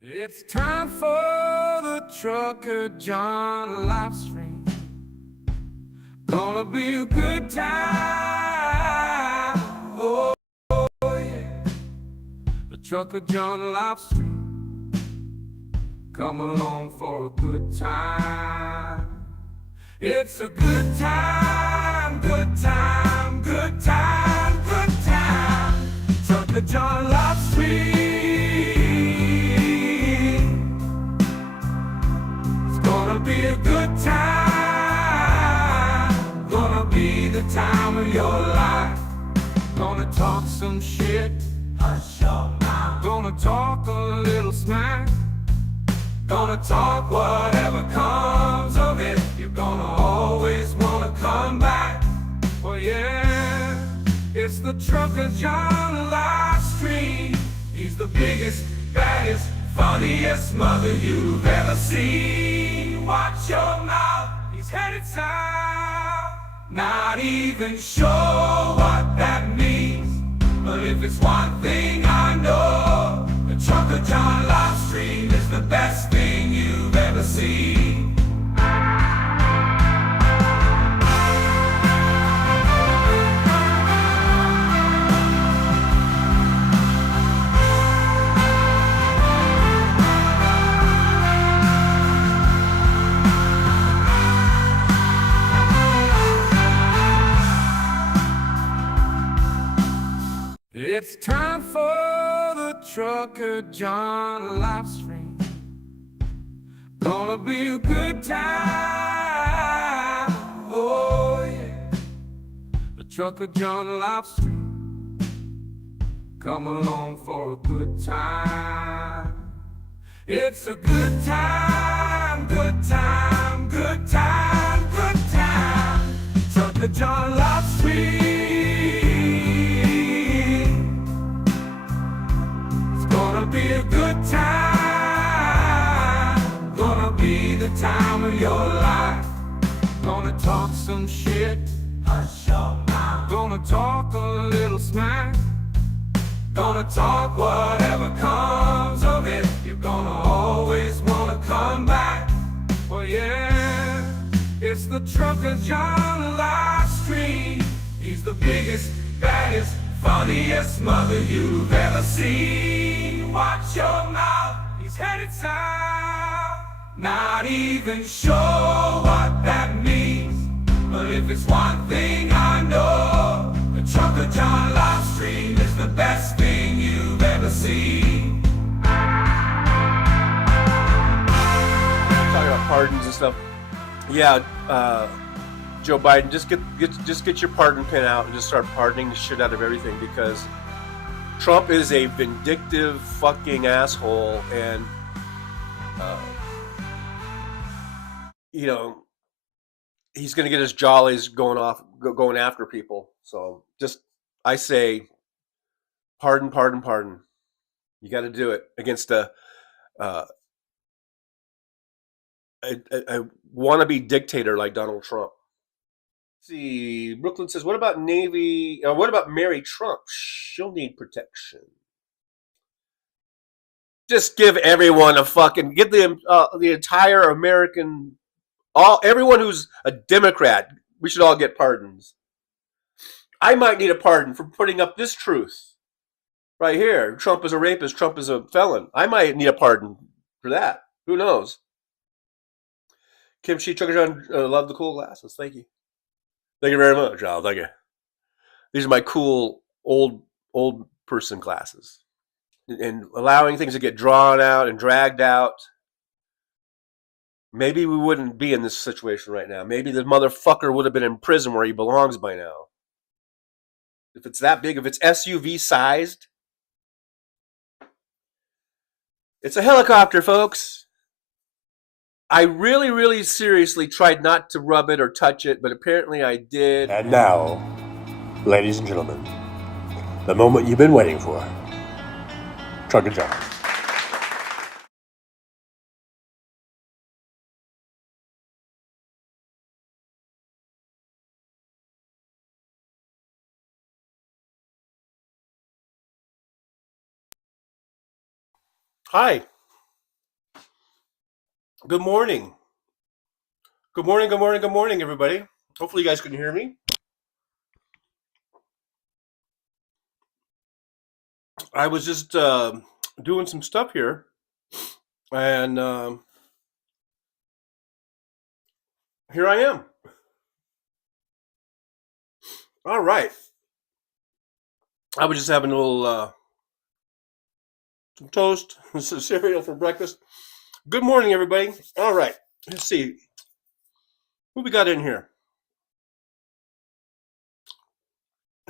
It's time for the Trucker John live stream. Gonna be a good time. Oh, yeah. The Trucker John live stream. Come along for a good time. It's a good time, good time, good time, good time. Trucker John live stream. Gonna be a good time. Gonna be the time of your life. Gonna talk some shit. Hush your mouth. Gonna talk a little smack. Gonna talk whatever comes of it. You're gonna always wanna come back. Well, yeah, it's the Trucker John live stream. He's the biggest, baddest, funniest mother you've ever seen. Watch your mouth, he's headed south. Not even sure what that means, but if it's one thing I know, the Trucker John live stream is the best thing you've ever seen. It's time for the Trucker John live stream. Gonna be a good time. Oh, yeah. The Trucker John live stream. Come along for a good time. It's a good time, good time, good time, good time. Trucker John live stream. Gonna be a good time. Gonna be the time of your life. Gonna talk some shit. Hush your mouth. Gonna talk a little smack. Gonna talk whatever comes of it. You're gonna always wanna come back. Well, yeah, it's the Trucker John live stream. He's the biggest, baddest, funniest mother you've ever seen. Watch your mouth, he's headed south. Not even sure what that means, but if it's one thing I know, the Trucker John live stream is the best thing you've ever seen. Talking about pardons and stuff. Yeah, Joe Biden, just get your pardon pin out and just start pardoning the shit out of everything, because Trump is a vindictive fucking asshole, and he's gonna get his jollies going after people. So just, I say, pardon. You got to do it against a wannabe dictator like Donald Trump. Let's see, Brooklyn says, what about Navy? What about Mary Trump? She'll need protection. Just give everyone a fucking, give the entire American, everyone who's a Democrat, we should all get pardons. I might need a pardon for putting up this truth right here. Trump is a rapist. Trump is a felon. I might need a pardon for that. Who knows? Kimchi Trucker John, love the cool glasses. Thank you. Thank you very much, Al. Thank you. These are my cool old person glasses. And allowing things to get drawn out and dragged out. Maybe we wouldn't be in this situation right now. Maybe the motherfucker would have been in prison where he belongs by now. If it's that big, if it's SUV sized, it's a helicopter, folks. I really, really seriously tried not to rub it or touch it, but apparently I did. And now, ladies and gentlemen, the moment you've been waiting for. Trucker John. Hi. Good morning. Good morning, good morning, good morning, everybody. Hopefully you guys can hear me. I was just doing some stuff here, and here I am. All right. I was just having a little some toast, some cereal for breakfast. Good morning, everybody. All right. Let's see. Who we got in here?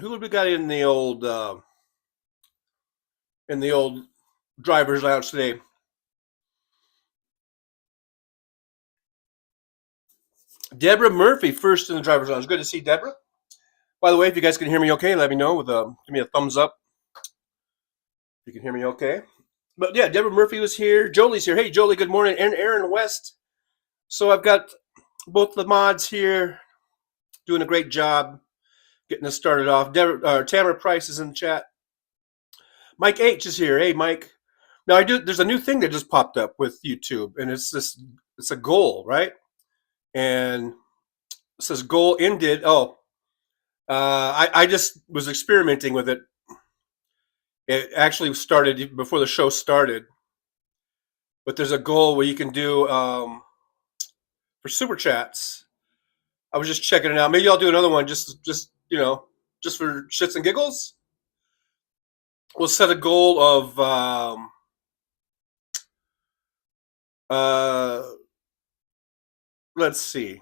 Who have we got in the old driver's lounge today? Deborah Murphy, first in the driver's lounge. Good to see Deborah. By the way, if you guys can hear me okay, let me know with give me a thumbs up. If you can hear me okay. But yeah, Deborah Murphy was here. Jolie's here. Hey, Jolie, good morning. And Aaron West. So I've got both the mods here doing a great job getting us started off. Tamara Price is in the chat. Mike H is here. Hey, Mike. Now there's a new thing that just popped up with YouTube, and it's a goal, right? And it says goal ended. Oh, I just was experimenting with it. It actually started before the show started, but there's a goal where you can do for super chats. I was just checking it out. Maybe I'll do another one just for shits and giggles. We'll set a goal of let's see.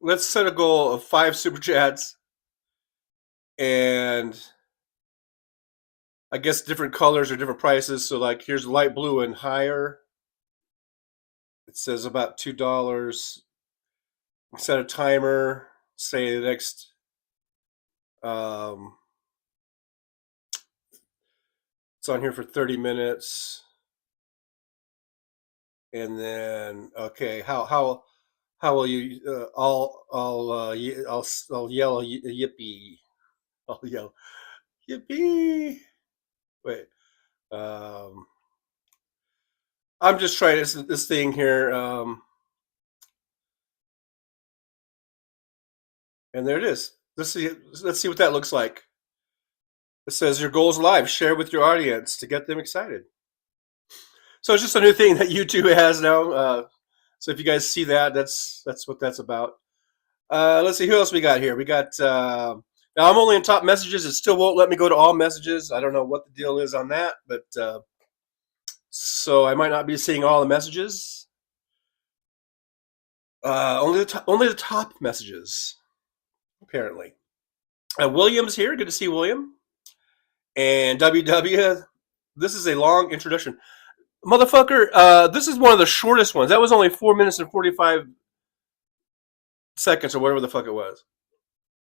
Let's set a goal of 5 super chats, and I guess different colors or different prices. So like here's light blue and higher. It says about $2. Set a timer. Say the next it's on here for 30 minutes. And then okay, how will you I'll yell yippee. I'll yell yippee. Wait. I'm just trying this thing here. And there it is. Let's see what that looks like. It says your goals live. Share with your audience to get them excited. So it's just a new thing that YouTube has now. So if you guys see that, that's what that's about. Let's see who else we got here. We got now I'm only in top messages. It still won't let me go to all messages. I don't know what the deal is on that, but so I might not be seeing all the messages. Only the top messages, apparently. William's here. Good to see William. And WW. This is a long introduction. Motherfucker, this is one of the shortest ones. That was only 4 minutes and 45 seconds or whatever the fuck it was.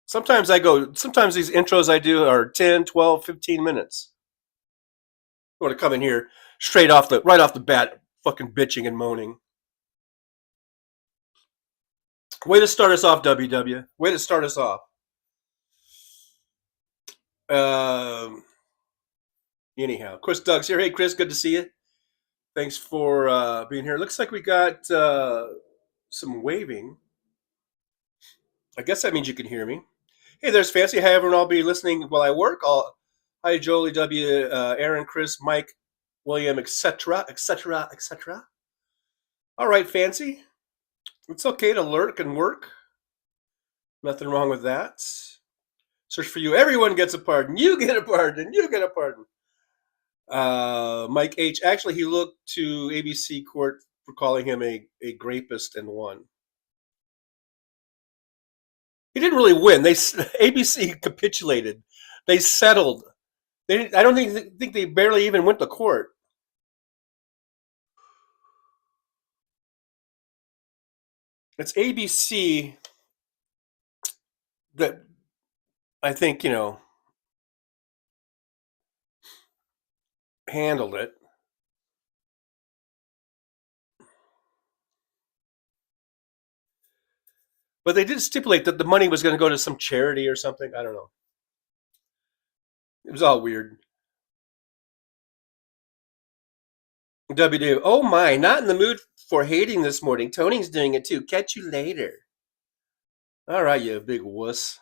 Sometimes these intros I do are 10, 12, 15 minutes. I want to come in here right off the bat, fucking bitching and moaning. Way to start us off, WW. Way to start us off. Anyhow, Chris Doug's here. Hey, Chris, good to see you. Thanks for being here. Looks like we got some waving. I guess that means you can hear me. Hey, there's Fancy. Hi, everyone. I'll be listening while I work. Hi, Jolie, W, Aaron, Chris, Mike, William, etc., etc., etc. All right, Fancy. It's okay to lurk and work. Nothing wrong with that. Search for you. Everyone gets a pardon. You get a pardon. You get a pardon. Mike H. Actually, he looked to ABC court for calling him a grapist and won. He didn't really win. ABC capitulated. They settled. I don't think they barely even went to court. It's ABC that I think, handled it. But they did stipulate that the money was going to go to some charity or something. I don't know. It was all weird. WD. Oh my, not in the mood for hating this morning. Tony's doing it too. Catch you later. All right, you big wuss.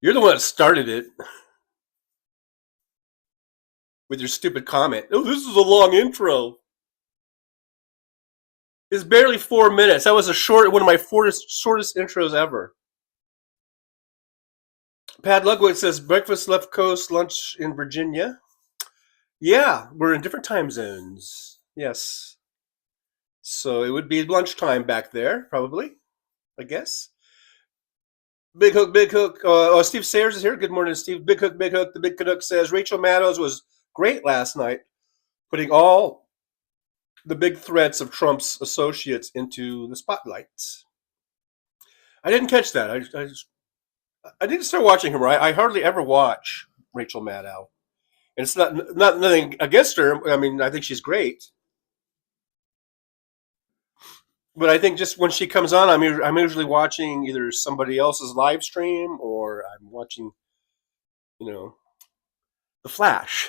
You're the one that started it with your stupid comment. Oh, this is a long intro. It's barely 4 minutes. That was one of my shortest intros ever. Pat Ludwig says breakfast left coast, lunch in Virginia. Yeah, we're in different time zones. Yes. So it would be lunchtime back there, probably, I guess. Big Hook, Big Hook. Steve Sayers is here. Good morning, Steve. Big Hook, Big Hook. The Big Canuck says Rachel Maddow was great last night, putting all the big threats of Trump's associates into the spotlight. I didn't catch that. I need to start watching her. I hardly ever watch Rachel Maddow, and it's not nothing against her. I mean, I think she's great, but I think just when she comes on, I'm usually watching either somebody else's live stream or I'm watching, The Flash.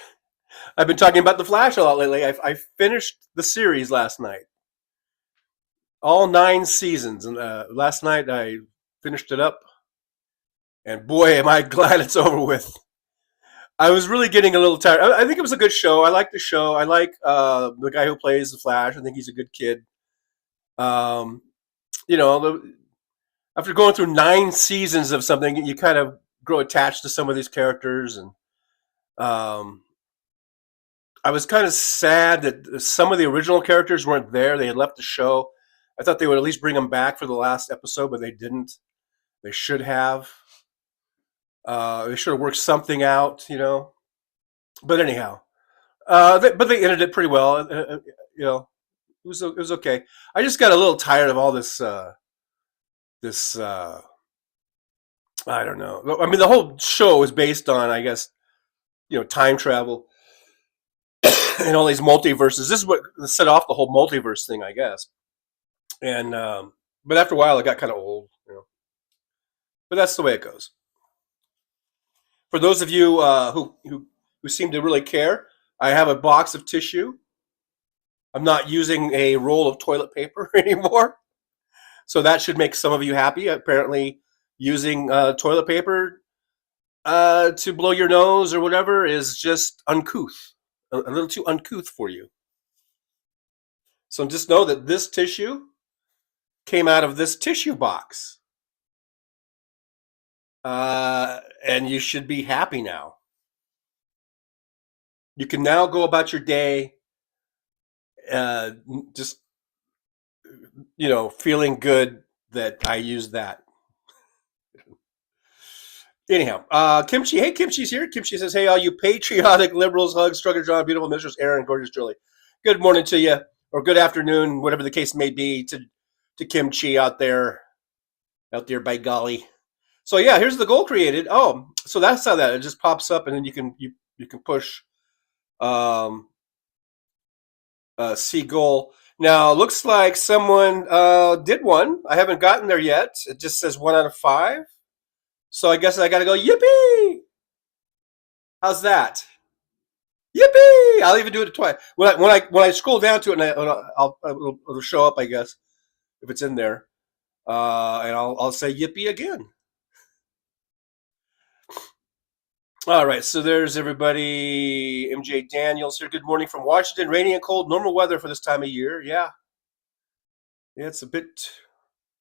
I've been talking about The Flash a lot lately. I finished the series last night, all 9 seasons, and last night I finished it up. And boy, am I glad it's over with. I was really getting a little tired. I think it was a good show. I like the show. I like the guy who plays the Flash. I think he's a good kid. After going through 9 seasons of something, you kind of grow attached to some of these characters. And I was kind of sad that some of the original characters weren't there. They had left the show. I thought they would at least bring them back for the last episode, but they didn't. They should have. They should have worked something out, But anyhow, but they ended it pretty well. It was okay. I just got a little tired of all this. I don't know. I mean, the whole show is based on, I guess, time travel and all these multiverses. This is what set off the whole multiverse thing, I guess. And but after a while, it got kind of old, But that's the way it goes. For those of you who seem to really care, I have a box of tissue. I'm not using a roll of toilet paper anymore. So that should make some of you happy. Apparently, using toilet paper to blow your nose or whatever is just uncouth, a little too uncouth for you. So just know that this tissue came out of this tissue box. And you should be happy now. You can now go about your day just, feeling good that I used that. Anyhow, Kimchi. Hey, Kimchi's here. Kimchi says, hey, all you patriotic liberals, hugs, Struggle John, beautiful mistress, Aaron, gorgeous Julie. Good morning to you, or good afternoon, whatever the case may be, to Kimchi out there by golly. So yeah, here's the goal created. Oh, so that's how it just pops up, and then you can push see goal. Now looks like someone did one. I haven't gotten there yet. It just says 1 out of 5. So I guess I got to go yippee. How's that? Yippee! I'll even do it twice. When I scroll down to it, and it'll show up, I guess, if it's in there, and I'll say yippee again. All right, so there's everybody. MJ Daniels here. Good morning from Washington. Rainy and cold, normal weather for this time of year. Yeah, it's a bit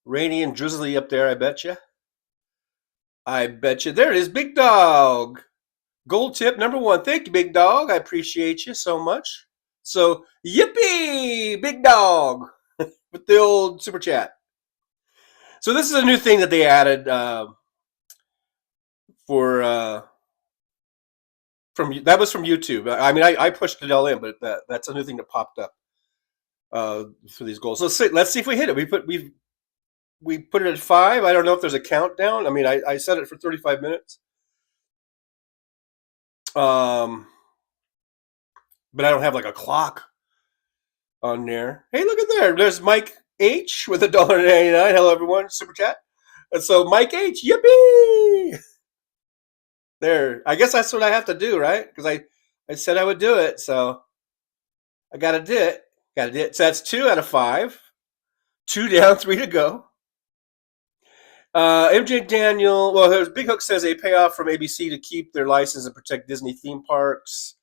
rainy and drizzly up there, I bet you. There it is, Big Dog. Gold tip number 1. Thank you, Big Dog. I appreciate you so much. So, yippee, Big Dog, with the old super chat. So this is a new thing that they added that was from YouTube. I mean, I pushed it all in, but that's a new thing that popped up for these goals. So let's see if we hit it. We put it at 5. I don't know if there's a countdown. I mean, I set it for 35 minutes. But I don't have like a clock on there. Hey, look at there. There's Mike H with $1.99. Hello, everyone. Super chat. And so Mike H, yippee! There. I guess that's what I have to do, right? Because I said I would do it. So I got it. So that's 2 out of 5. 2 down, 3 to go. MJ Daniel, well, there's Big Hook says a payoff from ABC to keep their license and protect Disney theme parks.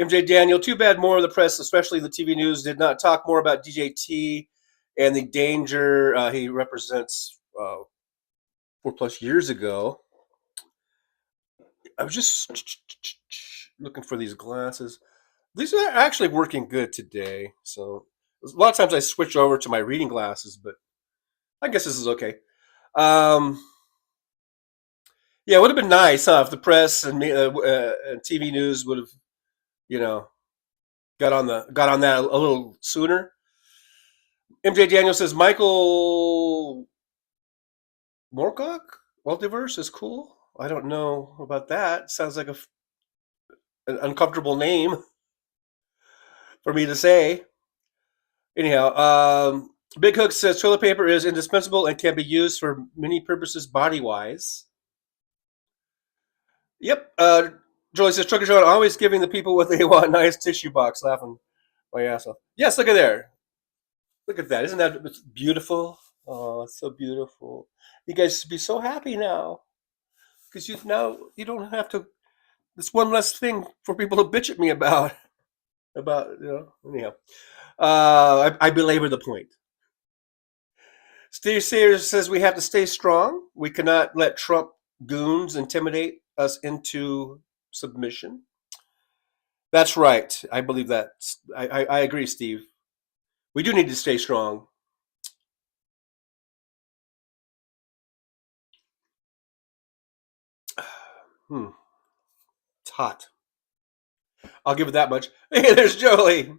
MJ Daniel, too bad more of the press, especially the TV news, did not talk more about DJT and the danger he represents 4+ years ago. I was just looking for these glasses. These are actually working good today. So a lot of times I switch over to my reading glasses, but I guess this is okay. Yeah, it would have been nice, huh, if the press and TV news would have, you know, got on that a little sooner. MJ Daniel says Michael Moorcock Multiverse is cool. I don't know about that. Sounds like an uncomfortable name for me to say. Anyhow, Big Hook says toilet paper is indispensable and can be used for many purposes body-wise. Yep. Jolie says Trucker John always giving the people what they want. Nice tissue box. Laughing my ass off. Yes, look at there. Look at that. Isn't that beautiful? Oh, it's so beautiful. You guys should be so happy now. Because you don't have to. It's one less thing for people to bitch at me about. Anyhow. I belabor the point. Steve Sayers says we have to stay strong. We cannot let Trump goons intimidate us into submission. That's right. I believe that. I agree, Steve. We do need to stay strong. It's hot. I'll give it that much. Hey, there's Jolie.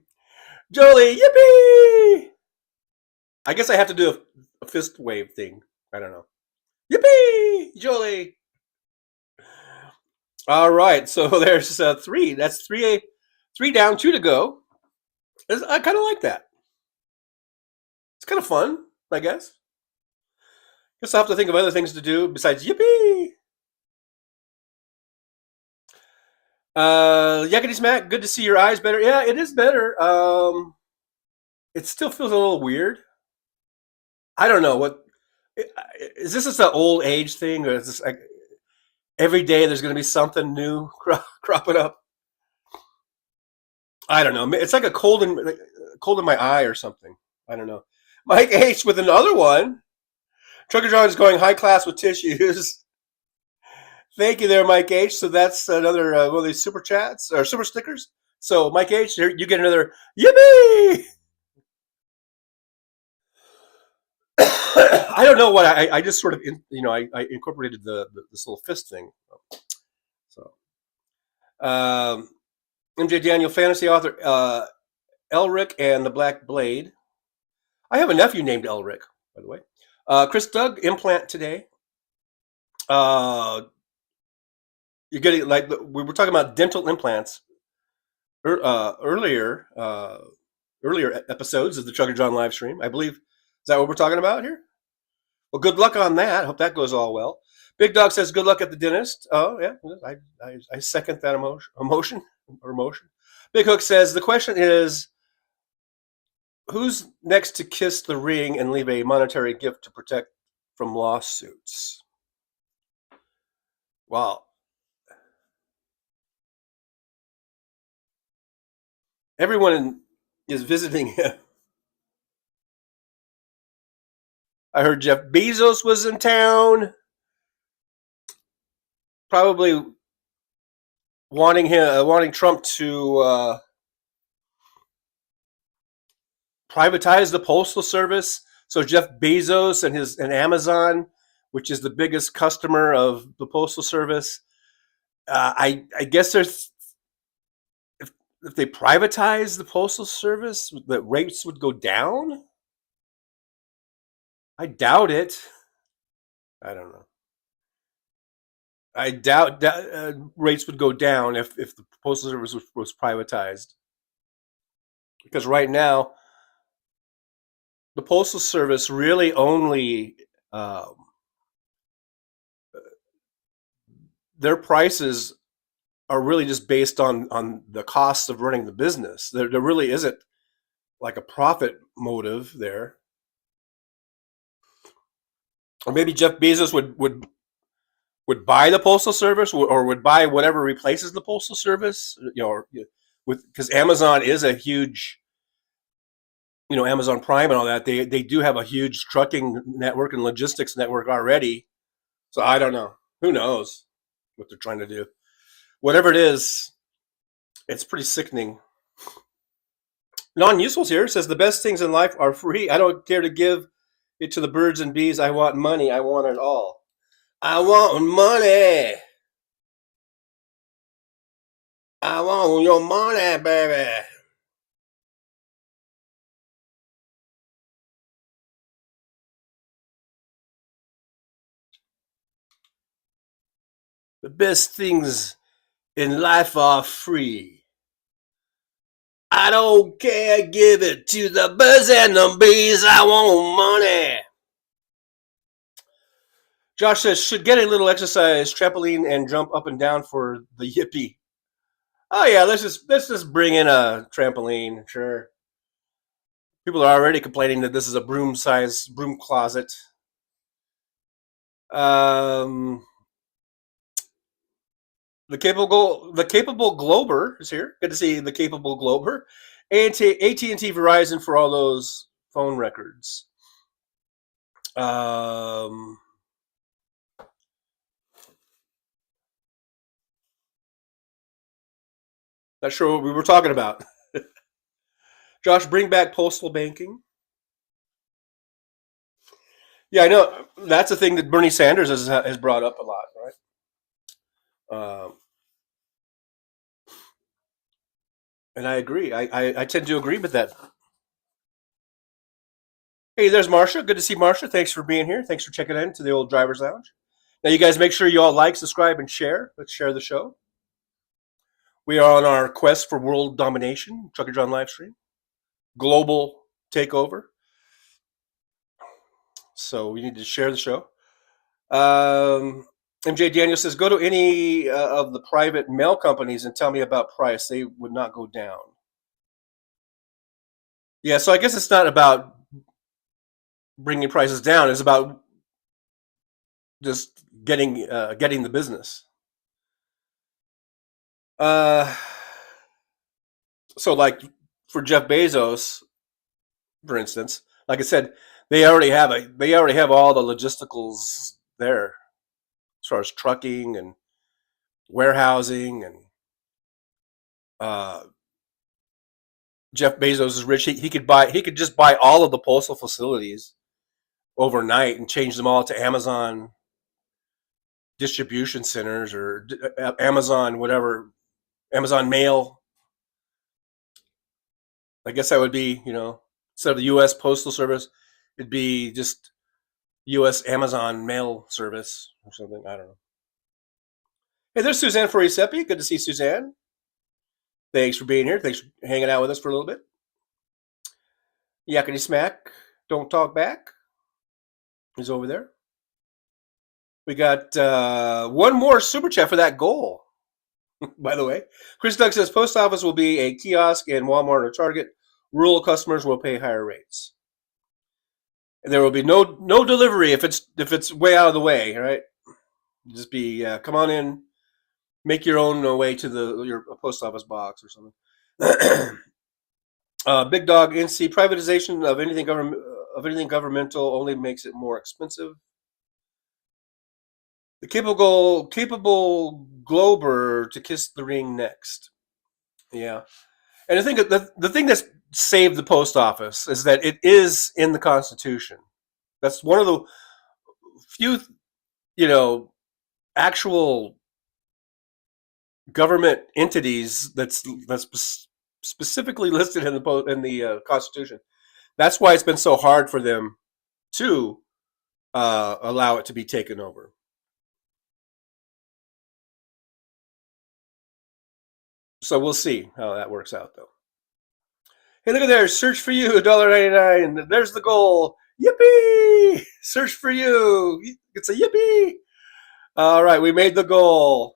Jolie, yippee! I guess I have to do a fist wave thing. I don't know. Yippee! Jolie! All right, so there's 3. That's 3 down, 2 to go. I kind of like that. It's kind of fun, I guess. Guess I'll have to think of other things to do besides yippee! Yakety Smack, good to see your eyes better. Yeah, it is better. It still feels a little weird. I don't know what is this just an old age thing, or is this like every day there's going to be something new cropping up? I don't know. It's like a cold in my eye or something. I don't know. Mike H with another one. Trucker John is going high class with tissues. Thank you there, Mike H. So that's another one of these super chats or super stickers. So Mike H, you get another yippee! I don't know what I just sort of I incorporated this little fist thing. So MJ Daniel, fantasy author Elric and the Black Blade. I have a nephew named Elric, by the way. Chris Doug, implant today. You're getting like we were talking about dental implants earlier episodes of the Trucker John live stream. I believe, is that what we're talking about here? Well, good luck on that. Hope that goes all well. Big Dog says good luck at the dentist. Oh yeah, I second that emotion. Big Hook says the question is, who's next to kiss the ring and leave a monetary gift to protect from lawsuits? Wow. Everyone is visiting him. I heard Jeff Bezos was in town. Probably wanting Trump to privatize the postal service. So Jeff Bezos and Amazon, which is the biggest customer of the postal service, I guess there's if they privatize the postal service, the rates would go down. I doubt it. I don't know. I doubt rates would go down if the postal service was privatized, because right now the postal service really only their prices are really just based on the costs of running the business. There really isn't like a profit motive there. Or maybe Jeff Bezos would buy the postal service, or would buy whatever replaces the postal service. Because Amazon is a huge, Amazon Prime and all that. They do have a huge trucking network and logistics network already. So I don't know. Who knows what they're trying to do? Whatever it is, it's pretty sickening. Non-Useful's here says the best things in life are free. I don't care to give it to the birds and bees. I want money. I want it all. I want money. I want your money, baby. The best things in life are free. I don't care, give it to the birds and the bees. I want money. Josh says, should get a little exercise, trampoline, and jump up and down for the yippee. Oh yeah, let's just bring in a trampoline, sure. People are already complaining that this is a broom closet. The capable Glober is here. Good to see the capable Glober. AT&T Verizon for all those phone records. Not sure what we were talking about. Josh, bring back postal banking. Yeah, I know that's a thing that Bernie Sanders has brought up a lot, right? And I agree. I tend to agree with that. Hey, there's Marsha. Good to see Marsha. Thanks for being here. Thanks for checking in to the old Driver's Lounge. Now, you guys make sure you all like, subscribe, and share. Let's share the show. We are on our quest for world domination. Trucker John livestream. Global takeover. So we need to share the show. MJ Daniel says, go to any of the private mail companies and tell me about price. They would not go down. Yeah, so I guess it's not about bringing prices down. It's about just getting the business. So like for Jeff Bezos, for instance, like I said, they already have all the logisticals there, as far as trucking and warehousing, and Jeff Bezos is rich. He could just buy all of the postal facilities overnight and change them all to Amazon distribution centers, or Amazon whatever, Amazon Mail. I guess that would be, instead of the U.S. Postal Service, it'd be just U.S. Amazon Mail Service or something. I don't know. Hey, there's Suzanne Forisepi. Good to see Suzanne. Thanks for being here. Thanks for hanging out with us for a little bit. Yakety Smack, don't talk back. He's over there. We got one more super chat for that goal. By the way, Chris Doug says post office will be a kiosk in Walmart or Target. Rural customers will pay higher rates. And there will be no delivery if it's way out of the way, right? Just be come on in, make your own way to your post office box or something. Big Dog NC, privatization of anything governmental only makes it more expensive. The capable Glober to kiss the ring next. Yeah, and I think the thing that's saved the post office is that it is in the Constitution. That's one of the few, actual government entities that's specifically listed in the Constitution. That's why it's been so hard for them to allow it to be taken over. So we'll see how that works out, though. Hey, look at there. Search for you, $1.99. There's the goal. Yippee! Search for you. It's a yippee. All right, we made the goal.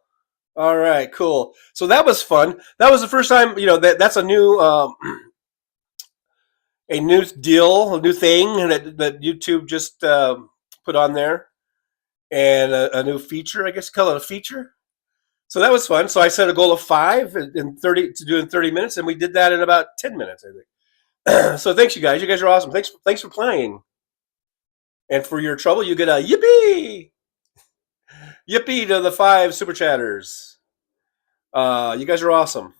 All right, cool. So that was fun. That was the first time, that's a new deal, a new thing that YouTube just put on there, and a new feature. I guess call it a feature. So that was fun. So I set a goal of 5 in 30 to do in 30 minutes, and we did that in about 10 minutes, I think. So thanks, you guys. You guys are awesome. Thanks for playing, and for your trouble, you get a yippee, yippee to the 5 super chatters. You guys are awesome.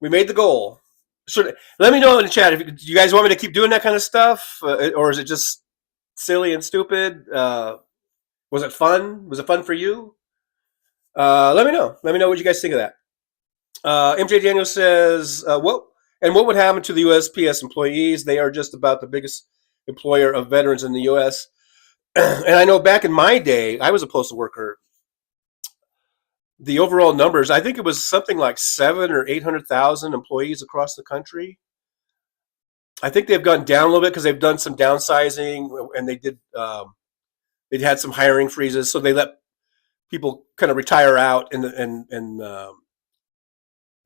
We made the goal. So let me know in the chat if you guys want me to keep doing that kind of stuff, or is it just silly and stupid? Was it fun? Was it fun for you? Let me know. Let me know what you guys think of that. MJ Daniel says, "What would happen to the USPS employees? They are just about the biggest employer of veterans in the U.S." And I know back in my day, I was a postal worker. The overall numbers, I think it was something like 700,000 or 800,000 employees across the country. I think they've gone down a little bit because they've done some downsizing, and they had some hiring freezes, so they let people kind of retire out, and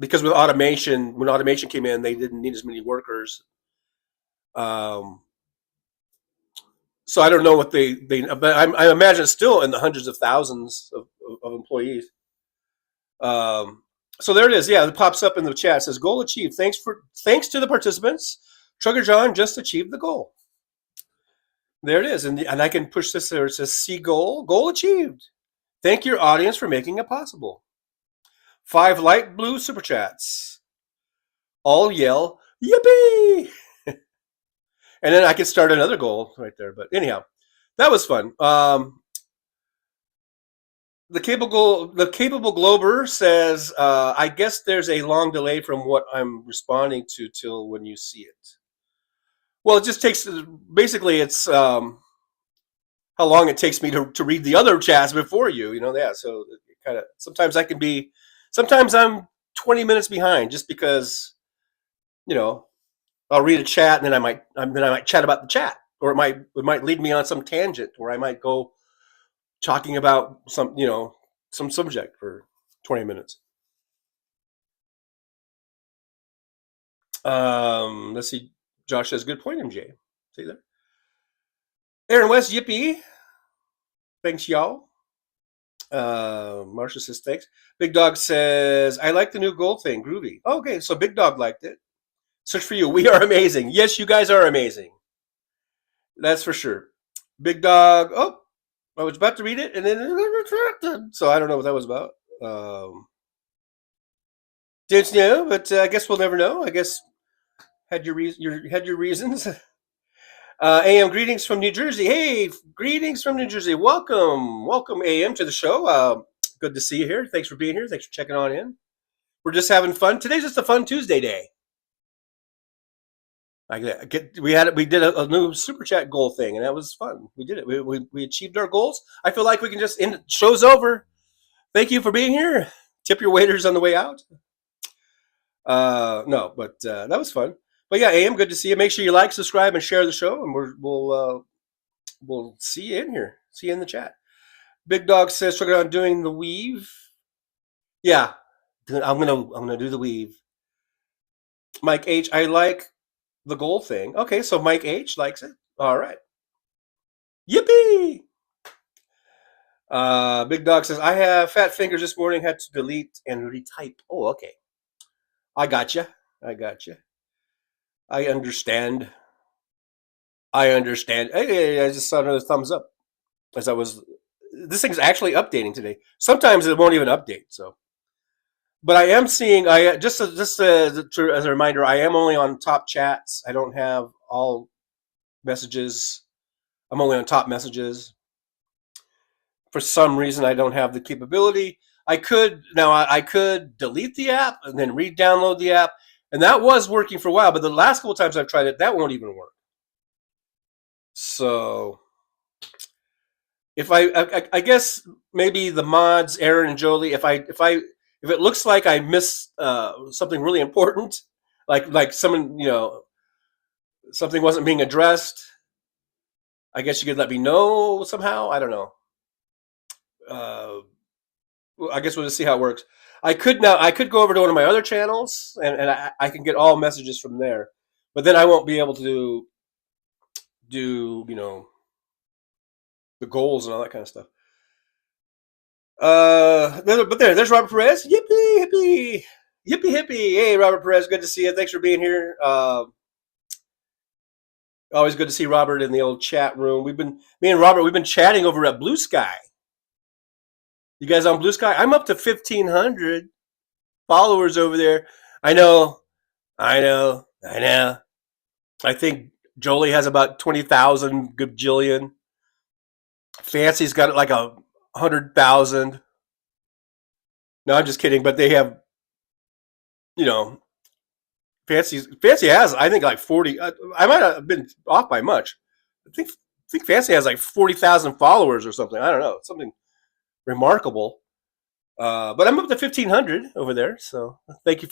because when automation came in, they didn't need as many workers. So I don't know what they but I imagine it's still in the hundreds of thousands of employees. So there it is. Yeah, it pops up in the chat. It says goal achieved. Thanks to the participants. Trucker John just achieved the goal. There it is, and I can push this there. It says see goal achieved. Thank your audience for making it possible. 5 light blue super chats. All yell yippee, and then I can start another goal right there. But anyhow, that was fun. The capable Glober says, I guess there's a long delay from what I'm responding to till when you see it. Well, it just takes, basically it's how long it takes me to read the other chats before you, yeah. So kind of, sometimes I'm 20 minutes behind just because, I'll read a chat and then I might chat about the chat, or it might lead me on some tangent, or I might go talking about some subject for 20 minutes. Let's see. Josh says, good point, MJ. See there? Aaron West, yippee. Thanks, y'all. Marsha says, thanks. Big Dog says, I like the new gold thing. Groovy. Okay, so Big Dog liked it. Search for you. We are amazing. Yes, you guys are amazing. That's for sure. Big Dog. Oh, I was about to read it, and then so I don't know what that was about. Didn't know, but I guess we'll never know. I guess had your reasons. AM, greetings from New Jersey. Hey, greetings from New Jersey. Welcome, AM, to the show. Good to see you here. Thanks for being here. Thanks for checking on in. We're just having fun. Today's just a fun Tuesday day. We did a new super chat goal thing, and that was fun. We did it. We achieved our goals. I feel like we can just end. Show's over. Thank you for being here. Tip your waiters on the way out. No, but that was fun. But yeah, AM, good to see you. Make sure you like, subscribe, and share the show, and we'll see you in here. See you in the chat. Big Dog says, "Check on doing the weave." Yeah, I'm gonna do the weave. Mike H, I like the goal thing. Okay, so Mike H likes it. All right. Yippee! Big Dog says, I have fat fingers this morning, had to delete and retype. Oh, okay. I gotcha. I understand. Hey, I just saw another thumbs up as this thing's actually updating today. Sometimes it won't even update, so. But I am seeing, just as a reminder, I am only on top chats. I don't have all messages. I'm only on top messages. For some reason, I don't have the capability. I could delete the app and then re-download the app, and that was working for a while. But the last couple times I've tried it, that won't even work. So, if I guess maybe the mods, Aaron and Jolie, if it looks like I missed something really important, like someone, something wasn't being addressed, I guess you could let me know somehow. I don't know. I guess we'll just see how it works. I could go over to one of my other channels and I can get all messages from there, but then I won't be able to do the goals and all that kind of stuff. There's Robert Perez. Yippee hippie, yippee hippie. Hey, Robert Perez, good to see you. Thanks for being here. Always good to see Robert in the old chat room. Me and Robert, we've been chatting over at Blue Sky. You guys on Blue Sky? I'm up to 1,500 followers over there. I know. I think Jolie has about 20,000 gajillion. Fancy's got like 100,000. No, I'm just kidding. But they have, Fancy has, I think, like 40. I might have been off by much. I think Fancy has like 40,000 followers or something. I don't know. Something remarkable. But I'm up to 1,500 over there. So thank you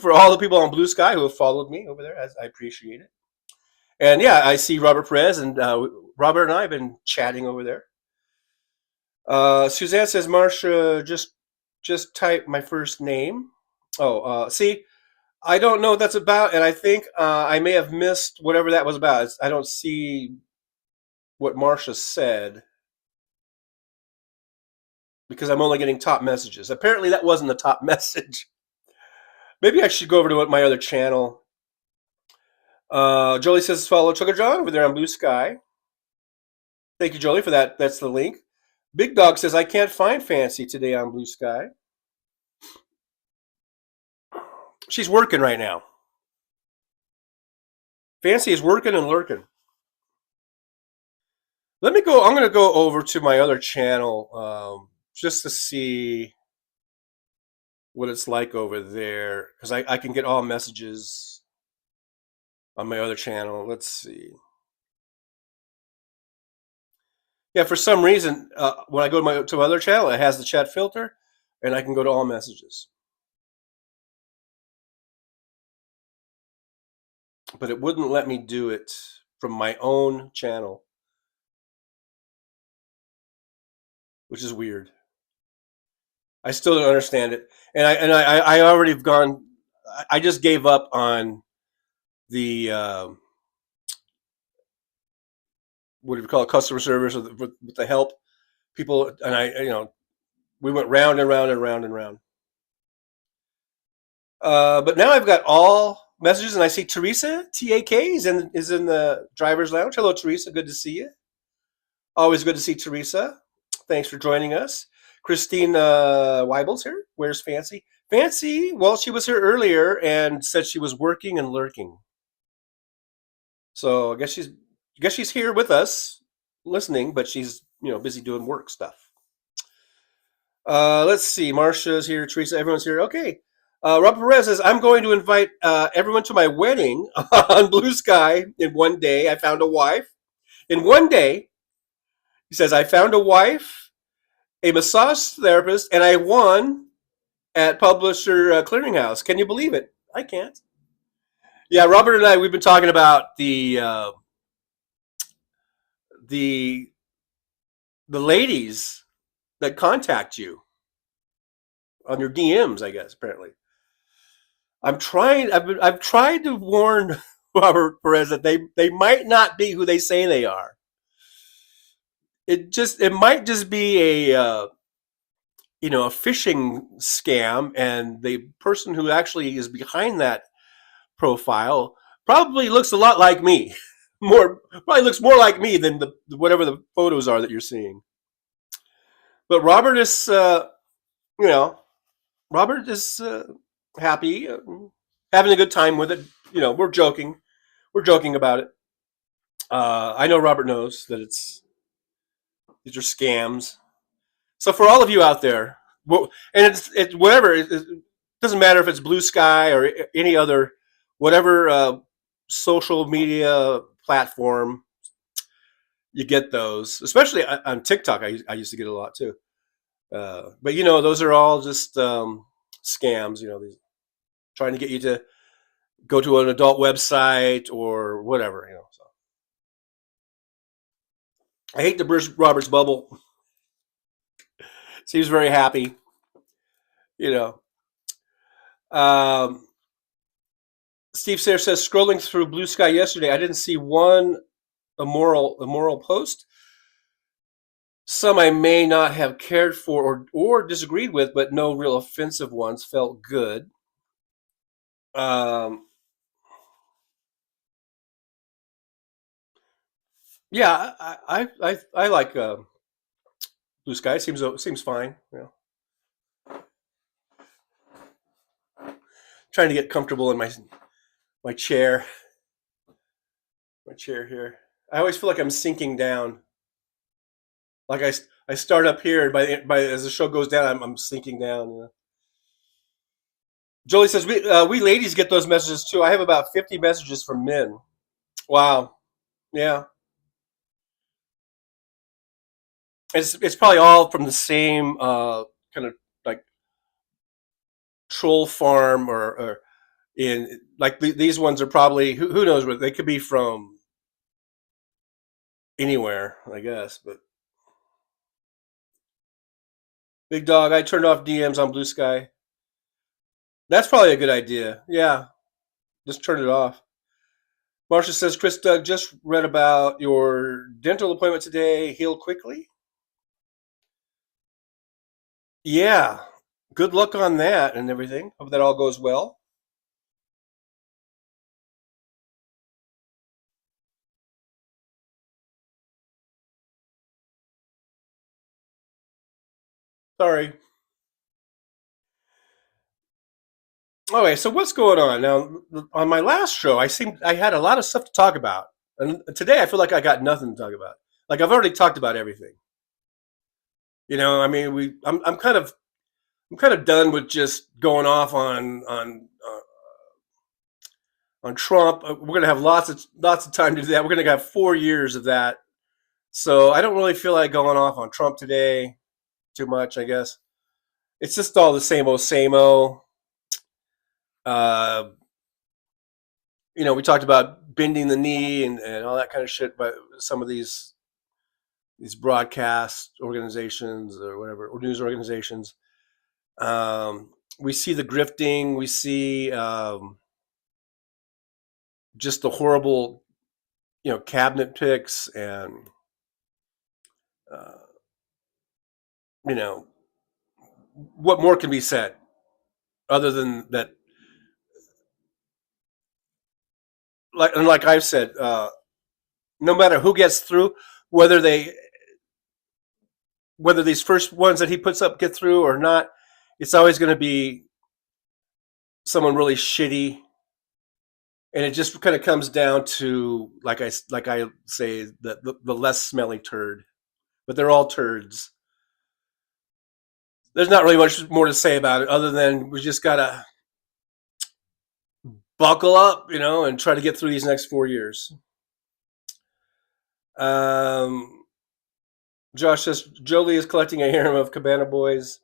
for all the people on Blue Sky who have followed me over there. I appreciate it. And yeah, I see Robert Perez, and Robert and I have been chatting over there. Suzanne says, Marsha, just type my first name. Oh, see, I don't know what that's about, and I think I may have missed whatever that was about. I don't see what Marsha said because I'm only getting top messages. Apparently, that wasn't the top message. Maybe I should go over to my other channel. Jolie says, follow Chugga John over there on Blue Sky. Thank you, Jolie, for that. That's the link. Big Dog says, I can't find Fancy today on Blue Sky. She's working right now. Fancy is working and lurking. I'm going to go over to my other channel just to see what it's like over there, because I can get all messages on my other channel. Let's see. Yeah, for some reason, when I go to my other channel, it has the chat filter, and I can go to all messages. But it wouldn't let me do it from my own channel, which is weird. I still don't understand it, and I already have gone. I just gave up on the what do you call it, customer service with the help people, and we went round and round and round and round. But now I've got all messages, and I see Teresa TAK is in the driver's lounge. Hello, Teresa. Good to see you. Always good to see Teresa. Thanks for joining us. Christine Weibel's here. Where's Fancy? Fancy, well, she was here earlier and said she was working and lurking. So I guess she's here with us, listening, but she's busy doing work stuff. Let's see. Marsha's here. Teresa, everyone's here. Okay. Robert Perez says, I'm going to invite everyone to my wedding on Blue Sky in one day. I found a wife. In one day, he says, I found a wife, a massage therapist, and I won at Publisher Clearinghouse. Can you believe it? I can't. Yeah, Robert and I, we've been talking about the ladies that contact you on your DMs, I guess, apparently. I've tried to warn Robert Perez that they might not be who they say they are. It might just be a phishing scam, and the person who actually is behind that profile probably looks a lot like me. Probably looks more like me than whatever the photos are that you're seeing. But Robert is happy, having a good time with it. We're joking about it. I know Robert knows that these are scams. So for all of you out there, and it's whatever, it doesn't matter if it's Blue Sky or any other, whatever social media platform, you get those. Especially on TikTok, I used to get a lot too. But those are all just scams. These trying to get you to go to an adult website or whatever. So I hate to burst Robert's bubble. Seems very happy, you know. Um, Steve Sayre says, scrolling through Blue Sky yesterday, I didn't see one immoral post. Some I may not have cared for or disagreed with, but no real offensive ones. Felt good. Yeah, I like Blue Sky. Seems fine. You know, trying to get comfortable in my chair. My chair here. I always feel like I'm sinking down. Like I start up here, and by as the show goes down, I'm sinking down. You know? Jolie says we ladies get those messages too. I have about 50 messages from men. Wow. Yeah. It's probably all from the same kind of like troll farm or in like these ones are probably who knows what they could be from anywhere, I guess. But Big Dog, I turned off DMs on Blue Sky. That's probably a good idea. Yeah, just turn it off. Marsha says, Chris Doug, just read about your dental appointment today. Heal quickly. Yeah, good luck on that and everything. Hope that all goes well. Sorry. Okay, so what's going on now? On my last show, I had a lot of stuff to talk about, and today I feel like I got nothing to talk about. Like I've already talked about everything. You know, I mean, I'm kind of done with just going off on Trump. We're gonna have lots of time to do that. We're gonna have 4 years of that, so I don't really feel like going off on Trump today too much. I guess it's just all the same old, same old. Uh, you know, we talked about bending the knee and all that kind of shit, but some of these broadcast organizations or whatever, or news organizations. We see the grifting. We see just the horrible, you know, cabinet picks and, uh, you know, what more can be said other than that? Like I've said, no matter who gets through, whether these first ones that he puts up get through or not, it's always going to be someone really shitty, and it just kind of comes down to like I say the less smelly turd, but they're all turds. There's not really much more to say about it other than we just gotta buckle up, you know, and try to get through these next 4 years. Josh says Jolie is collecting a harem of Cabana boys.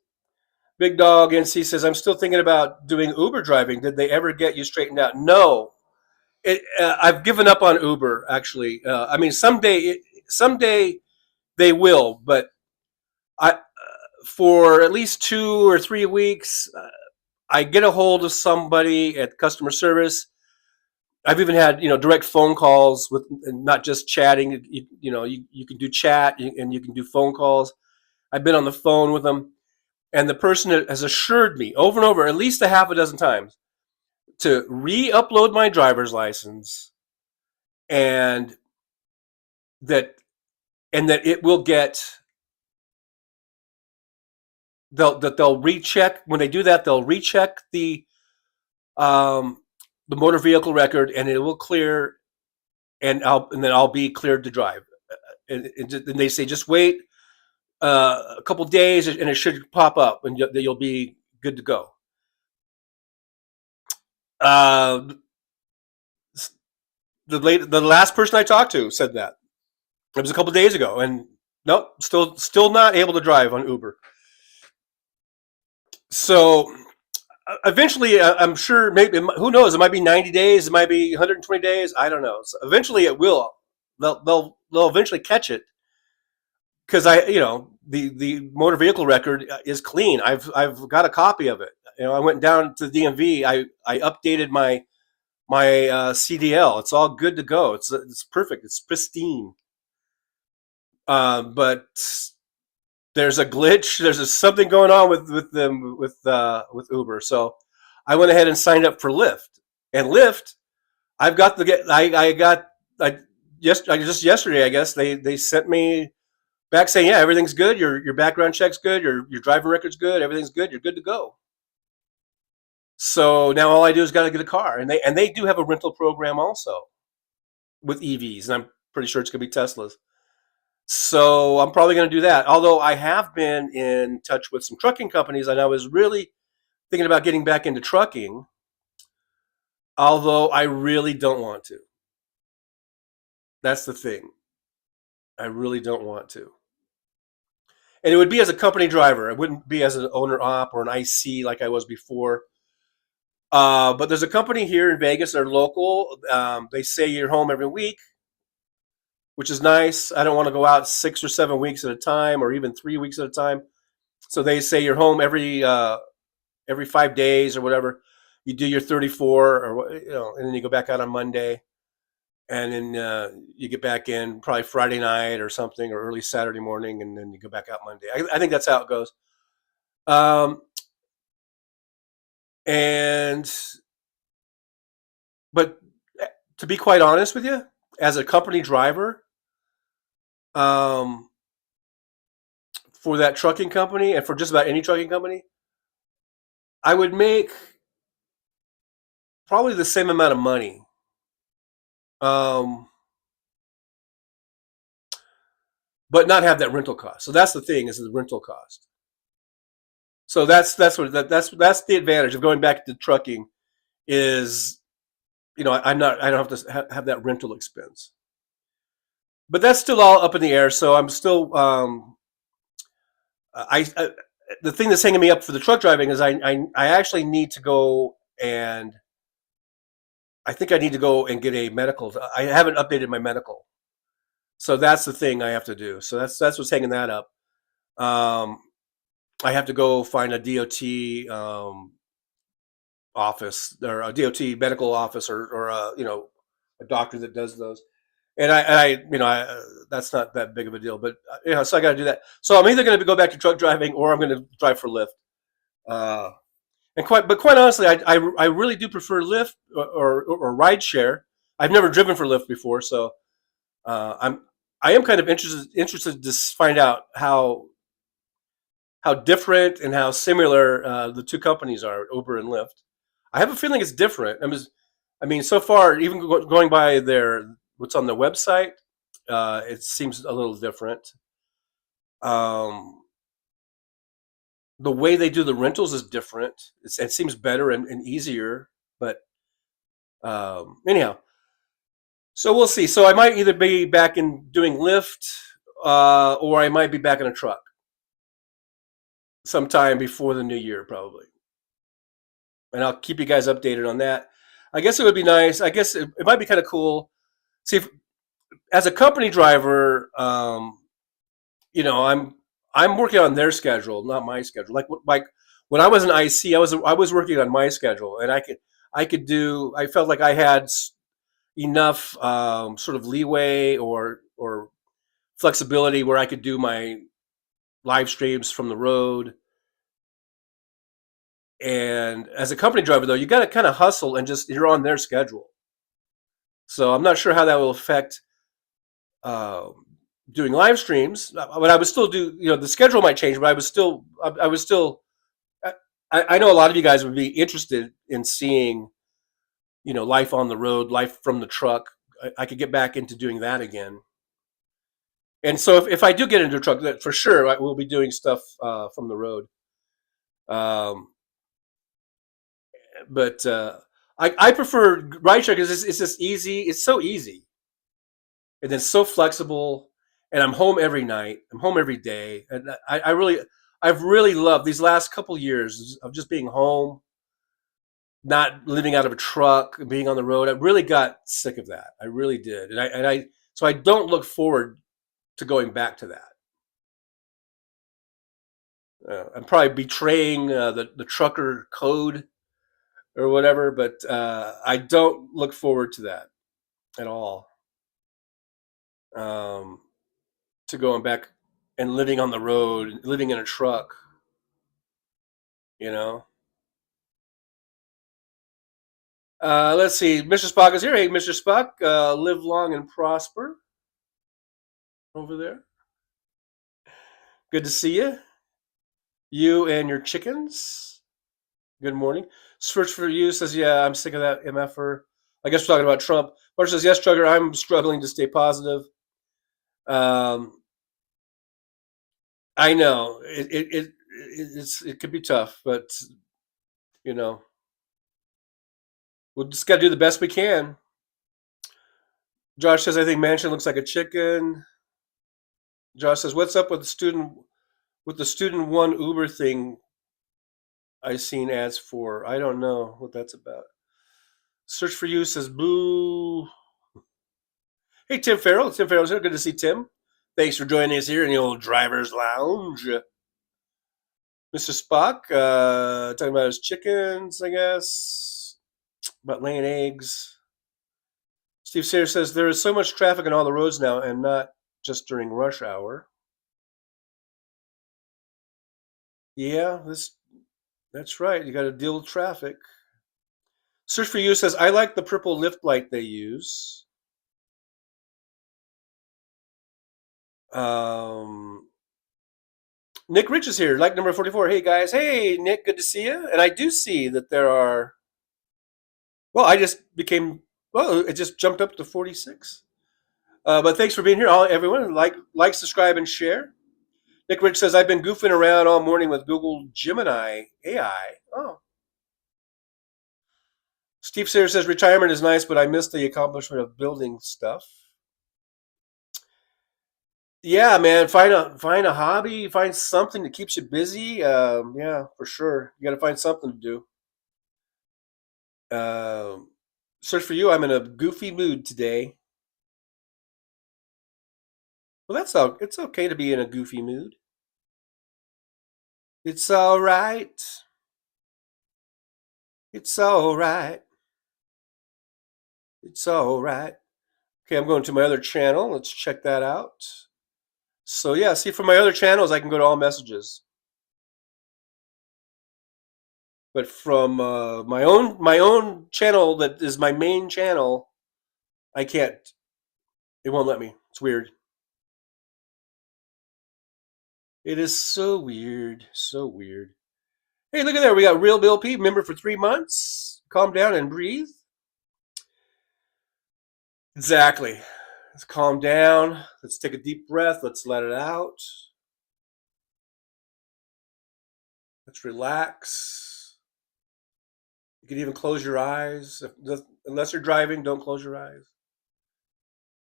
Big Dog NC says I'm still thinking about doing Uber driving. Did they ever get you straightened out? No, I've given up on Uber. Actually, I mean someday they will, but I for at least 2 or 3 weeks, I get a hold of somebody at customer service. I've even had, you know, direct phone calls with not just chatting. You know, you can do chat and you can do phone calls. I've been on the phone with them, and the person has assured me over and over, at least a half a dozen times, to re-upload my driver's license, and that it will get. They'll recheck when they do that. They'll recheck the motor vehicle record, and it will clear, and then I'll be cleared to drive. And they say just wait a couple days, and it should pop up, and you'll be good to go. The last person I talked to said that it was a couple days ago, and nope, still not able to drive on Uber. So eventually, I'm sure, maybe, who knows, it might be 90 days, it might be 120 days, I don't know. So eventually it will. They'll eventually catch it, because the motor vehicle record is clean. I've got a copy of it. I went down to the DMV. I updated my CDL. It's all good to go. It's perfect. It's pristine. But there's a glitch. Something going on with them with Uber. So I went ahead and signed up for Lyft. And Lyft, I've got the get. I got just yesterday. I guess they sent me back saying, yeah, everything's good. Your background check's good. Your driving record's good. Everything's good. You're good to go. So now all I do is got to get a car, and they do have a rental program also with EVs, and I'm pretty sure it's gonna be Teslas. So I'm probably going to do that. Although I have been in touch with some trucking companies, and I was really thinking about getting back into trucking. Although I really don't want to. That's the thing. I really don't want to. And it would be as a company driver. It wouldn't be as an owner op or an IC like I was before. But there's a company here in Vegas. They're local. They say you're home every week, which is nice. I don't want to go out 6 or 7 weeks at a time, or even 3 weeks at a time. So they say you're home every 5 days or whatever. You do your 34, or and then you go back out on Monday, and then you get back in probably Friday night or something, or early Saturday morning, and then you go back out Monday. I think that's how it goes. But to be quite honest with you, as a company driver, for that trucking company, and for just about any trucking company, I would make probably the same amount of money. But not have that rental cost. So that's the thing, is the rental cost. So that's the advantage of going back to trucking, is I don't have to have that rental expense. But that's still all up in the air. So I'm still the thing that's hanging me up for the truck driving is I actually need to go, and I think I need to go and get a medical. I haven't updated my medical, so that's the thing I have to do. So that's what's hanging that up. I have to go find a DOT office, or a DOT medical office, or a doctor that does those. And that's not that big of a deal, but so I got to do that. So I'm either going to go back to truck driving, or I'm going to drive for Lyft. But quite honestly, I really do prefer Lyft or ride share. I've never driven for Lyft before, so I am kind of interested to find out how different and how similar the two companies are, Uber and Lyft. I have a feeling it's different. I mean, so far, even going by what's on their website, it seems a little different. The way they do the rentals is different. It seems better and easier, but anyhow. So we'll see. So I might either be back in doing Lyft, or I might be back in a truck sometime before the new year, probably. And I'll keep you guys updated on that. I guess it would be nice. I guess it might be kind of cool. See, as a company driver, I'm working on their schedule, not my schedule. Like when I was an IC, I was working on my schedule, and I felt like I had enough sort of leeway or flexibility where I could do my live streams from the road. And as a company driver, though, you got to kind of hustle, and you're on their schedule. So I'm not sure how that will affect doing live streams. But I would still do, the schedule might change, but I was still, I know a lot of you guys would be interested in seeing, life on the road, life from the truck. I could get back into doing that again. And so if I do get into a truck, that for sure I will be doing stuff from the road. But I prefer rideshare because it's just easy. It's so easy, and then so flexible. And I'm home every night. I'm home every day, and I've really loved these last couple years of just being home, not living out of a truck, being on the road. I really got sick of that. I really did, so I don't look forward to going back to that. I'm probably betraying the trucker code or whatever, but I don't look forward to that at all. Um, to going back and living on the road, living in a truck, you know. Let's see. Mr. Spock is here. Hey, Mr. Spock, live long and prosper over there. Good to see you. You and your chickens. Good morning. Search for you says, yeah, I'm sick of that MFer. I guess we're talking about Trump. Marsh says, yes, Trugger, I'm struggling to stay positive. Um, I know it could be tough, but you know, we'll just got to do the best we can. Josh says, I think Manchin looks like a chicken. Josh says, what's up with the student one Uber thing I've seen ads for? I don't know what that's about. Search for you says, boo. Hey, Tim Farrell. Tim Farrell's here. Good to see Tim. Thanks for joining us here in the old driver's lounge. Mr. Spock, talking about his chickens, I guess, about laying eggs. Steve Sayers says, there is so much traffic on all the roads now and not just during rush hour. Yeah, that's right. You got to deal with traffic. Search for You says, I like the purple lift light they use. Nick Rich is here, like number 44. Hey, guys. Hey, Nick, good to see you. And I do see that there are, well, it just jumped up to 46. But thanks for being here, everyone. Like, subscribe, and share. Nick Rich says, I've been goofing around all morning with Google Gemini AI. Oh. Steve Sayers says, retirement is nice, but I miss the accomplishment of building stuff. Yeah, man, find a hobby, find something that keeps you busy. Yeah, for sure. You got to find something to do. Search for You. I'm in a goofy mood today. Well, it's okay to be in a goofy mood. It's all right. It's all right. It's all right. Okay, I'm going to my other channel. Let's check that out. So yeah, see, from my other channels, I can go to all messages. But from my own channel that is my main channel, I can't. It won't let me. It's weird. It is so weird. So weird. Hey, look at there. We got Real Bill P, member for 3 months. Calm down and breathe. Exactly. Let's calm down. Let's take a deep breath. Let's let it out. Let's relax. You can even close your eyes. Unless you're driving, don't close your eyes.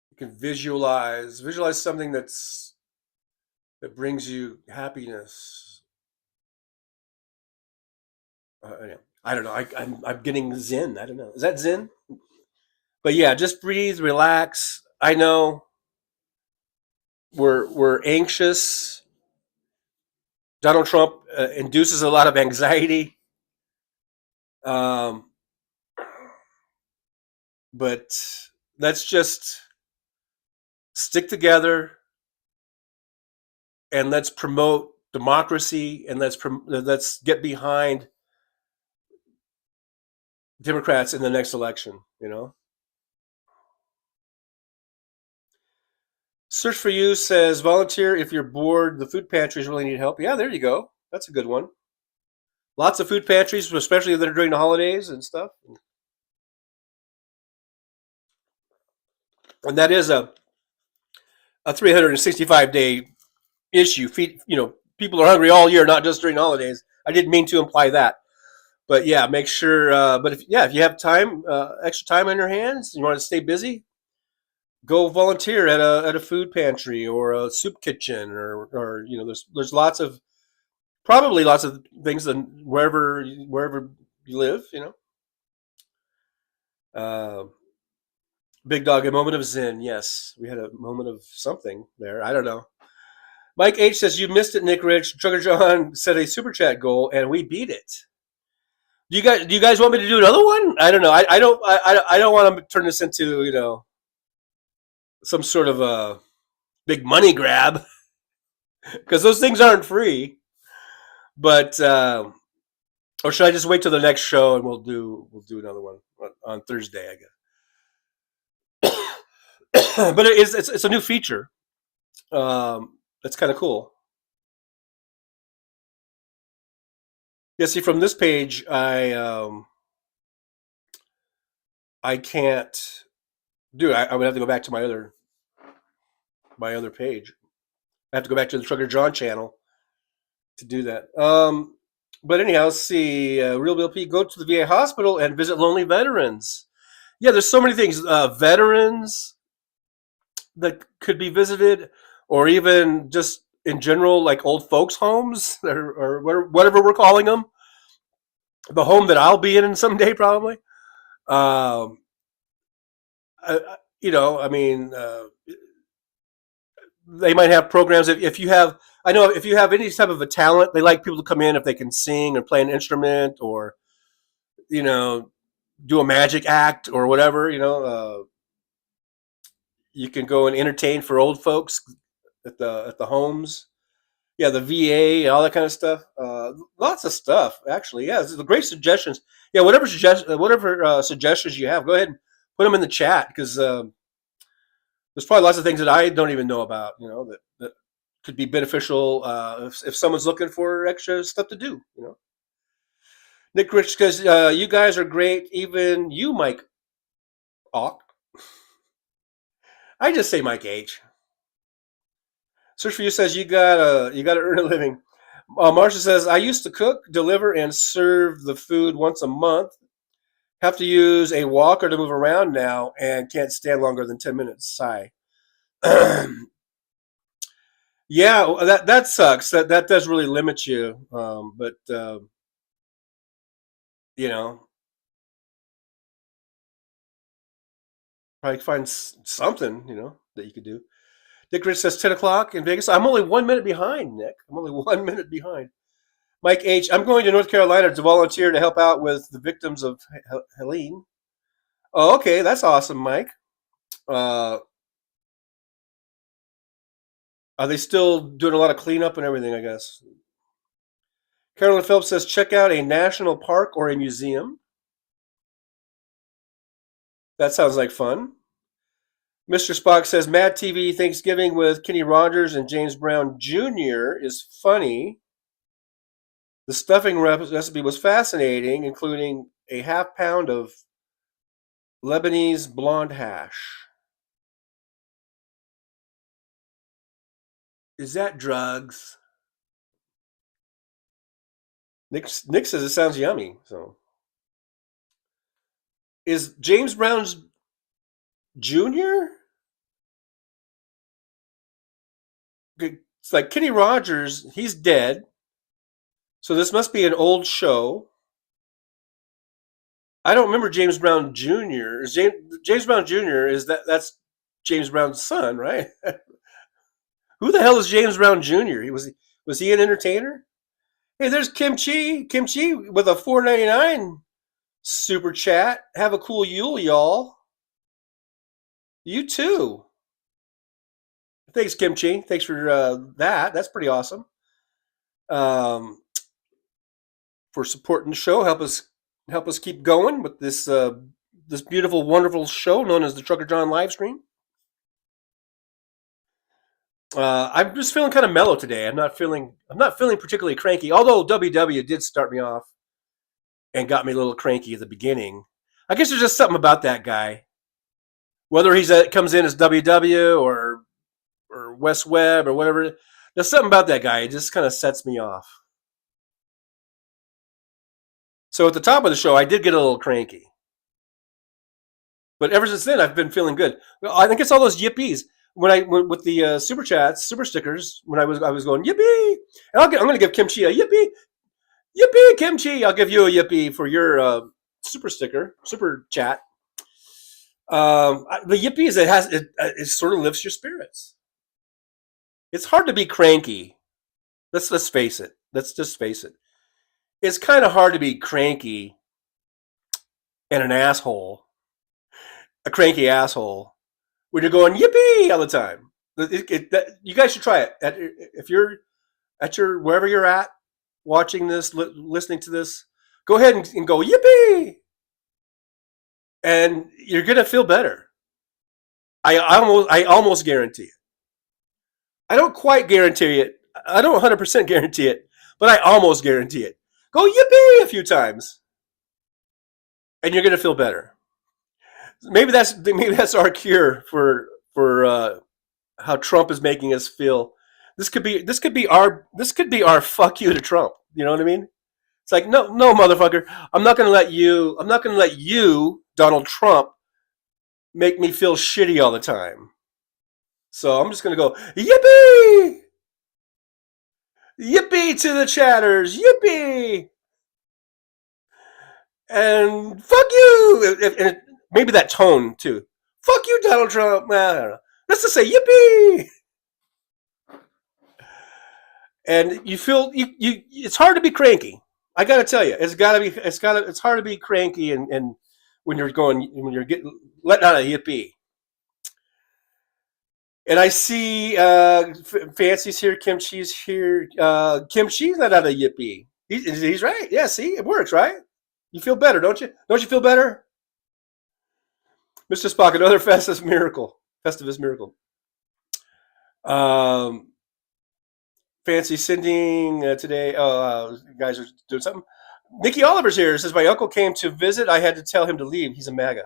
You can visualize something that brings you happiness. I don't know. I'm getting zen. I don't know. Is that zen? But yeah, just breathe, relax. I know we're anxious. Donald Trump induces a lot of anxiety. But let's just stick together and let's promote democracy and let's get behind Democrats in the next election, you know. Search for You says, volunteer if you're bored. The food pantries really need help. Yeah, there you go. That's a good one. Lots of food pantries, especially that are during the holidays and stuff. And that is a 365-day issue. People are hungry all year, not just during the holidays. I didn't mean to imply that. But yeah, make sure. But if you have time, extra time on your hands, you want to stay busy, go volunteer at a food pantry or a soup kitchen, or there's probably lots of things wherever you live. Big Dog, a moment of zen. Yes, we had a moment of something there. I don't know. Mike H says you missed it, Nick Rich. Trucker John set a super chat goal, and we beat it. Do you guys want me to do another one? I don't know. I don't want to turn this into some sort of a big money grab because those things aren't free. But or should I just wait till the next show and we'll do another one on Thursday, I guess. But it's a new feature. That's kind of cool. Yeah, see from this page, I can't do it. I would have to go back to my other page. I have to go back to the Trucker John channel to do that. But anyhow, let's see. Real Bill P, go to the VA hospital and visit lonely veterans. Yeah, there's so many things. Veterans that could be visited, or even just in general, like old folks' homes, or whatever we're calling them. The home that I'll be in someday, probably. I mean, they might have programs if you have. I know if you have any type of a talent, they like people to come in if they can sing or play an instrument or do a magic act or whatever. You can go and entertain for old folks at the homes. Yeah, the VA, all that kind of stuff. Lots of stuff, actually. Yeah, the great suggestions. Yeah, whatever suggestions you have, go ahead and put them in the chat because there's probably lots of things that I don't even know about. That could be beneficial if someone's looking for extra stuff to do. Nick Rich says you guys are great. Even you, Mike Auk. I just say Mike H. Search for You says you gotta earn a living. Marsha says I used to cook, deliver, and serve the food once a month. Have to use a walker to move around now and can't stand longer than 10 minutes. Sigh. Yeah, that sucks. That does really limit you. But probably find something that you could do. Dick Rich says 10 o'clock in Vegas. I'm only 1 minute behind, Nick. I'm only 1 minute behind. Mike H, I'm going to North Carolina to volunteer to help out with the victims of Helene. Oh, okay. That's awesome, Mike. Are they still doing a lot of cleanup and everything, I guess? Carolyn Phelps says check out a national park or a museum. That sounds like fun. Mr. Spock says Mad TV Thanksgiving with Kenny Rogers and James Brown Jr. is funny. The stuffing recipe was fascinating, including a half pound of Lebanese blonde hash. Is that drugs? Nick says it sounds yummy. So, is James Brown's Jr.? It's like Kenny Rogers. He's dead. So this must be an old show. I don't remember James Brown Jr. James Brown Jr. That's James Brown's son, right? Who the hell is James Brown Jr.? Was he an entertainer? Hey, there's Kimchi with a $4.99 super chat. Have a cool Yule, y'all. You too. Thanks, Kimchi. Thanks for that. That's pretty awesome. For supporting the show, help us keep going with this this beautiful, wonderful show known as the Trucker John live stream. I'm just feeling kind of mellow today. I'm not feeling particularly cranky. Although WW did start me off and got me a little cranky at the beginning. I guess there's just something about that guy. Whether comes in as WW or Wes Webb or whatever, there's something about that guy. It just kind of sets me off. So at the top of the show, I did get a little cranky. But ever since then, I've been feeling good. I think it's all those yippies. With the super chats, super stickers, when I was going yippee, and I'm going to give Kimchi a yippee, Kimchi. I'll give you a yippee for your super sticker, super chat. The yippee is it sort of lifts your spirits. it's hard to be cranky. Let's face it. Let's just face it. It's kind of hard to be cranky and an asshole, a cranky asshole, when you're going yippee all the time. You guys should try it. If you're at your wherever you're at, watching this, listening to this, go ahead and go yippee, and you're gonna feel better. I almost guarantee it. I don't quite guarantee it. I don't 100% guarantee it, but I almost guarantee it. Go yippee a few times, and you're gonna feel better. Maybe that's our cure for how Trump is making us feel. This could be our fuck you to Trump. You know what I mean? It's like no motherfucker. I'm not gonna let you, Donald Trump, make me feel shitty all the time. So I'm just gonna go yippee, yippee to the chatters, yippee, and fuck you. And maybe that tone too. Fuck you, Donald Trump. I don't know. Let's just say yippee. And you feel you it's hard to be cranky. I gotta tell you, it's hard to be cranky and when you're getting letting out a yippee. And I see Fancy's here, Kimchi's here. Kimchi's let out a yippee. He's right. Yeah, see, it works, right? You feel better, don't you? Don't you feel better? Mr. Spock, another Festivus miracle. Fancy sending today. You guys are doing something. Nikki Oliver's here. Says, my uncle came to visit. I had to tell him to leave. He's a MAGA.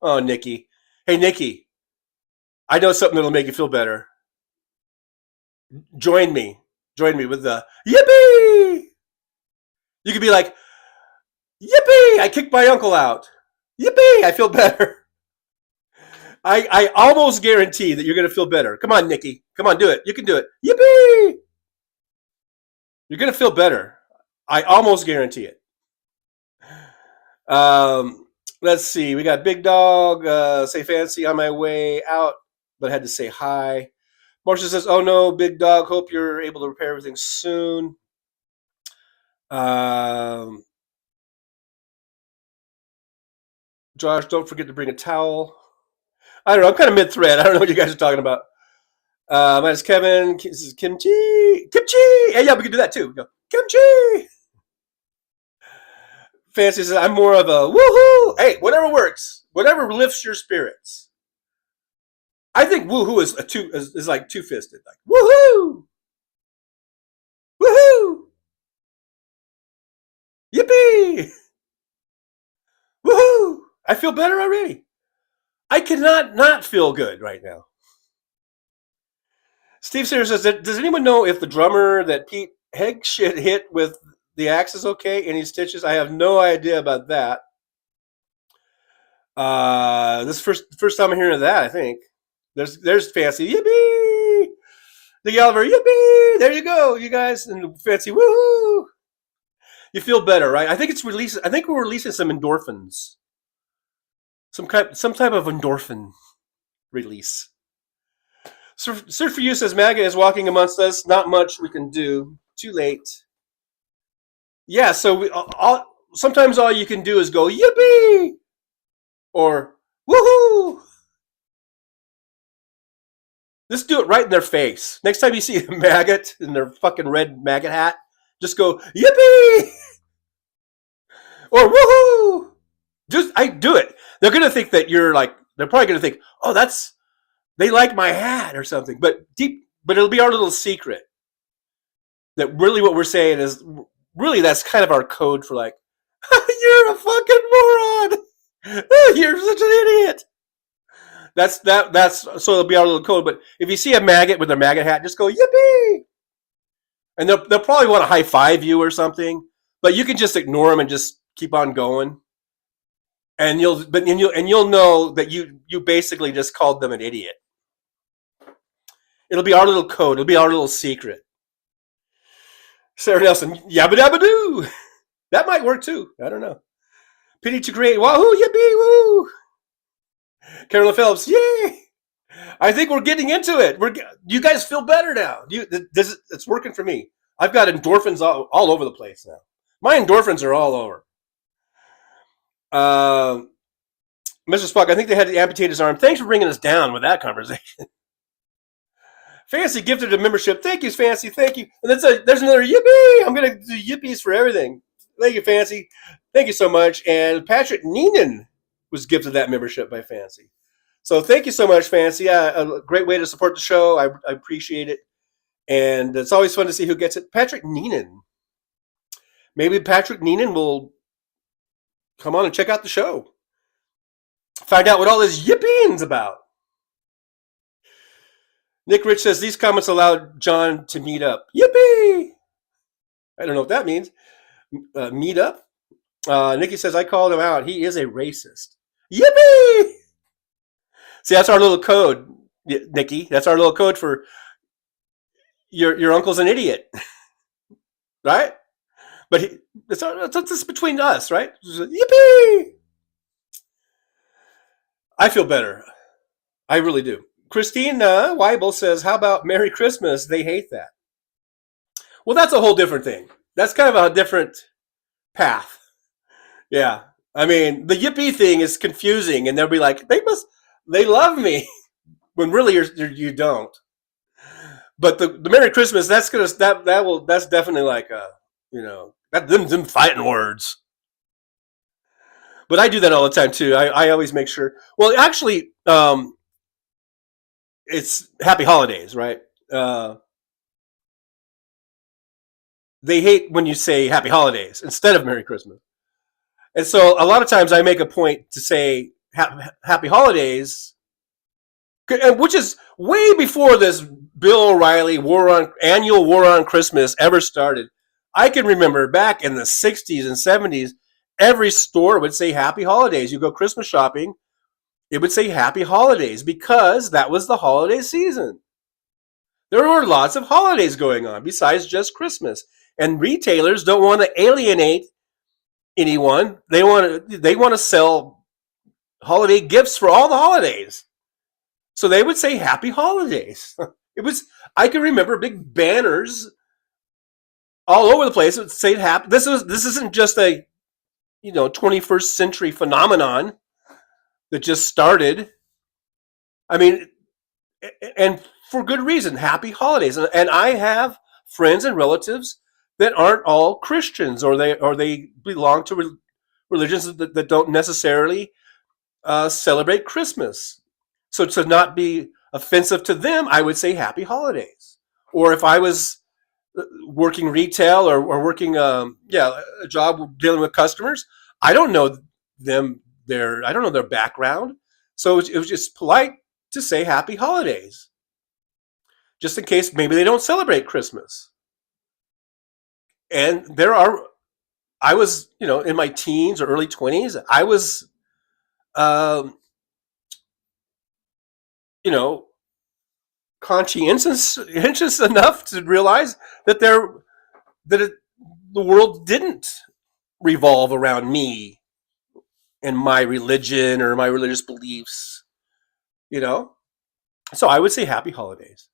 Oh, Nikki. Hey, Nikki. I know something that'll make you feel better. Join me with the yippee. You could be like, yippee, I kicked my uncle out. Yippee, I feel better. I almost guarantee that you're going to feel better. Come on, Nikki. Come on, do it. You can do it. Yippee! You're going to feel better. I almost guarantee it. Let's see. We got Big Dog. Say Fancy on my way out, but I had to say hi. Marcia says, oh no, Big Dog. Hope you're able to repair everything soon. Josh, don't forget to bring a towel. I don't know. I'm kind of mid-thread. I don't know what you guys are talking about. My name is Kevin. This is Kimchi. Hey, yeah, we can do that too. We go, Kimchi. Fancy says, I'm more of a woohoo. Hey, whatever works. Whatever lifts your spirits. I think woohoo is like two-fisted. Like, woohoo. Woohoo. Yippee. Woohoo. I feel better already. I cannot not feel good right now. Steve Sears says, does anyone know if the drummer that Pete Hegseth hit with the axe is okay? Any stitches? I have no idea about that. This first time I'm hearing of that, I think. There's Fancy. Yippee! The Oliver, yippee! There you go, you guys. And Fancy, woohoo! You feel better, right? I think we're releasing some endorphins. Some type of endorphin release. Surf for You says, MAGA is walking amongst us. Not much we can do. Too late. Yeah, so sometimes all you can do is go, yippee! Or, woohoo! Just do it right in their face. Next time you see a maggot in their fucking red maggot hat, just go, yippee! Or, woohoo! I do it. They're going to think that they're probably going to think, oh, they like my hat or something. But it'll be our little secret. That really what we're saying is, really that's kind of our code for like, you're a fucking moron. You're such an idiot. So it'll be our little code. But if you see a maggot with their maggot hat, just go, yippee. And they'll probably want to high five you or something. But you can just ignore them and just keep on going. And you'll know that you basically just called them an idiot. It'll be our little code. It'll be our little secret. Sarah Nelson, yabba dabba doo. That might work too. I don't know. Pity to create. Wahoo, yippee, woo. Carolyn Phillips, yay. I think we're getting into it. You guys feel better now. It's working for me. I've got endorphins all over the place now. My endorphins are all over. Mr. Spock, I think they had to amputate his arm. Thanks for bringing us down with that conversation. Fancy gifted a membership. Thank you, Fancy. Thank you. And there's another yippee. I'm going to do yippies for everything. Thank you, Fancy. Thank you so much. And Patrick Neenan was gifted that membership by Fancy. So thank you so much, Fancy. A great way to support the show. I appreciate it. And it's always fun to see who gets it. Patrick Neenan. Maybe Patrick Neenan will come on and check out the show. Find out what all this yipping's about. Nick Rich says, these comments allowed John to meet up. Yippee! I don't know what that means. Meet up? Nikki says, I called him out. He is a racist. Yippee! See, that's our little code, Nikki. That's our little code for your uncle's an idiot. Right? But it's between us, right? Yippee! I feel better. I really do. Christina Weibel says, how about Merry Christmas? They hate that. Well, that's a whole different thing. That's kind of a different path. Yeah. I mean, the yippee thing is confusing, and they'll be like, they love me, when really you don't. But the Merry Christmas, that's definitely like them fighting words. But I do that all the time too. I always make sure. Well, actually, it's Happy Holidays, right? They hate when you say Happy Holidays instead of Merry Christmas. And so a lot of times I make a point to say Happy Holidays, which is way before this Bill O'Reilly annual war on Christmas ever started. I can remember back in the 60s and 70s, every store would say Happy Holidays. You go Christmas shopping, it would say Happy Holidays because that was the holiday season. There were lots of holidays going on besides just Christmas. And retailers don't want to alienate anyone. They want to sell holiday gifts for all the holidays. So they would say Happy Holidays. I can remember big banners all over the place that would say happy. This isn't just a 21st century phenomenon that just started. I mean, and for good reason, Happy Holidays. And I have friends and relatives that aren't all Christians, or they belong to religions that don't necessarily celebrate Christmas. So to not be offensive to them, I would say Happy Holidays. Or if I was working retail or working a job dealing with customers, I don't know them. I don't know their background, so it was just polite to say Happy Holidays, just in case maybe they don't celebrate Christmas. And I was in my teens or early 20s. I was conscientious enough to realize that the world didn't revolve around me and my religion or my religious beliefs, So I would say Happy Holidays.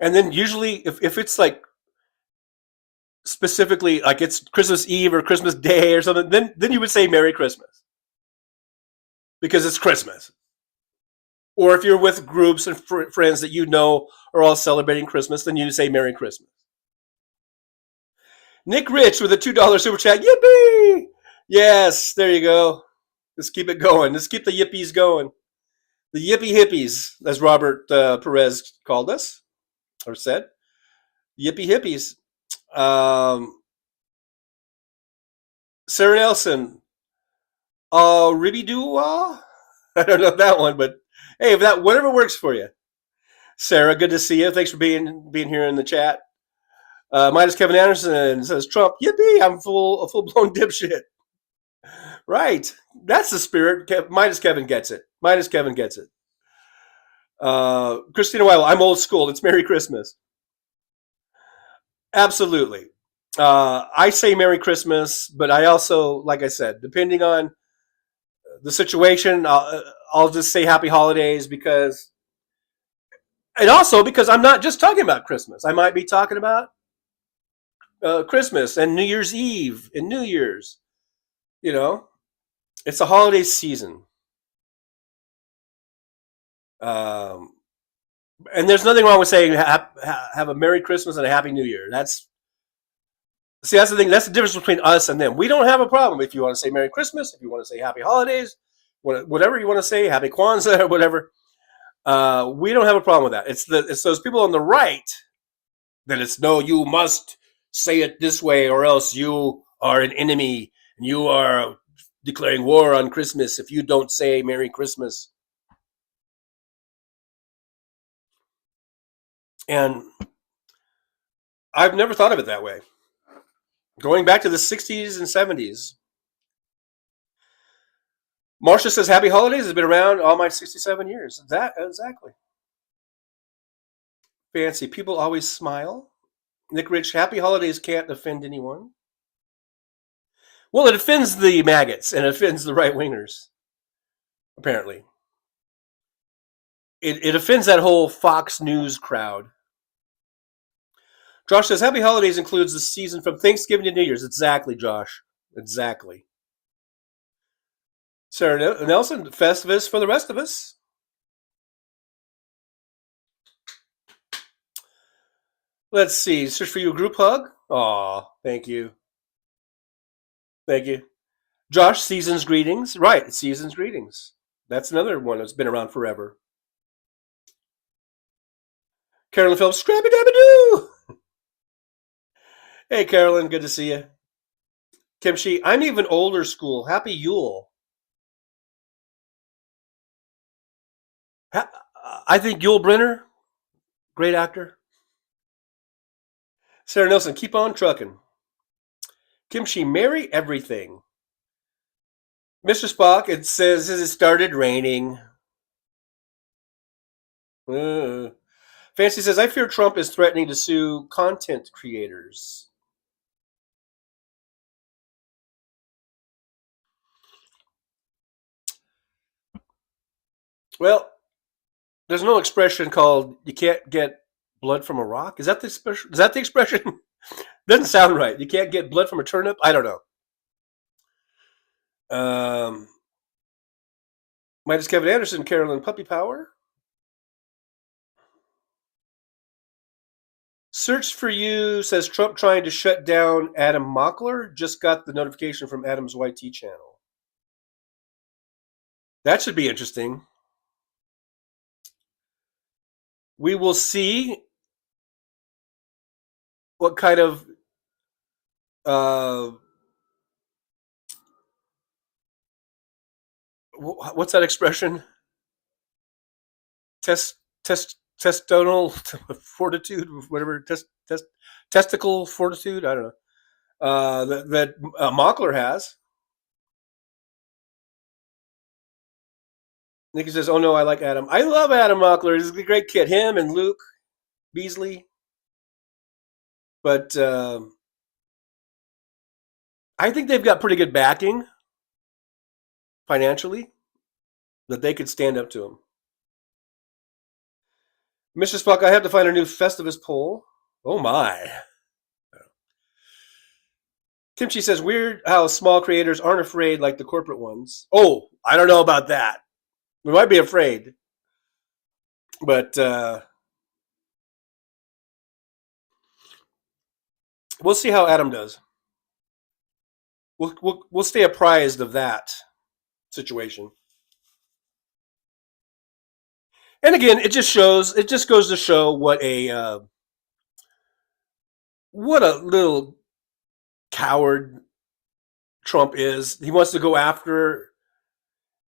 And then usually if it's like specifically like it's Christmas Eve or Christmas Day or something, then you would say Merry Christmas. Because it's Christmas. Or if you're with groups and friends that are all celebrating Christmas, then you say Merry Christmas. Nick Rich with a $2 super chat. Yippee! Yes, there you go. Let's keep it going. Let's keep the yippies going. The yippee hippies, as Robert Perez called us, or said. Yippee hippies. Sarah Nelson. Ribby doo. I don't know that one, but hey, whatever works for you. Sarah, good to see you. Thanks for being here in the chat. Midas Kevin Anderson says, Trump, yippee, I'm a full-blown dipshit. Right. That's the spirit. Midas Kevin gets it. Christina Weil, I'm old school. It's Merry Christmas. Absolutely. I say Merry Christmas, but I also, like I said, depending on the situation, I'll just say Happy Holidays because, and also because I'm not just talking about Christmas. I might be talking about Christmas and New Year's Eve and New Year's. You know, it's a holiday season. Um, and there's nothing wrong with saying have a Merry Christmas and a Happy New Year. That's the thing. That's the difference between us and them. We don't have a problem if you want to say Merry Christmas, if you want to say Happy Holidays, whatever you want to say, Happy Kwanzaa or whatever. We don't have a problem with that. It's those people on the right that it's no, you must say it this way or else you are an enemy and you are declaring war on Christmas if you don't say Merry Christmas. And I've never thought of it that way. Going back to the 60s and 70s. Marcia says Happy Holidays has been around all my 67 years. That exactly. Fancy. People always smile. Nick Rich, Happy Holidays can't offend anyone. Well, it offends the maggots and it offends the right wingers. Apparently. It offends that whole Fox News crowd. Josh says Happy Holidays includes the season from Thanksgiving to New Year's. Exactly, Josh. Exactly. Sarah Nelson, Festivus for the rest of us. Let's see. Search for you a group hug. Aw, thank you. Thank you. Josh, season's greetings. Right, season's greetings. That's another one that's been around forever. Carolyn Phillips, Scrappy Dabby Doo. Hey, Carolyn, good to see you. Kimchi, I'm even older school. Happy Yule. I think Yul Brynner, great actor. Sarah Nelson, keep on trucking. Kimchi, marry everything. Mr. Spock, it says it started raining. Fancy says, I fear Trump is threatening to sue content creators. Well, there's no expression called you can't get blood from a rock. Is that the expression? Is that the expression? Doesn't sound right. You can't get blood from a turnip? I don't know. Midas Kevin Anderson, Carolyn Puppy Power. Search for you says Trump trying to shut down Adam Mockler. Just got the notification from Adam's YT channel. That should be interesting. We will see what kind of what's that expression? Testonal fortitude, whatever. Testicle fortitude. I don't know. That Mockler has. Nikki says, "Oh no, I like Adam. I love Adam Mockler. He's a great kid. Him and Luke Beasley. But I think they've got pretty good backing financially that they could stand up to him." Mr. Spock, I have to find a new Festivus poll. Oh my. Kimchi says, weird how small creators aren't afraid like the corporate ones. Oh, I don't know about that. We might be afraid. But we'll see how Adam does. We'll stay apprised of that situation. And again, it just goes to show what a little coward Trump is. He wants to go after.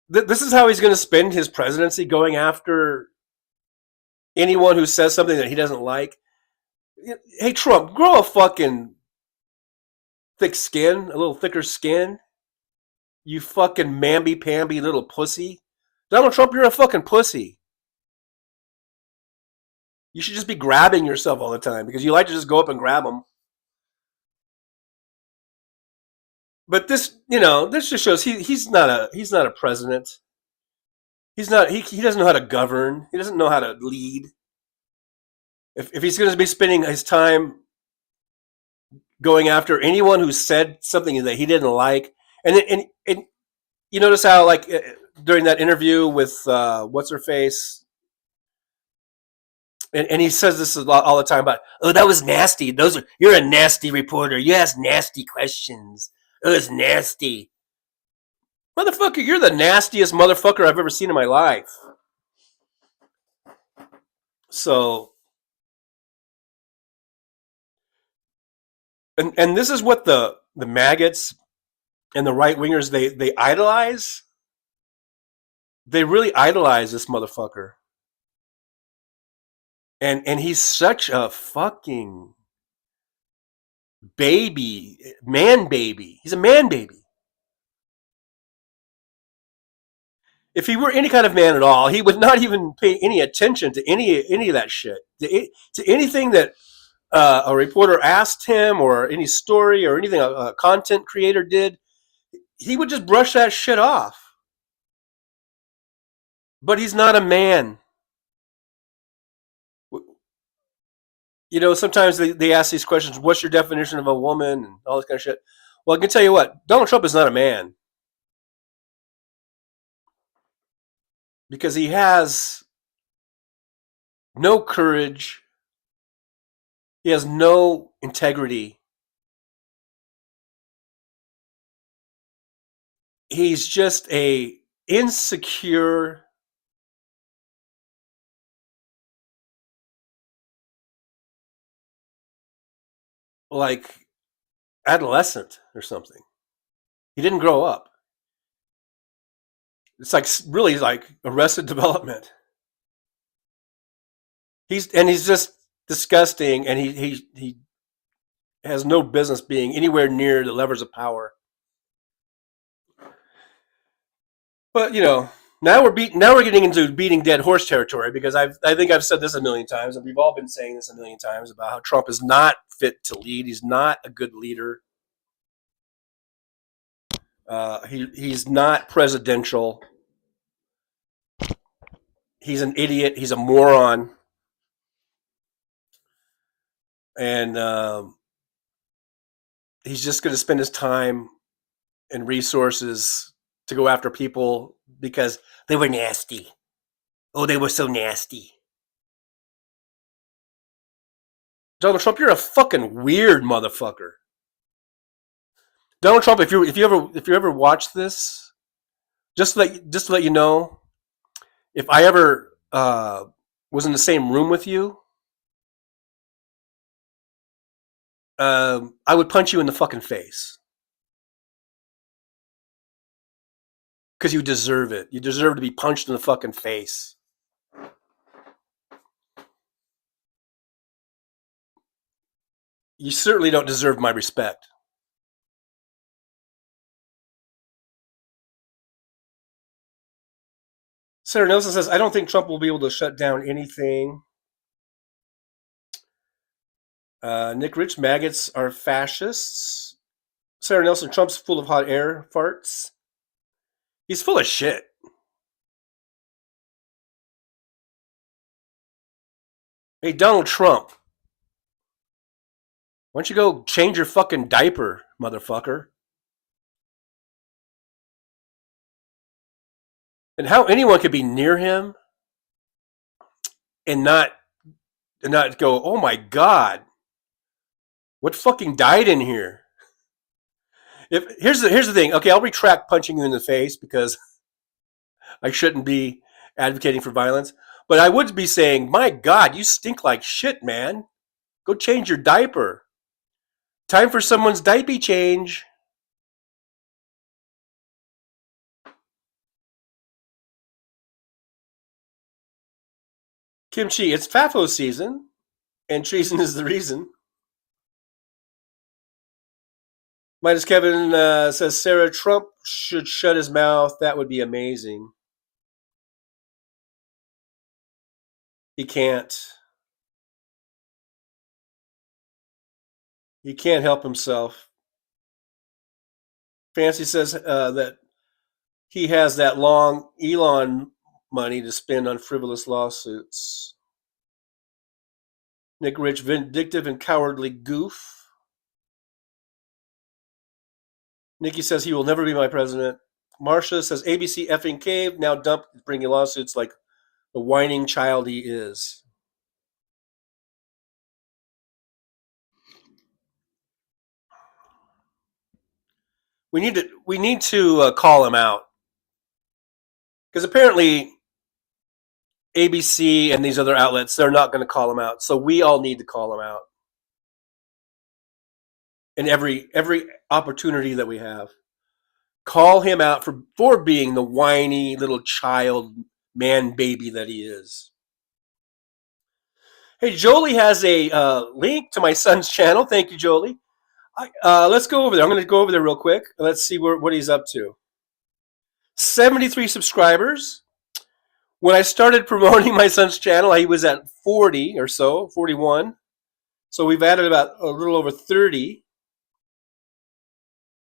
This is how he's going to spend his presidency, going after anyone who says something that he doesn't like. Hey, Trump, grow a fucking thick skin, a little thicker skin. You fucking mamby-pamby little pussy. Donald Trump, you're a fucking pussy. You should just be grabbing yourself all the time because you like to just go up and grab them. But this, this just shows he's not a president. He doesn't know how to govern. He doesn't know how to lead. If he's going to be spending his time going after anyone who said something that he didn't like, and you notice how like during that interview with what's her face, and he says this a lot, all the time about, oh, that was nasty. You're a nasty reporter. You ask nasty questions. It was nasty. Motherfucker, you're the nastiest motherfucker I've ever seen in my life. So, and this is what the maggots and the right wingers they idolize. They really idolize this motherfucker. And he's such a fucking baby, man baby. He's a man baby. If he were any kind of man at all, he would not even pay any attention to any of that shit. To anything that a reporter asked him, or any story or anything a content creator did, he would just brush that shit off. But he's not a man. Sometimes they ask these questions, what's your definition of a woman, and all this kind of shit. Well, I can tell you what, Donald Trump is not a man. Because he has no courage. He has no integrity. He's just a insecure, like, adolescent or something. He didn't grow up. It's like really like Arrested Development. He's just disgusting, and he has no business being anywhere near the levers of power. But now we're getting into beating dead horse territory, because I think I've said this a million times, and we've all been saying this a million times about how Trump is not fit to lead. He's not a good leader. He's not presidential. He's an idiot. He's a moron. And he's just going to spend his time and resources to go after people because they were nasty. Oh, they were so nasty. Donald Trump, you're a fucking weird motherfucker. Donald Trump, if you ever watch this, just to let you know, if I ever was in the same room with you, I would punch you in the fucking face. Because you deserve it. You deserve to be punched in the fucking face. You certainly don't deserve my respect. Sarah Nelson says, I don't think Trump will be able to shut down anything. Nick Rich, maggots are fascists. Sarah Nelson, Trump's full of hot air farts. He's full of shit. Hey, Donald Trump. Why don't you go change your fucking diaper, motherfucker? And how anyone could be near him and not go, oh my God, what fucking died in here? Here's the thing. Okay, I'll retract punching you in the face, because I shouldn't be advocating for violence. But I would be saying, my God, you stink like shit, man. Go change your diaper. Time for someone's diaper change. Kimchi, it's FAFO season, and treason is the reason. Midas Kevin says, Sarah, Trump should shut his mouth. That would be amazing. He can't. He can't help himself. Fancy says that he has that long Elon money to spend on frivolous lawsuits. Nick Rich, vindictive and cowardly goof. Nikki says he will never be my president. Marsha says ABC effing cave, now dumped, bringing lawsuits like the whining child he is. We need to call him out, because apparently ABC and these other outlets, they're not going to call him out. So we all need to call him out in every opportunity that we have. Call him out for being the whiny little child man baby that he is. Hey, Jolie has a link to my son's channel. Thank you, Jolie. Let's go over there. I'm going to go over there real quick. Let's see what he's up to. 73 subscribers. When I started promoting my son's channel, he was at 40 or so, 41. So we've added about a little over 30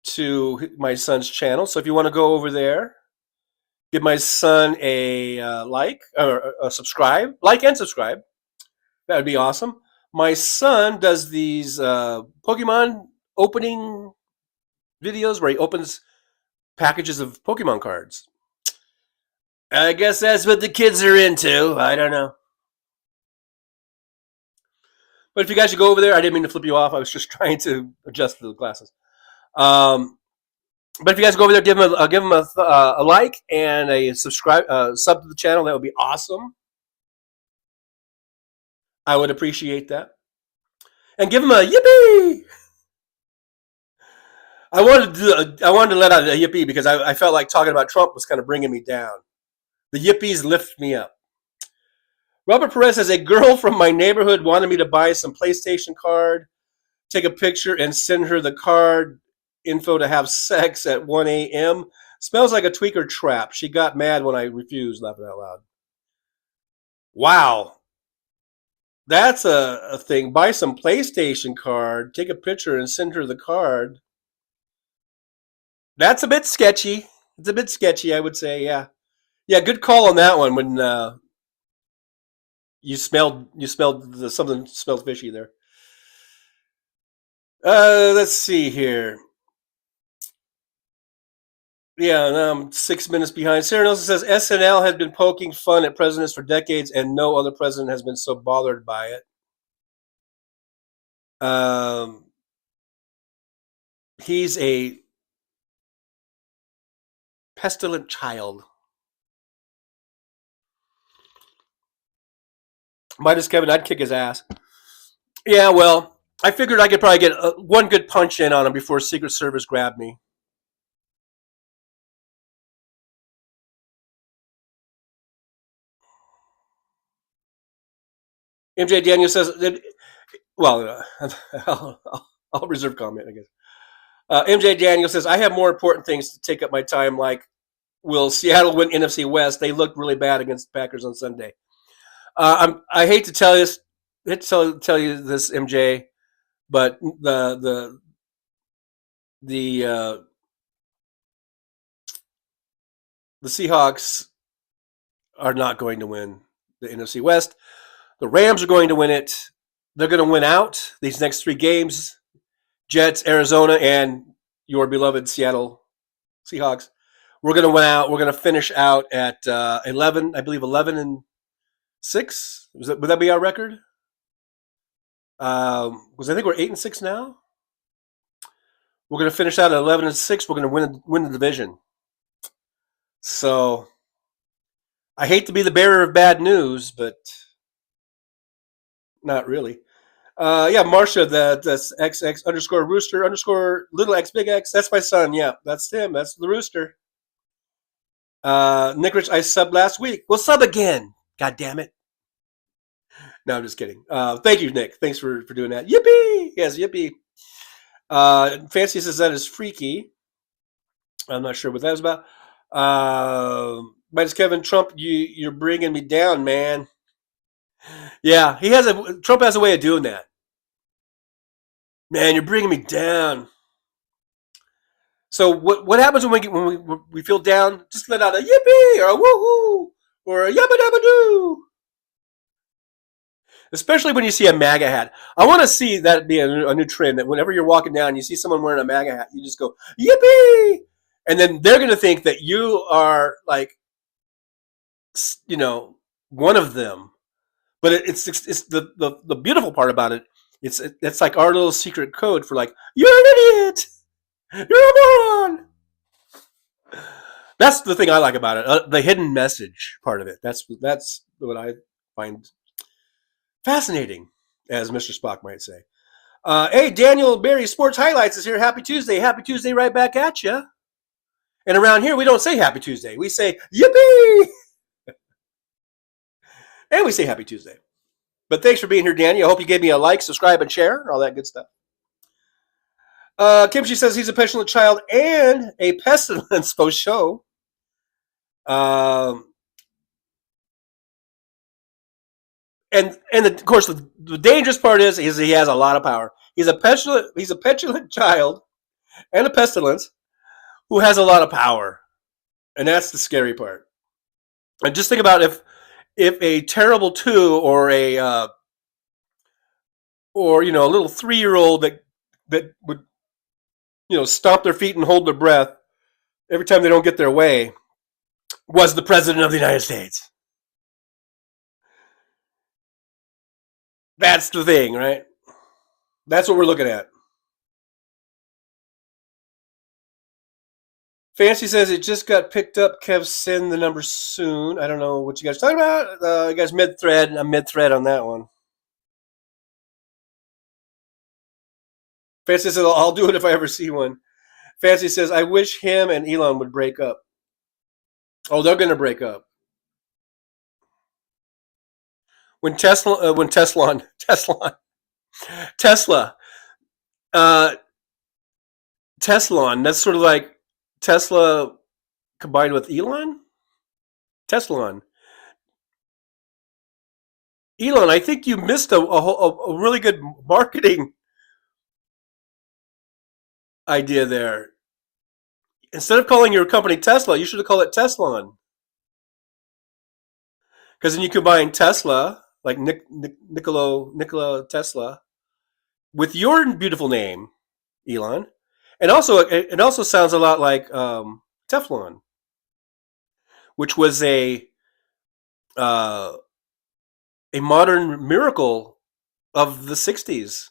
to my son's channel. So if you want to go over there, give my son a like or a subscribe, like and subscribe. That would be awesome. My son does these Pokemon opening videos where he opens packages of Pokemon cards. I guess that's what the kids are into. I don't know. But if you guys should go over there, I didn't mean to flip you off. I was just trying to adjust the glasses. But if you guys go over there, give him a like and a subscribe, sub to the channel. That would be awesome. I would appreciate that. And give him a yippee. I wanted to let out a yippee because I felt like talking about Trump was kind of bringing me down. The yippies lift me up. Robert Perez says, a girl from my neighborhood wanted me to buy some PlayStation card, take a picture, and send her the card info to have sex at 1 a.m. Smells like a tweaker trap. She got mad when I refused, laughing out loud. Wow. That's a thing. Buy some PlayStation card, take a picture, and send her the card. That's a bit sketchy. It's a bit sketchy, I would say, yeah. Yeah, good call on that one when you smelled something smelled fishy there. Let's see here. Yeah, now I'm 6 minutes behind. Sarah Nelson says SNL has been poking fun at presidents for decades, and no other president has been so bothered by it. He's a pestilent child. Minus Kevin, I'd kick his ass. Yeah, well, I figured I could probably get one good punch in on him before Secret Service grabbed me. MJ Daniel says, well, I'll reserve comment, I guess. MJ Daniel says, I have more important things to take up my time, like, will Seattle win NFC West? They looked really bad against the Packers on Sunday. I hate to tell you this, MJ, but the Seahawks are not going to win the NFC West. The Rams are going to win it. They're going to win out these next 3 games. Jets, Arizona, and your beloved Seattle Seahawks. We're going to win out. We're going to finish out at 11, I believe 11-6. Would that be our record? Because I think we're 8-6 now. We're going to finish out at 11-6. We're going to win the division. So I hate to be the bearer of bad news, but not really. Yeah, Marsha, that's XX _ rooster _ little X big X. That's my son. Yeah, that's him. That's the rooster. Nick Rich, I subbed last week. Well, sub again. God damn it. No, I'm just kidding. Thank you, Nick. Thanks for doing that. Yippee! Yes, yippee. Fancy says that is freaky. I'm not sure what that was about. Minus Kevin, Trump, you're bringing me down, man. Yeah, Trump has a way of doing that. Man, you're bringing me down. So what happens when we feel down? Just let out a yippee or a woohoo or a yabba dabba doo. Especially when you see a MAGA hat. I want to see that be a new trend, that whenever you're walking down and you see someone wearing a MAGA hat, you just go, yippee! And then they're going to think that you are like, one of them. But it's the beautiful part about it. It's like our little secret code for like, you're an idiot! You're a moron! That's the thing I like about it. The hidden message part of it. That's what I find fascinating, as Mr. Spock might say. Hey, Daniel Berry Sports Highlights is here. Happy Tuesday. Happy Tuesday right back at you. And around here, we don't say Happy Tuesday. We say, yippee! And we say Happy Tuesday. But thanks for being here, Danny. I hope you gave me a like, subscribe, and share, and all that good stuff. Kimchi says he's a petulant child and a pestilence faux show. And of course, the dangerous part is he has a lot of power. He's a petulant child and a pestilence who has a lot of power, and that's the scary part. And just think about if a terrible 2 or a a little 3-year-old that would stomp their feet and hold their breath every time they don't get their way was the president of the United States. That's the thing, right? That's what we're looking at. Fancy says it just got picked up. Kev, send the number soon. I don't know what you guys are talking about. You guys mid-thread. I'm mid-thread on that one. Fancy says, I'll do it if I ever see one. Fancy says, I wish him and Elon would break up. Oh, they're going to break up. When Tesla, Tesla, that's sort of like Tesla combined with Elon? Elon, I think you missed a really good marketing idea there. Instead of calling your company Tesla, you should have called it Teslon. Because then you combine Tesla, like Nikola Tesla, with your beautiful name, Elon. And also, it also sounds a lot like Teflon, which was a modern miracle of the 60s,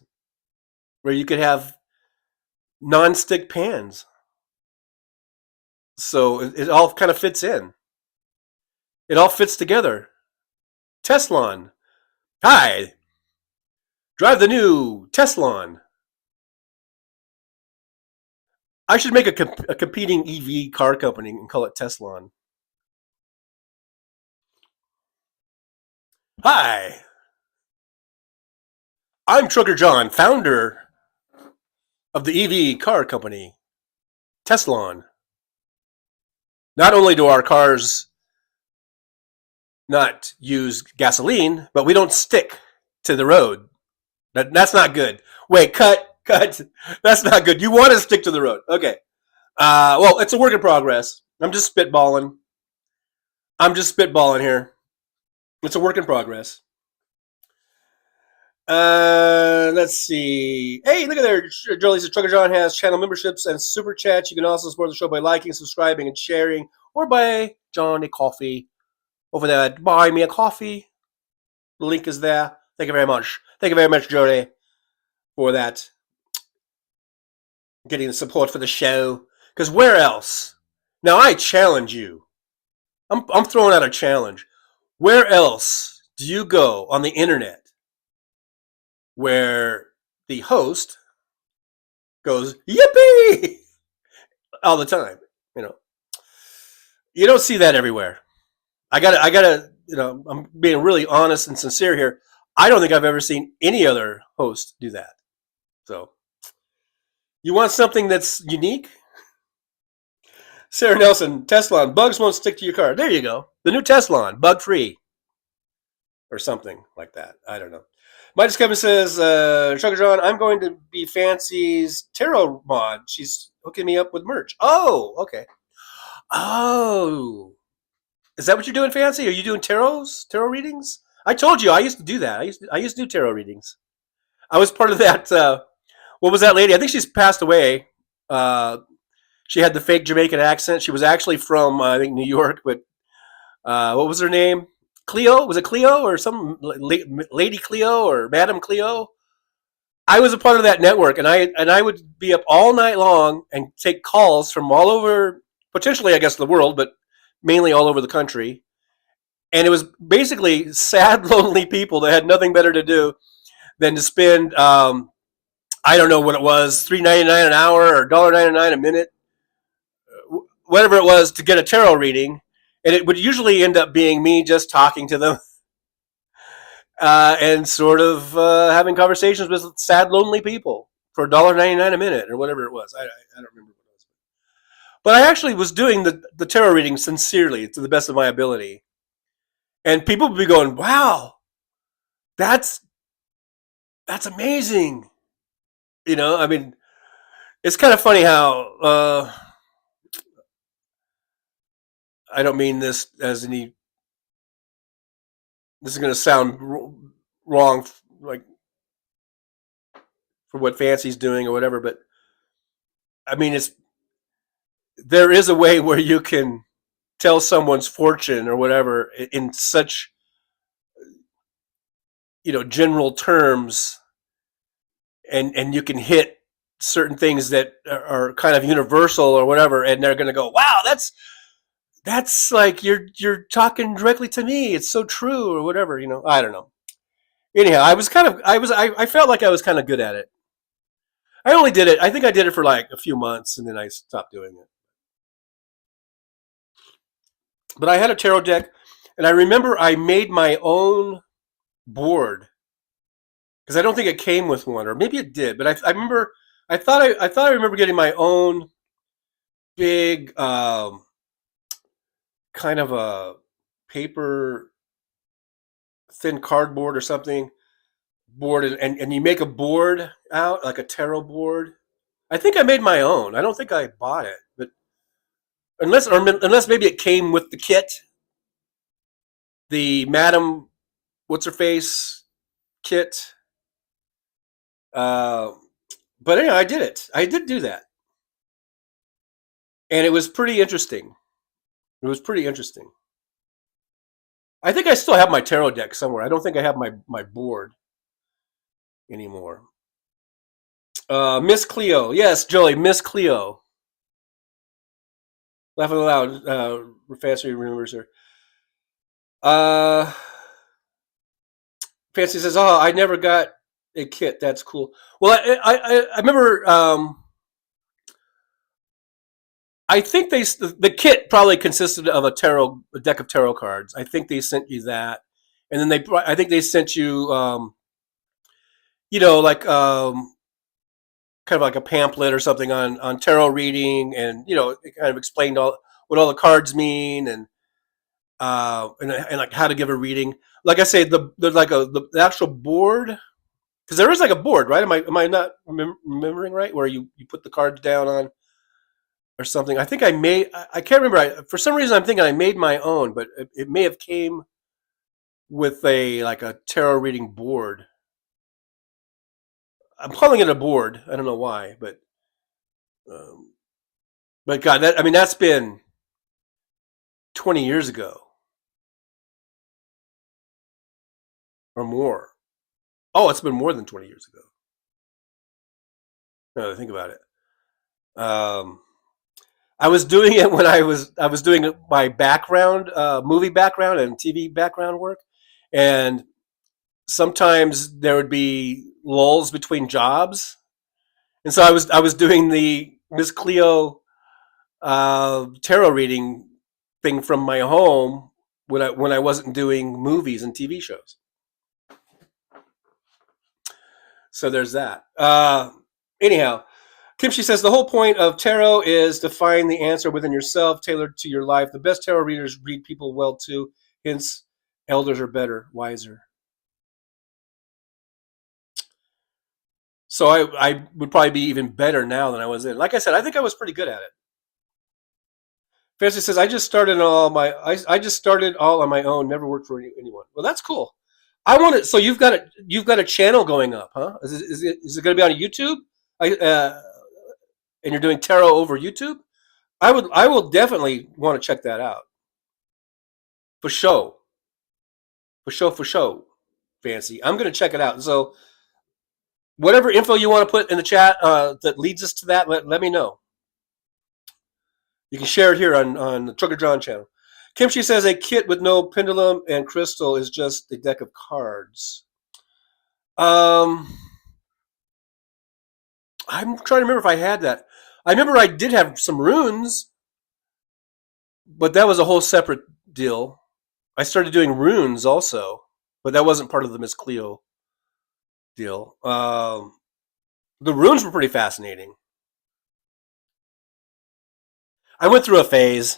where you could have non-stick pans. So it all kind of fits in. It all fits together. Teslon. Hi. Drive the new Teslon. I should make a competing EV car company and call it Teslon. Hi. I'm Trucker John, founder of the EV car company, Teslon. Not only do our cars not use gasoline, but we don't stick to the road. That's not good. Wait, cut. That's not good. You want to stick to the road. Okay. Well, it's a work in progress. I'm just spitballing here. It's a work in progress. Let's see. Hey, look at there. Jolie says Trucker John has channel memberships and super chats. You can also support the show by liking, subscribing, and sharing, or buy John a coffee over there. Buy me a coffee. The link is there. Thank you very much. Thank you very much, Jolie, for that. Getting the support for the show. Because where else? Now I challenge you. I'm throwing out a challenge. Where else do you go on the internet where the host goes yippee all the time? You don't see that everywhere. I gotta. I'm being really honest and sincere here. I don't think I've ever seen any other host do that. So, you want something that's unique? Sarah Nelson, Teslon, bugs won't stick to your car. There you go. The new Teslon, bug free. Or something like that. I don't know. Midas Kevin says, Trucker John, I'm going to be Fancy's tarot mod. She's hooking me up with merch. Oh, okay. Oh, is that what you're doing, Fancy? Are you doing tarot readings? I told you I used to do that. I used to do tarot readings. I was part of that. What was that lady? I think she's passed away. Uh, she had the fake Jamaican accent. She was actually from I think New York, but what was her name? Cleo? Was it Cleo or some Lady Cleo or Madam Cleo? I was a part of that network, and I would be up all night long and take calls from all over, potentially I guess the world, but mainly all over the country. And it was basically sad, lonely people that had nothing better to do than to spend I don't know what it was, $3.99 an hour or $1.99 a minute, whatever it was, to get a tarot reading, and it would usually end up being me just talking to them and sort of having conversations with sad, lonely people for $1.99 a minute or whatever it was. I don't remember what it was, but I actually was doing the tarot reading sincerely to the best of my ability, and people would be going, "Wow, that's amazing." I mean, it's kind of funny how I don't mean this as any. This is going to sound wrong, like for what Fancy's doing or whatever, but I mean, there is a way where you can tell someone's fortune or whatever in such general terms, and you can hit certain things that are kind of universal or whatever, and they're going to go, "Wow, that's like you're talking directly to me. It's so true," or whatever. I don't know. Anyhow, I felt like I was kind of good at it. I only did it. I think I did it for like a few months, and then I stopped doing it. But I had a tarot deck, and I remember I made my own board because I don't think it came with one, or maybe it did. But I remember I remember getting my own big kind of a paper thin cardboard or something board, and you make a board out like a tarot board. I think I made my own. I don't think I bought it, but unless maybe it came with the kit, the Madam what's her face kit. Uh, but anyway, I did it. I did do that, and it was pretty interesting. It was pretty interesting. I think I still have my tarot deck somewhere. I don't think I have my board anymore. Miss Cleo, yes, Joey, Miss Cleo. Laughing aloud. Fancy remembers her. Fancy says, "Oh, I never got a kit. That's cool." Well, I remember. I think the kit probably consisted of a deck of tarot cards. I think they sent you that, and then I think they sent you, like kind of like a pamphlet or something on tarot reading, and it kind of explained what all the cards mean, and like how to give a reading. Like I say, there's like the actual board, because there is like a board, right? Am I not remembering right, where you put the cards down on or something? I think I can't remember. For some reason I'm thinking I made my own, but it may have came with a tarot reading board. I'm calling it a board. I don't know why, um, but God, that's been 20 years ago or more. Oh, it's been more than 20 years ago. Now that I think about it. I was doing it when I was doing my background, movie background and TV background work, and sometimes there would be lulls between jobs, and so I was doing the Miss Cleo tarot reading thing from my home when I wasn't doing movies and TV shows. So there's that. Anyhow, Kimchi says the whole point of tarot is to find the answer within yourself, tailored to your life. The best tarot readers read people well too. Hence, elders are better, wiser. So I would probably be even better now than I was then. Like I said, I think I was pretty good at it. Fancy says I just started all on my own. Never worked for anyone. Well, that's cool. I want it. So you've got a channel going up, huh? Is it going to be on YouTube? And you're doing tarot over YouTube. I will definitely want to check that out for show. For show. Fancy. I'm going to check it out. So whatever info you want to put in the chat that leads us to that, let me know. You can share it here on the Trucker John channel. Kimchi says a kit with no pendulum and crystal is just a deck of cards. I'm trying to remember if I had that. I remember I did have some runes, but that was a whole separate deal. I started doing runes also, but that wasn't part of the Miss Cleo deal. The runes were pretty fascinating. I went through a phase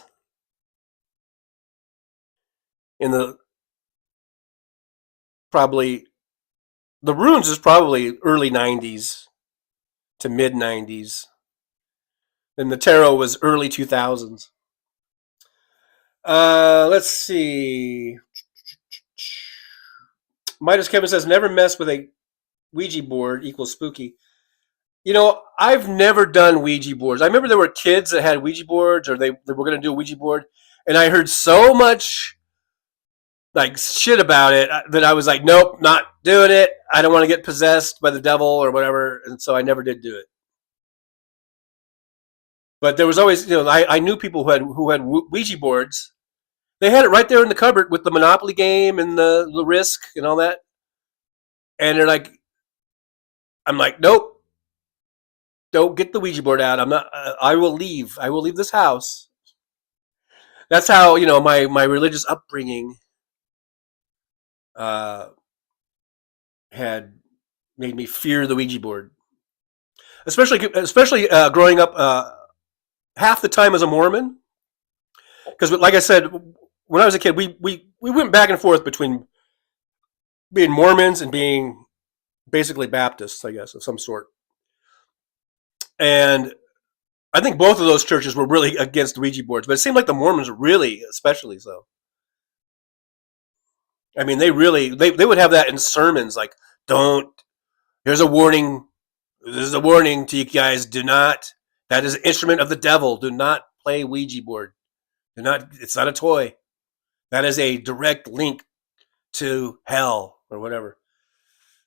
in the runes is probably early 90s to mid 90s. And the tarot was early 2000s. Let's see. Midas Kevin says, never mess with a Ouija board equals spooky. You know, I've never done Ouija boards. I remember there were kids that had Ouija boards, or they were going to do a Ouija board, and I heard so much like shit about it that I was like, nope, not doing it. I don't want to get possessed by the devil or whatever, and so I never did do it. But there was always, you know, I knew people who had Ouija boards. They had it right there in the cupboard with the Monopoly game and the Risk and all that, and they're like, I'm like, nope. Don't get the Ouija board out. I'm not. I will leave. I will leave this house. That's how, you know, my religious upbringing had made me fear the Ouija board. Especially growing up half the time as a Mormon. Because, like I said, when I was a kid, we went back and forth between being Mormons and being basically Baptists, I guess, of some sort. And I think both of those churches were really against Ouija boards, but it seemed like the Mormons were really especially so. I mean, they would have that in sermons, like, here's a warning. This is a warning to you guys. Do not, that is an instrument of the devil. Do not play Ouija board. It's not a toy. That is a direct link to hell or whatever.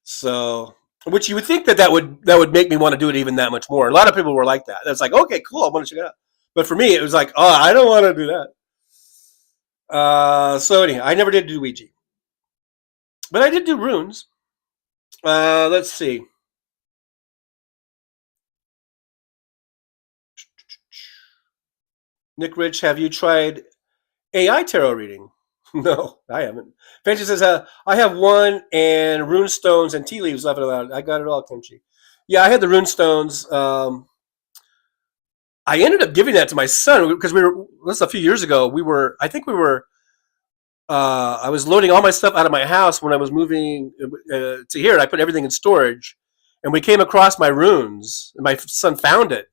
So, which you would think that would make me want to do it even that much more. A lot of people were like that. It's like, okay, cool, I want to check it out. But for me, it was like, oh, I don't want to do that. So anyhow, I never did do Ouija, but I did do runes. Let's see. Nick Rich, have you tried AI tarot reading? No, I haven't. Fancy says, I have one and rune stones and tea leaves left out. I got it all, Kimchi. Yeah, I had the rune stones. I ended up giving that to my son because this was a few years ago. I was loading all my stuff out of my house when I was moving to here, and I put everything in storage. And we came across my runes, and my son found it.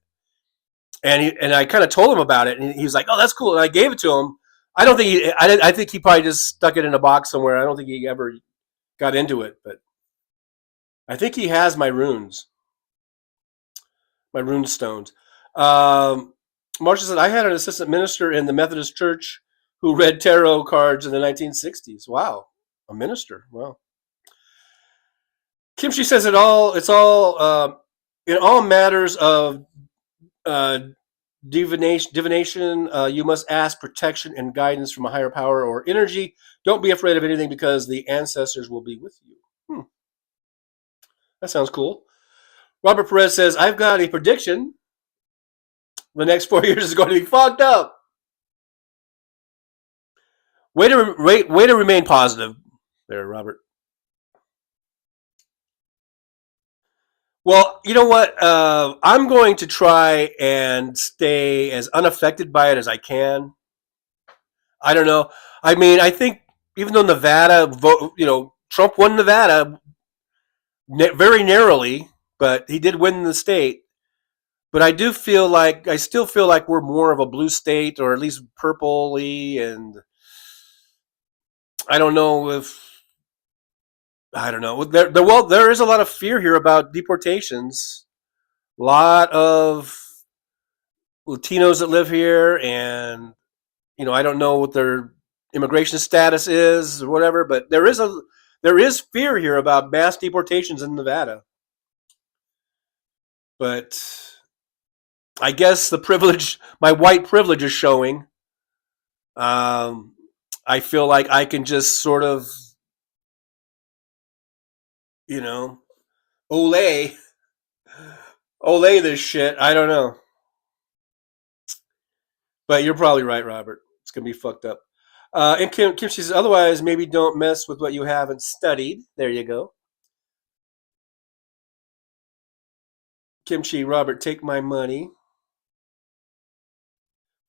And I kind of told him about it, and he was like, "Oh, that's cool." And I gave it to him. I think he probably just stuck it in a box somewhere. I don't think he ever got into it, but I think he has my runes, my rune stones. Marsha said, I had an assistant minister in the Methodist Church who read tarot cards in the 1960s. Wow, a minister. Wow. Kimchi says it's all in all matters of divination, you must ask protection and guidance from a higher power or energy. Don't be afraid of anything because the ancestors will be with you. That sounds cool. Robert Perez says, I've got a prediction. The next 4 years is going to be fogged up. Way to remain positive there, Robert. Well, you know what? I'm going to try and stay as unaffected by it as I can. I don't know. I mean, I think even though Nevada Trump won Nevada very narrowly, but he did win the state. But I still feel like we're more of a blue state, or at least purpley, and I don't know if I don't know. There is a lot of fear here about deportations. A lot of Latinos that live here, and I don't know what their immigration status is or whatever, but there is fear here about mass deportations in Nevada. But I guess my white privilege is showing. I feel like I can just sort of, ole this shit. I don't know. But you're probably right, Robert. It's going to be fucked up. And Kim says, otherwise, maybe don't mess with what you haven't studied. There you go. Kimchi, Robert, take my money.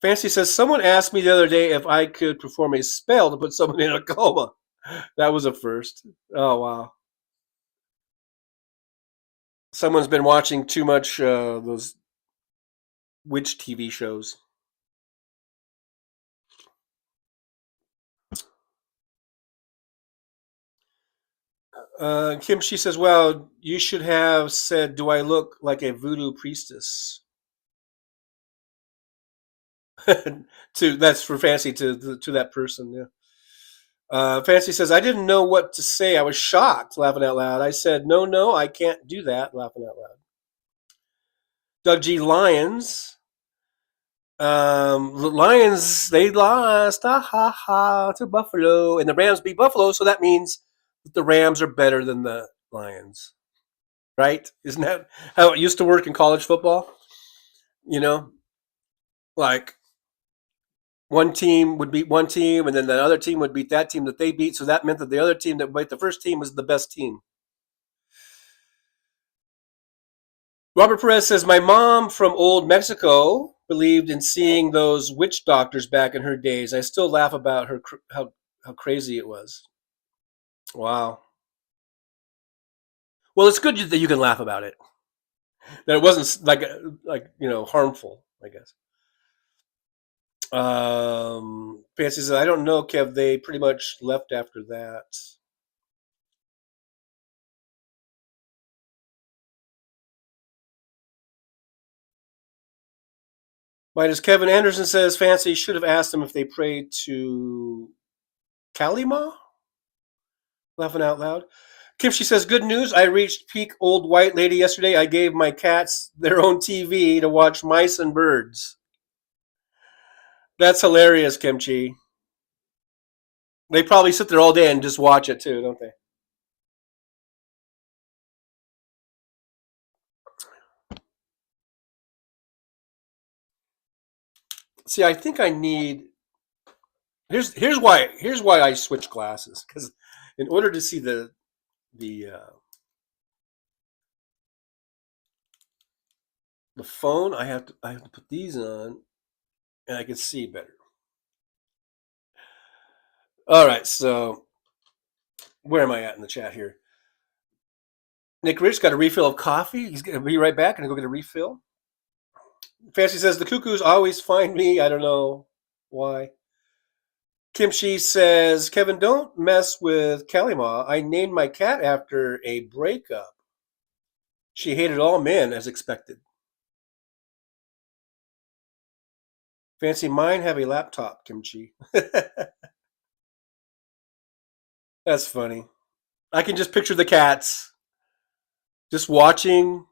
Fancy says, someone asked me the other day if I could perform a spell to put someone in a coma. That was a first. Oh, wow. Someone's been watching too much those witch TV shows. Kimchi says, well, you should have said, do I look like a voodoo priestess? That's for Fancy to that person. Yeah. Fancy says, I didn't know what to say. I was shocked, laughing out loud. I said, no, I can't do that, laughing out loud. Doug G. Lions. Lions, they lost to Buffalo, and the Rams beat Buffalo, so that means that the Rams are better than the Lions, right? Isn't that how it used to work in college football? Like one team would beat one team, and then the other team would beat that team that they beat, so that meant that the other team that beat the first team was the best team. Robert Perez says, my mom from old Mexico believed in seeing those witch doctors back in her days. I still laugh about her how crazy it was. Wow. Well, it's good that you can laugh about it. That it wasn't like harmful, I guess. Fancy says, I don't know, Kev. They pretty much left after that. Minus Kevin Anderson says, Fancy should have asked them if they prayed to Kalima? Laughing out loud. Kimchi says, good news. I reached peak old white lady yesterday. I gave my cats their own TV to watch mice and birds. That's hilarious, Kimchi. They probably sit there all day and just watch it too, don't they? See, I think I need. Here's why I switch glasses, because in order to see the phone, I have to put these on, and I can see better. All right, so where am I at in the chat here? Nick Rich got a refill of coffee. He's gonna be right back and go get a refill. Fancy says the cuckoos always find me. I don't know why. Kimchi says, Kevin, don't mess with Kalima. I named my cat after a breakup. She hated all men as expected. Fancy, mine have a laptop, Kimchi. That's funny. I can just picture the cats just watching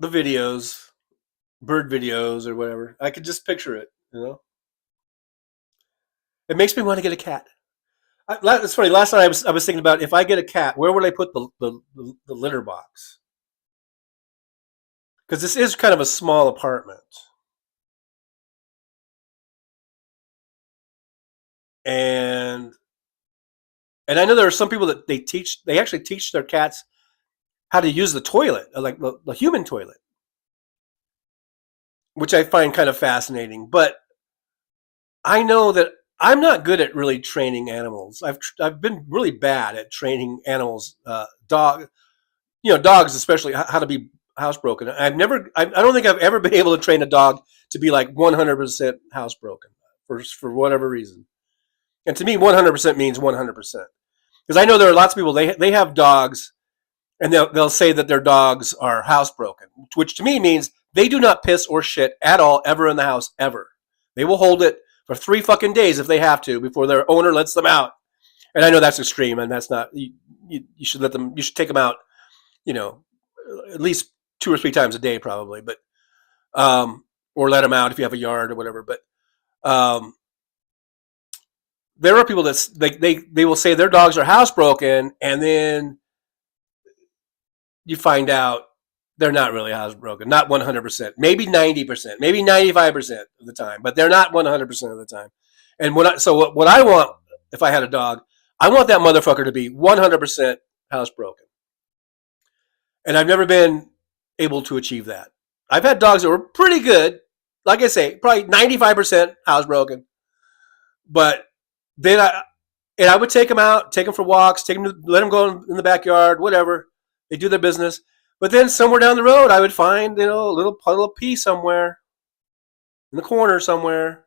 the videos, bird videos or whatever. I could just picture it, It makes me want to get a cat. It's funny. Last night I was thinking about, if I get a cat, where would I put the litter box? Because this is kind of a small apartment. And I know there are some people that they actually teach their cats how to use the toilet, like the human toilet, which I find kind of fascinating. But I know that I'm not good at really training animals. I've been really bad at training animals. dogs especially how to be housebroken. I don't think I've ever been able to train a dog to be like 100% housebroken for whatever reason. And to me, 100% means 100%. Because I know there are lots of people they have dogs, and they'll say that their dogs are housebroken, which to me means they do not piss or shit at all ever in the house ever. They will hold it for 3 fucking days if they have to before their owner lets them out. And I know that's extreme, and that's not you should let them. You should take them out, at least 2 or 3 times a day probably, but or let them out if you have a yard or whatever. But there are people that they will say their dogs are housebroken, and then you find out they're not really housebroken, not 100%, maybe 90%, maybe 95% of the time, but they're not 100% of the time. And what I want if I had a dog, I want that motherfucker to be 100% housebroken. And I've never been able to achieve that. I've had dogs that were pretty good, like I say, probably 95% housebroken, but then I would take them out, take them for walks, let them go in the backyard, whatever. They do their business. But then somewhere down the road, I would find, a little puddle of pee somewhere in the corner somewhere.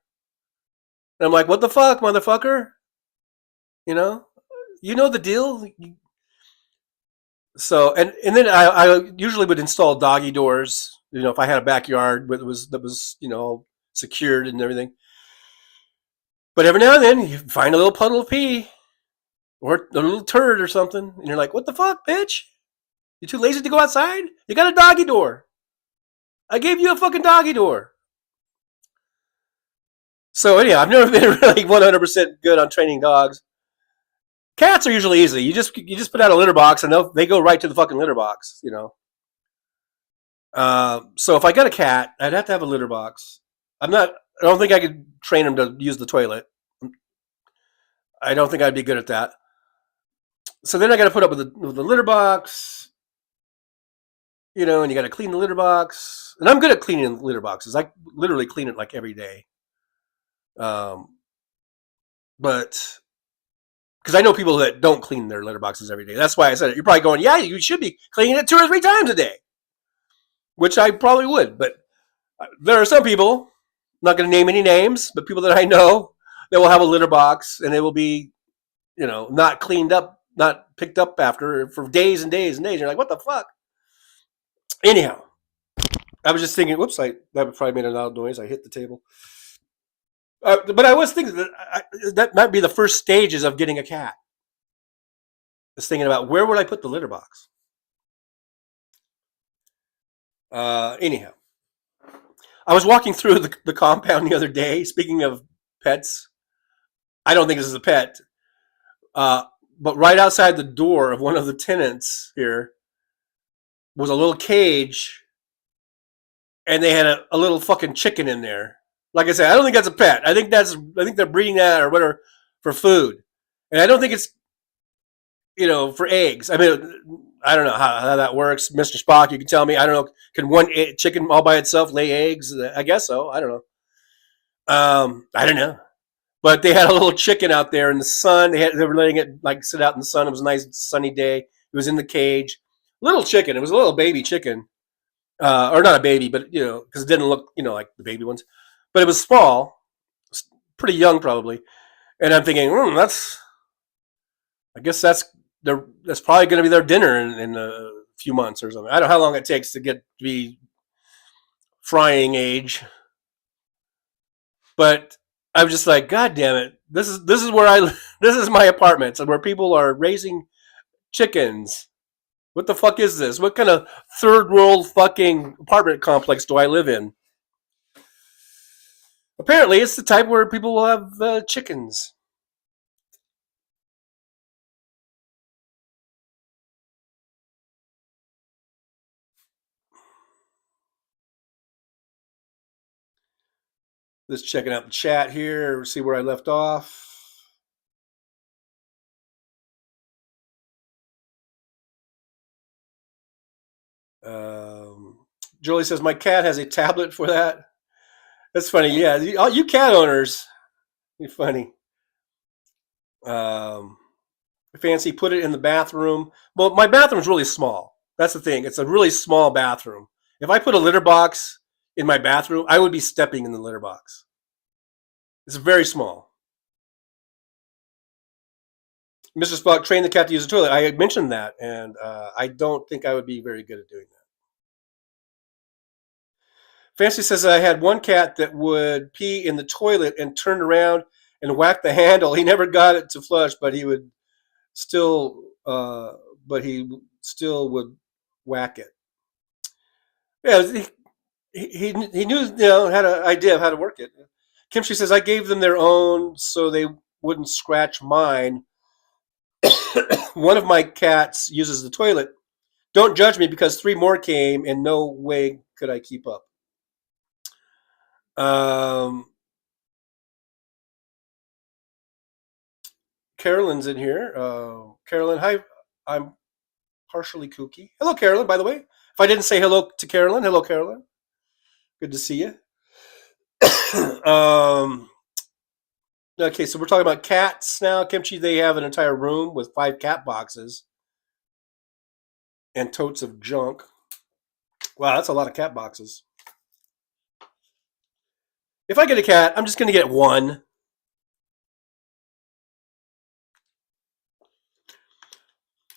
And I'm like, what the fuck, motherfucker? You know the deal. So, and then I usually would install doggy doors, if I had a backyard that was secured and everything. But every now and then you find a little puddle of pee or a little turd or something, and you're like, what the fuck, bitch? You too lazy to go outside? You got a doggy door. I gave you a fucking doggy door. So anyhow, I've never been really 100% good on training dogs. Cats are usually easy. You just put out a litter box and they go right to the fucking litter box, So if I got a cat, I'd have to have a litter box. I don't think I could train him to use the toilet. I don't think I'd be good at that. So then I got to put up with the litter box, and you got to clean the litter box. And I'm good at cleaning litter boxes. I literally clean it like every day. But because I know people that don't clean their litter boxes every day. That's why I said it. You're probably going, yeah, you should be cleaning it 2 or 3 times a day, which I probably would. But there are some people, I'm not going to name any names, but people that I know that will have a litter box and it will be, not cleaned up, not picked up after for days and days and days. You're like, what the fuck? Anyhow, I was just thinking, whoops, that probably made a loud noise. I hit the table. But I was thinking that might be the first stages of getting a cat. I was thinking about where would I put the litter box? Anyhow, I was walking through the compound the other day. Speaking of pets, I don't think this is a pet. But right outside the door of one of the tenants here was a little cage, and they had a little fucking chicken in there. Like I said, I don't think that's a pet. I think they're breeding that or whatever for food, and I don't think it's for eggs. I mean, I don't know how that works, Mr. Spock. You can tell me. I don't know. Can one chicken all by itself lay eggs? I guess so. I don't know. I don't know. But they had a little chicken out there in the sun. They were letting it sit out in the sun. It was a nice sunny day. It was in the cage. Little chicken. It was a little baby chicken, or not a baby, but because it didn't look like the baby ones. But it was small, pretty young probably, and I'm thinking, I guess that's probably going to be their dinner in a few months or something. I don't know how long it takes to get to be frying age, but I'm just like, God damn it! This is where this is my apartment, where people are raising chickens. What the fuck is this? What kind of third world fucking apartment complex do I live in? Apparently, it's the type where people will have chickens. Just checking out the chat here, see where I left off. Jolie says, my cat has a tablet for that. That's funny. Yeah, you cat owners, you're funny. Fancy put it in the bathroom. Well, my bathroom's really small. That's the thing. It's a really small bathroom. If I put a litter box in my bathroom, I would be stepping in the litter box. It's very small. Mr. Spock trained the cat to use the toilet. I had mentioned that, and I don't think I would be very good at doing that. Fancy says I had one cat that would pee in the toilet and turn around and whack the handle. He never got it to flush, but he would still, would whack it. Yeah, he knew, had an idea of how to work it. Kimchi says I gave them their own so they wouldn't scratch mine. One of my cats uses the toilet. Don't judge me because 3 more came and no way could I keep up. Carolyn's in here. Carolyn, hi. I'm partially kooky. Hello, Carolyn, by the way. If I didn't say hello to Carolyn, hello, Carolyn. Good to see you. Okay, so we're talking about cats now. Kimchi, they have an entire room with 5 cat boxes and totes of junk. Wow, that's a lot of cat boxes. If I get a cat, I'm just going to get one.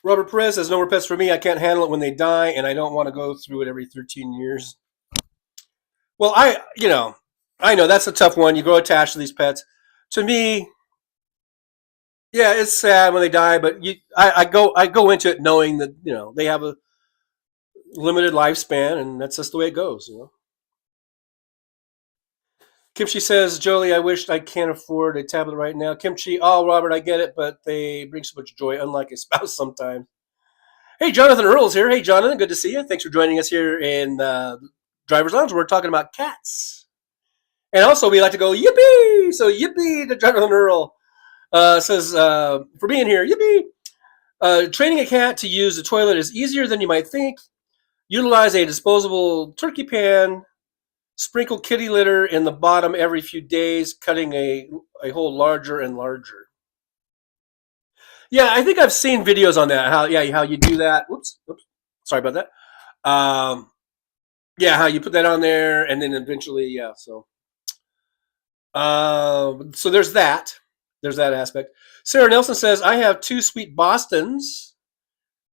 Robert Perez says, no more pets for me. I can't handle it when they die, and I don't want to go through it every 13 years. Well, I know that's a tough one. You grow attached to these pets. To me, yeah, it's sad when they die, but I go into it knowing that they have a limited lifespan, and that's just the way it goes. Kimchi says, Jolie, I wish I can't afford a tablet right now. Kimchi, oh, Robert, I get it, but they bring so much joy, unlike a spouse sometimes. Hey, Jonathan Earl's here. Hey, Jonathan, good to see you. Thanks for joining us here in Driver's Lounge. We're talking about cats. And also, we like to go, yippee! So, yippee to Jonathan Earl. Says, for being here, yippee! Training a cat to use the toilet is easier than you might think. Utilize a disposable turkey pan. Sprinkle kitty litter in the bottom every few days, cutting a hole larger and larger. Yeah, I think I've seen videos on that. How you do that. Oops, sorry about that. How you put that on there, and then eventually, So there's that. There's that aspect. Sarah Nelson says, I have 2 sweet Bostons.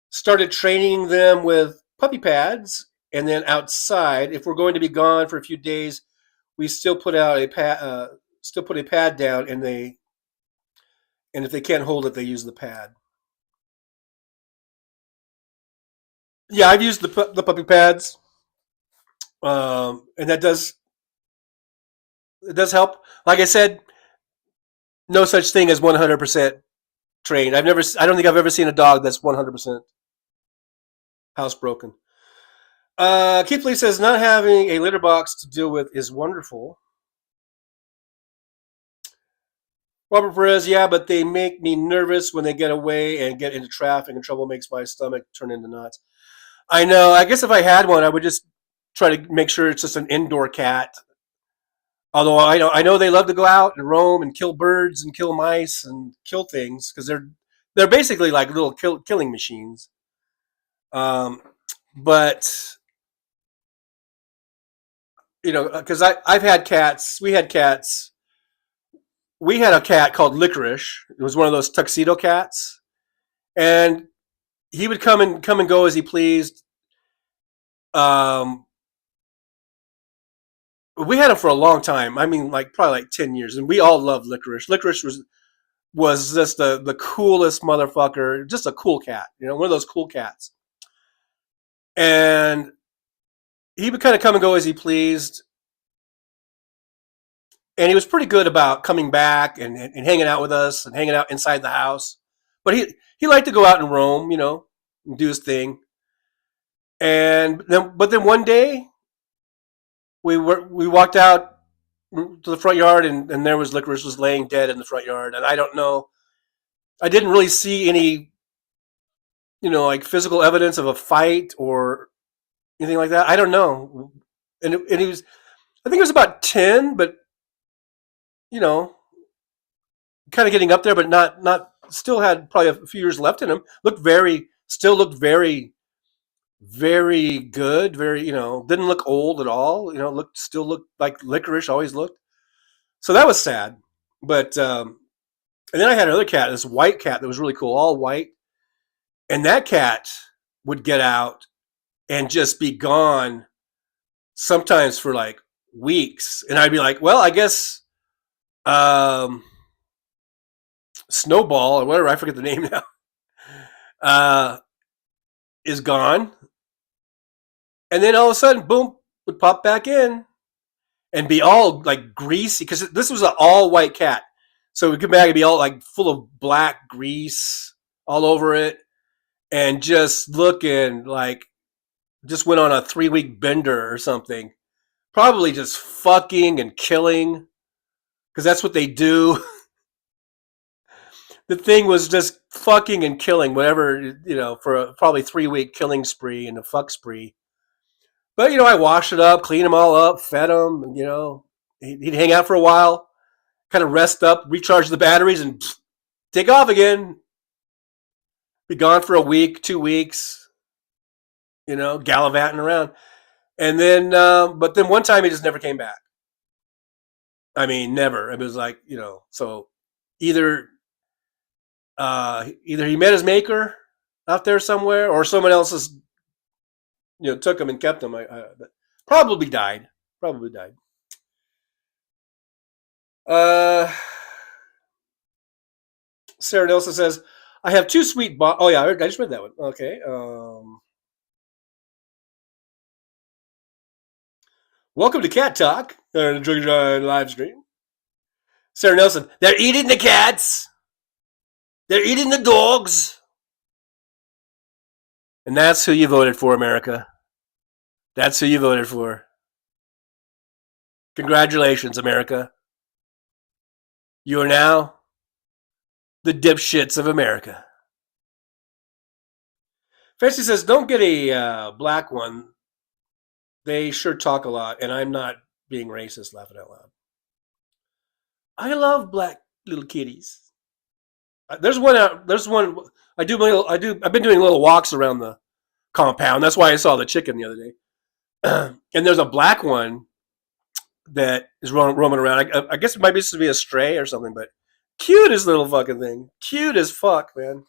Started training them with puppy pads. And then outside, if we're going to be gone for a few days, we still put out a pad down, and if they can't hold it, they use the pad. Yeah, I've used the puppy pads, and it does help. Like I said, no such thing as 100% trained. I don't think I've ever seen a dog that's 100% housebroken. Keith Lee says, not having a litter box to deal with is wonderful. Robert Perez, yeah, but they make me nervous when they get away and get into traffic, and trouble makes my stomach turn into knots. I know. I guess if I had one, I would just try to make sure it's just an indoor cat. Although I know they love to go out and roam and kill birds and kill mice and kill things because they're basically like little killing machines. But because I've had cats. We had cats. We had a cat called Licorice. It was one of those tuxedo cats, and he would come and go as he pleased. We had him for a long time. I mean, probably 10 years, and we all loved Licorice. Licorice was just the coolest motherfucker. Just a cool cat, one of those cool cats. And he would kind of come and go as he pleased. And he was pretty good about coming back and hanging out with us and hanging out inside the house. But he liked to go out and roam, and do his thing. And then one day we walked out to the front yard, and there was Licorice was laying dead in the front yard. And I don't know, I didn't really see any, physical evidence of a fight or anything like that. I don't know. And he was, I think it was about 10, but kind of getting up there, but not still had probably a few years left in him. Still looked very very good, very, didn't look old at all. Still looked like licorice, always looked. So that was sad. But and then I had another cat, this white cat that was really cool, all white. And that cat would get out and just be gone sometimes for like weeks. And I'd be like, well, I guess um, Snowball or whatever, I forget the name now, uh, is gone. And then all of a sudden, boom, would pop back in and be all like greasy because this was an all white cat. So it would come back and be all like full of black grease all over it and just looking like just went on a 3-week bender or something. Probably just fucking and killing because that's what they do. The thing was just fucking and killing, whatever, for a probably 3-week killing spree and a fuck spree. But, I washed it up, cleaned them all up, fed them, and, he'd hang out for a while, kind of rest up, recharge the batteries, and take off again. Be gone for a week, 2 weeks, gallivanting around. And then, but then one time he just never came back. I mean, never. It was like, so either either he met his maker out there somewhere, or someone else has, took him and kept him. Probably died. Probably died. Sarah Nelson says, "I have two sweet. Oh yeah, I just read that one. Okay. Welcome to Cat Talk, the Drug live stream. Sarah Nelson, they're eating the cats. They're eating the dogs. And that's who you voted for, America. That's who you voted for. Congratulations, America. You are now the dipshits of America." Fancy says, "Don't get a black one. They sure talk a lot, and I'm not being racist, laughing out loud. I love black little kitties. There's one out. There's one. I've been doing little walks around the compound. That's why I saw the chicken the other day. And there's a black one that is roaming around. I guess it might be supposed to be a stray or something, but cutest little fucking thing. Cute as fuck, man.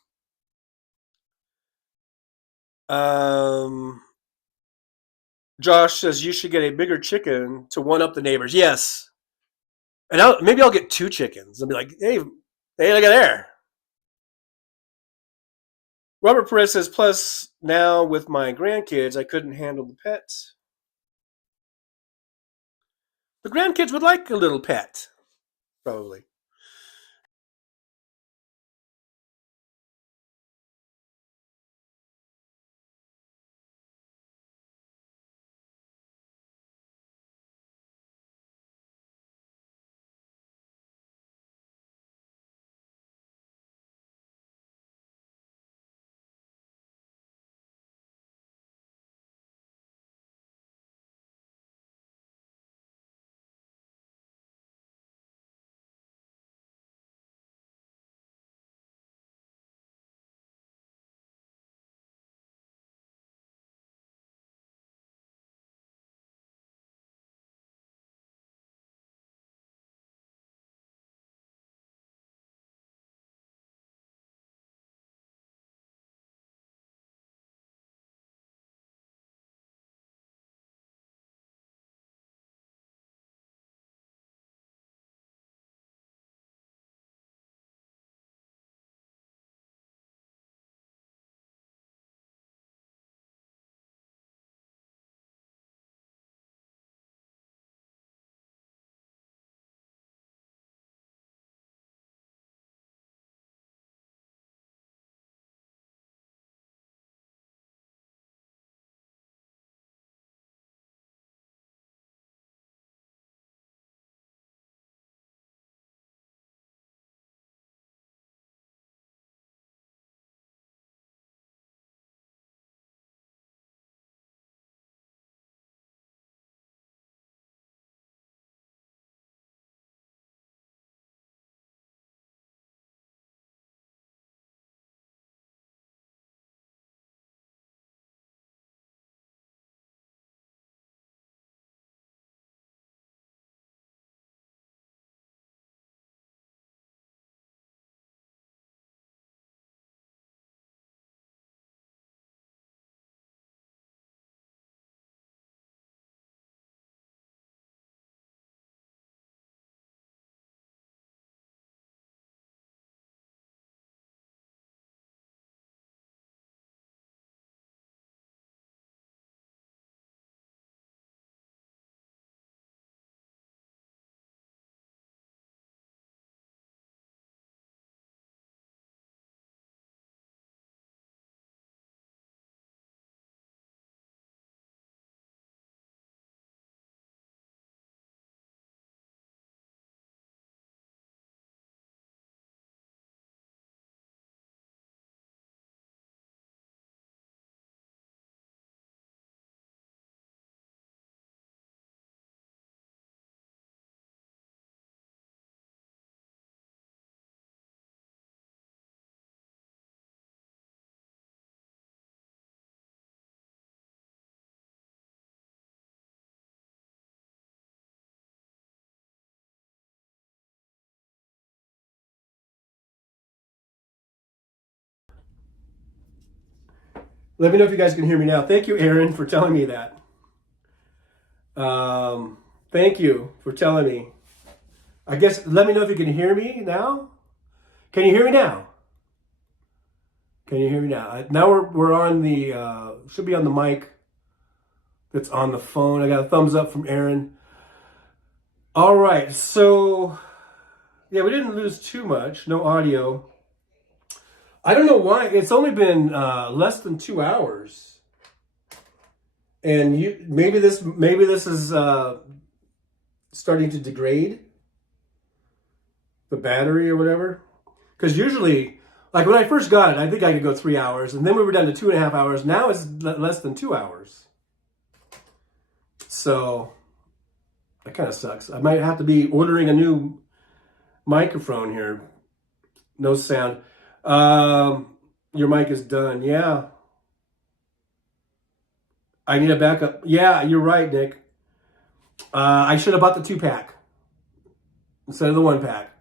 Josh says you should get a bigger chicken to one up the neighbors. Yes, and maybe I'll get 2 chickens and be like, hey, look at there. Robert Perez says, plus now with my grandkids, I couldn't handle the pets. The grandkids would like a little pet, probably. Let me know if you guys can hear me now. Thank you, Aaron, for telling me that. Thank you for telling me. I guess, let me know if you can hear me now. Can you hear me now? Can you hear me now? Now we're on the, should be on the mic that's on the phone. I got a thumbs up from Aaron. All right, so, yeah, we didn't lose too much. No audio. I don't know why. It's only been less than 2 hours. And maybe this is starting to degrade the battery or whatever. Because usually, like when I first got it, I think I could go 3 hours, and then we were down to 2.5 hours. Now it's less than 2 hours. So that kind of sucks. I might have to be ordering a new microphone here. No sound. Your mic is done. Yeah. I need a backup. Yeah, you're right, Nick. I should have bought the 2-pack instead of the 1-pack.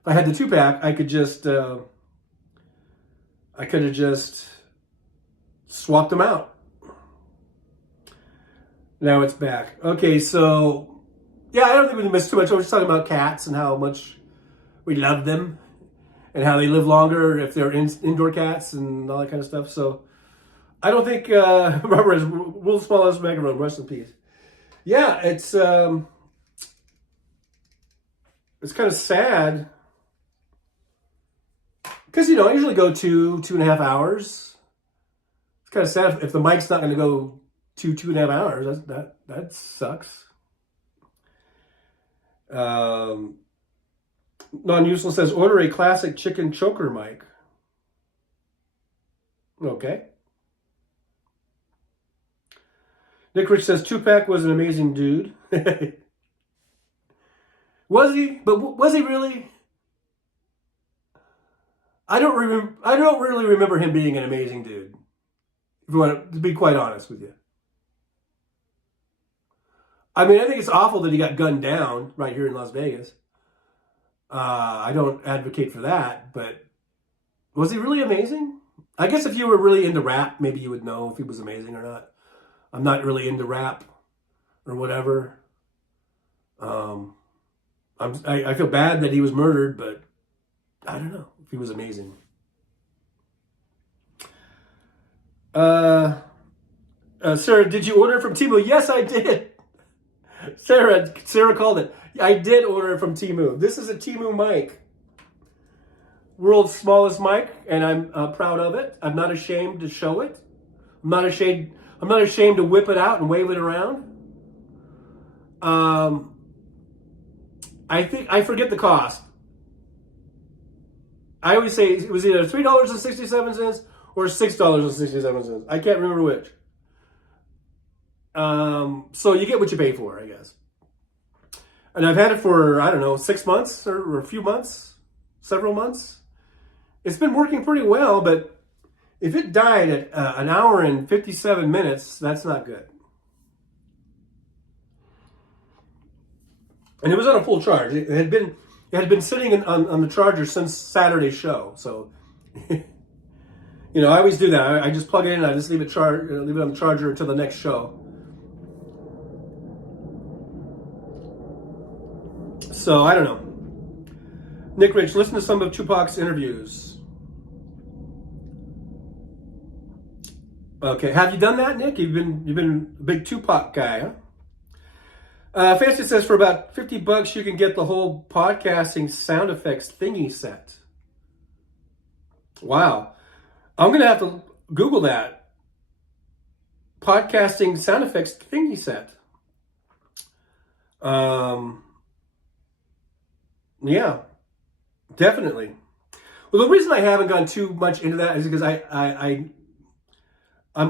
If I had the 2-pack, I could have just swapped them out. Now it's back. Okay, so yeah, I don't think we missed too much. I was just talking about cats and how much we love them and how they live longer if they're indoor cats and all that kind of stuff. So I don't think Robert is world's smallest megaphone. Rest in peace. Yeah, it's kind of sad because I usually go 2.5 hours. It's kind of sad if the mic's not going to go 2.5 hours. That sucks. Non-useful says order a classic chicken choker mic. Okay. Nick Rich says 2-pack was an amazing dude. Was he? But was he really? I don't really remember him being an amazing dude. If you want to be quite honest with you. I mean, I think it's awful that he got gunned down right here in Las Vegas. I don't advocate for that, but was he really amazing? I guess if you were really into rap, maybe you would know if he was amazing or not. I'm not really into rap or whatever. I feel bad that he was murdered, but I don't know if he was amazing. Sarah, did you order from Temu? Yes, I did. Sarah called it. I did order it from Temu. This is a Temu mic. World's smallest mic, and I'm proud of it. I'm not ashamed to show it. I'm not ashamed to whip it out and wave it around. I forget the cost. I always say it was either $3.67 or $6.67. I can't remember which. So you get what you pay for, I guess. And I've had it for, I don't know, 6 months or a few months, several months. It's been working pretty well, but if it died at 1 hour and 57 minutes, that's not good. And it was on a full charge. It had been sitting on the charger since Saturday's show. So, I always do that. I just plug it in and I just leave it on the charger until the next show. So, I don't know. Nick Rich, listen to some of Tupac's interviews. Okay, have you done that, Nick? You've been a big Tupac guy, huh? Fancy says for about $50 you can get the whole podcasting sound effects thingy set. Wow. I'm going to have to Google that. Podcasting sound effects thingy set. Yeah, definitely. Well, the reason I haven't gone too much into that is because I'm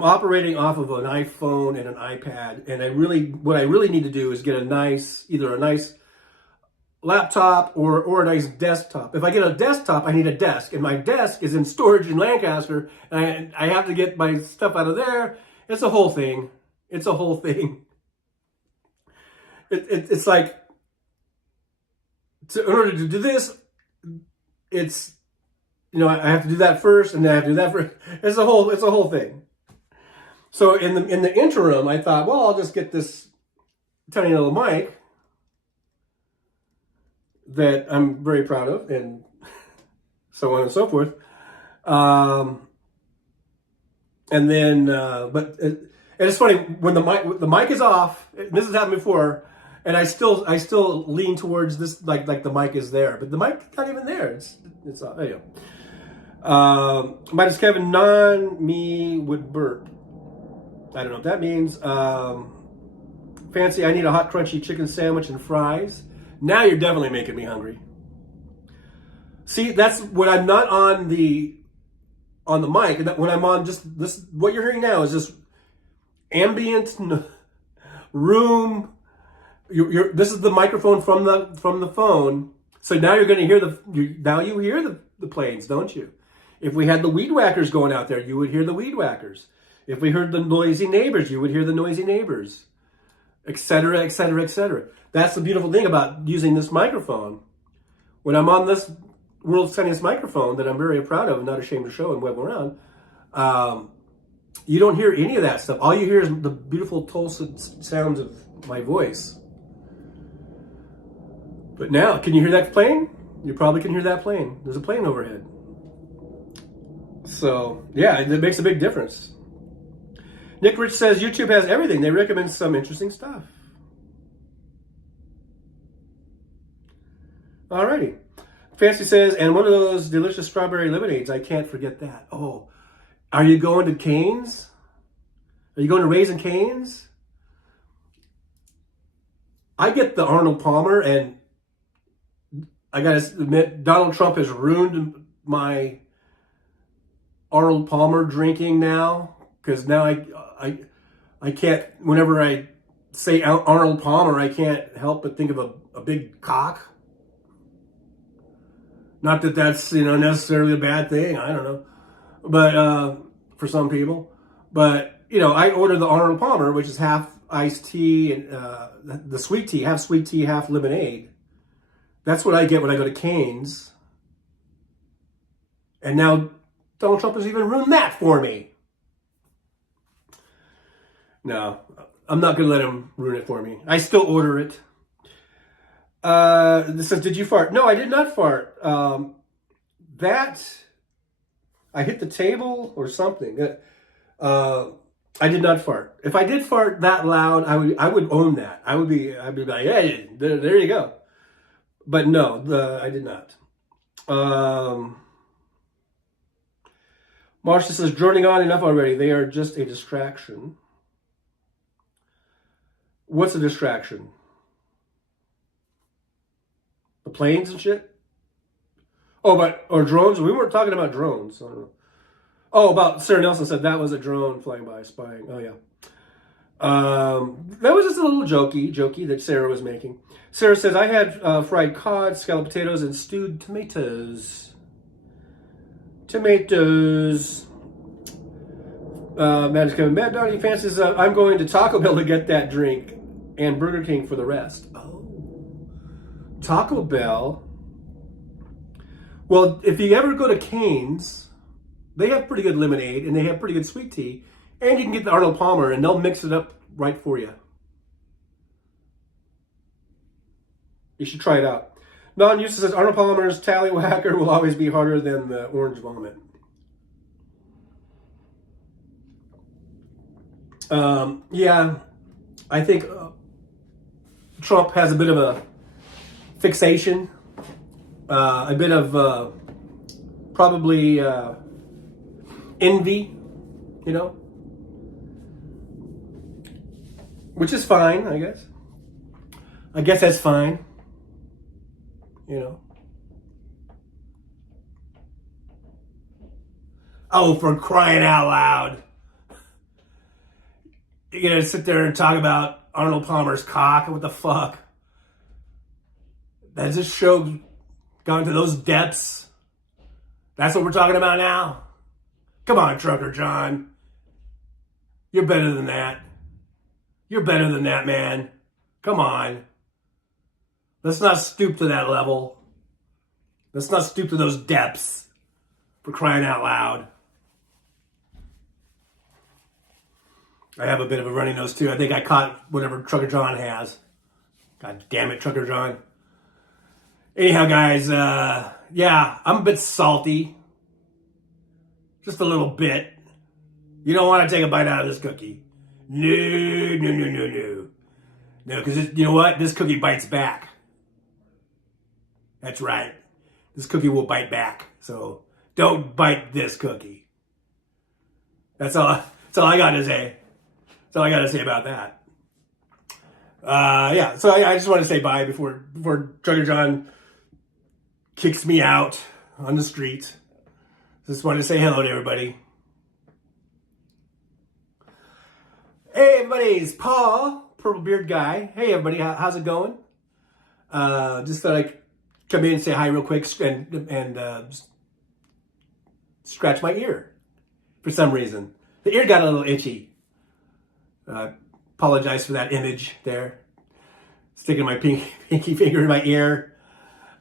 operating off of an iPhone and an iPad, and what I really need to do is get either a nice laptop or a nice desktop. If I get a desktop, I need a desk, and my desk is in storage in Lancaster, and I have to get my stuff out of there. It's a whole thing. It's like, in order to do this, I have to do that first, and then I have to do that first. It's a whole thing. So in the interim, I thought, well, I'll just get this tiny little mic that I'm very proud of, and so on and so forth. And then, but and it's funny when the mic is off. This has happened before, and I still lean towards this like the mic is there, but the mic's not even there. It's off. There you go. Minus Kevin, me would burp. I don't know what that means. Fancy, I need a hot crunchy chicken sandwich and fries. Now you're definitely making me hungry. See, that's when I'm not on the mic. When I'm on just this, what you're hearing now is just ambient room. This is the microphone from the phone. So now you're going to hear you hear the planes, don't you? If we had the weed whackers going out there, you would hear the weed whackers. If we heard the noisy neighbors, you would hear the noisy neighbors, etc., etc., etc. That's the beautiful thing about using this microphone. When I'm on this world's tiniest microphone that I'm very proud of and not ashamed to show and web around, you don't hear any of that stuff. All you hear is the beautiful dulcet sounds of my voice. But now, can you hear that plane? You probably can hear that plane. There's a plane overhead. So, yeah, it makes a big difference. Nick Rich says YouTube has everything. They recommend some interesting stuff. Alrighty. Fancy says, and one of those delicious strawberry lemonades. I can't forget that. Oh, are you going to Cane's? Are you going to Raising Cane's? I get the Arnold Palmer, and I gotta admit, Donald Trump has ruined my Arnold Palmer drinking now, because now I can't, whenever I say Arnold Palmer, I can't help but think of a big cock. Not that that's, necessarily a bad thing. I don't know. But, for some people. But, I order the Arnold Palmer, which is half iced tea and, the sweet tea, half lemonade. That's what I get when I go to Cane's. And now Donald Trump has even ruined that for me. No, I'm not going to let him ruin it for me. I still order it. This says, did you fart? No, I did not fart. I hit the table or something. I did not fart. If I did fart that loud, I would own that. I'd be like, hey, there you go. But no, I did not. Marcia says, droning on enough already. They are just a distraction. What's a distraction? The planes and shit? Or drones? We weren't talking about drones. I don't know. Oh, about Sarah Nelson said that was a drone flying by spying. Oh, yeah. That was just a little jokey that Sarah was making. Sarah says, I had fried cod, scalloped potatoes, and stewed tomatoes. Matt Kevin, Matt Donnie fancies, I'm going to Taco Bell to get that drink and Burger King for the rest. Oh. Taco Bell. Well, if you ever go to Cane's, they have pretty good lemonade and they have pretty good sweet tea. And you can get the Arnold Palmer and they'll mix it up right for you. You should try it out. Non-User says Arnold Palmer's Tallywhacker will always be harder than the orange vomit. Yeah, I think Trump has a bit of a fixation, a bit of probably envy, which is fine, I guess. I guess that's fine, Oh, for crying out loud. You're going to sit there and talk about Arnold Palmer's cock? What the fuck? Has this show gone to those depths? That's what we're talking about now? Come on, Trucker John. You're better than that. You're better than that, man. Come on. Let's not stoop to that level. Let's not stoop to those depths. For crying out loud. I have a bit of a runny nose too. I think I caught whatever Trucker John has. God damn it, Trucker John. Anyhow, guys, yeah, I'm a bit salty. Just a little bit. You don't want to take a bite out of this cookie. No, no, no, no, no. No, because you know what? This cookie bites back. That's right. This cookie will bite back. So don't bite this cookie. That's all I got to say. That's all I got to say about that. Yeah, so I just want to say bye before Trucker John kicks me out on the street. Just wanted to say hello to everybody. Hey, everybody, it's Paul, Purple Beard Guy. Hey, everybody, how's it going? Just thought I'd come in and say hi real quick and scratch my ear for some reason. The ear got a little itchy. Apologize for that image there. Sticking my pinky finger in my ear.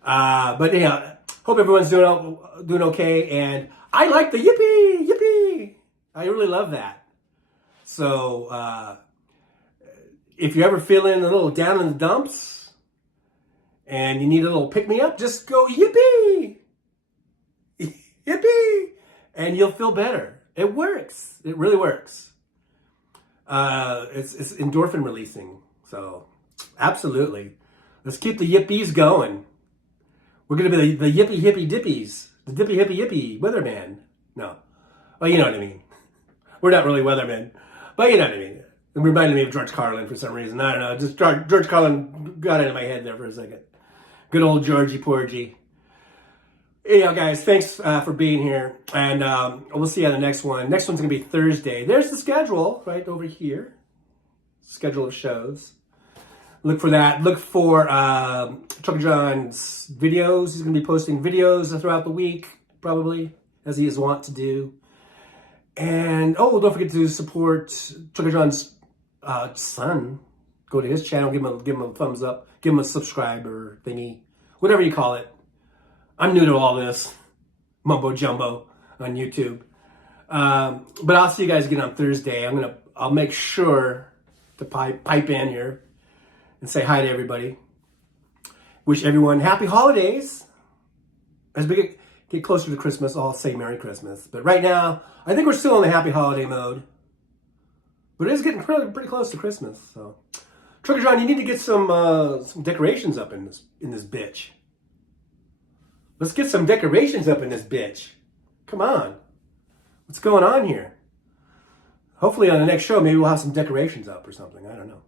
But yeah, hope everyone's doing okay. And I like the yippee, yippee. I really love that. So if you're ever feeling a little down in the dumps and you need a little pick-me-up, just go yippee, yippee, and you'll feel better. It works. It really works. It's endorphin releasing. So absolutely. Let's keep the yippies going. We're going to be the yippee hippie dippies. The dippy hippie yippie weatherman. No. Well, you know what I mean. We're not really weathermen. But you know what I mean. It reminded me of George Carlin for some reason. I don't know. Just George Carlin got into my head there for a second. Good old Georgie Porgy. Anyhow, guys, thanks for being here. And we'll see you on the next one. Next one's going to be Thursday. There's the schedule right over here. Schedule of shows. Look for that. Look for Trucker John's videos. He's going to be posting videos throughout the week, probably, as he is wont to do. And, don't forget to support Trucker John's son. Go to his channel, give him a thumbs up, give him a subscriber thingy, whatever you call it. I'm new to all this mumbo jumbo on YouTube. But I'll see you guys again on Thursday. I'll make sure to pipe in here and say hi to everybody. Wish everyone happy holidays. As we get closer to Christmas, I'll say Merry Christmas. But right now, I think we're still in the happy holiday mode. But it is getting pretty close to Christmas. So, Trucker John, you need to get some decorations up in this bitch. Let's get some decorations up in this bitch. Come on. What's going on here? Hopefully on the next show, maybe we'll have some decorations up or something. I don't know.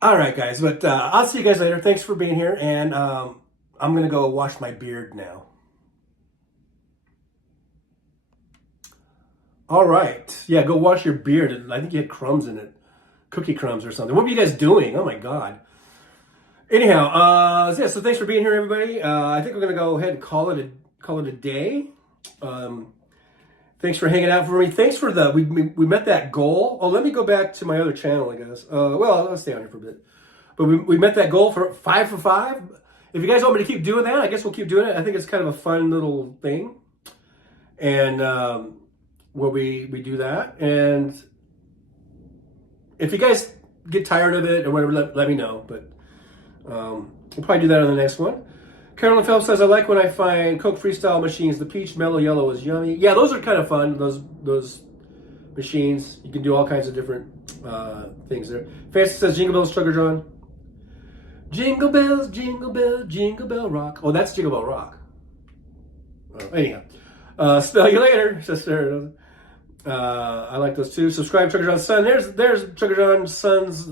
All right, guys. But I'll see you guys later. Thanks for being here. And I'm going to go wash my beard now. All right. Yeah, go wash your beard. I think you had crumbs in it. Cookie crumbs or something. What were you guys doing? Oh, my God. Anyhow, so thanks for being here, everybody. I think we're going to go ahead and call it a day. Thanks for hanging out for me. Thanks for we met that goal. Oh, let me go back to my other channel, I guess. Well, I'll stay on here for a bit. But we met that goal for 5 for 5. If you guys want me to keep doing that, I guess we'll keep doing it. I think it's kind of a fun little thing. And where we do that. And if you guys get tired of it or whatever, let me know. But we'll probably do that on the next one. Carolyn Phelps says, I like when I find Coke Freestyle machines. The peach mellow yellow is yummy. Yeah, those are kind of fun, those machines. You can do all kinds of different things there. Fancy says, Jingle Bells, Trucker John. Jingle bells, jingle bell rock. Oh, that's Jingle Bell Rock. Anyhow. Smell you later, sister. I like those too. Subscribe, Trucker John's son. There's Trucker John's son's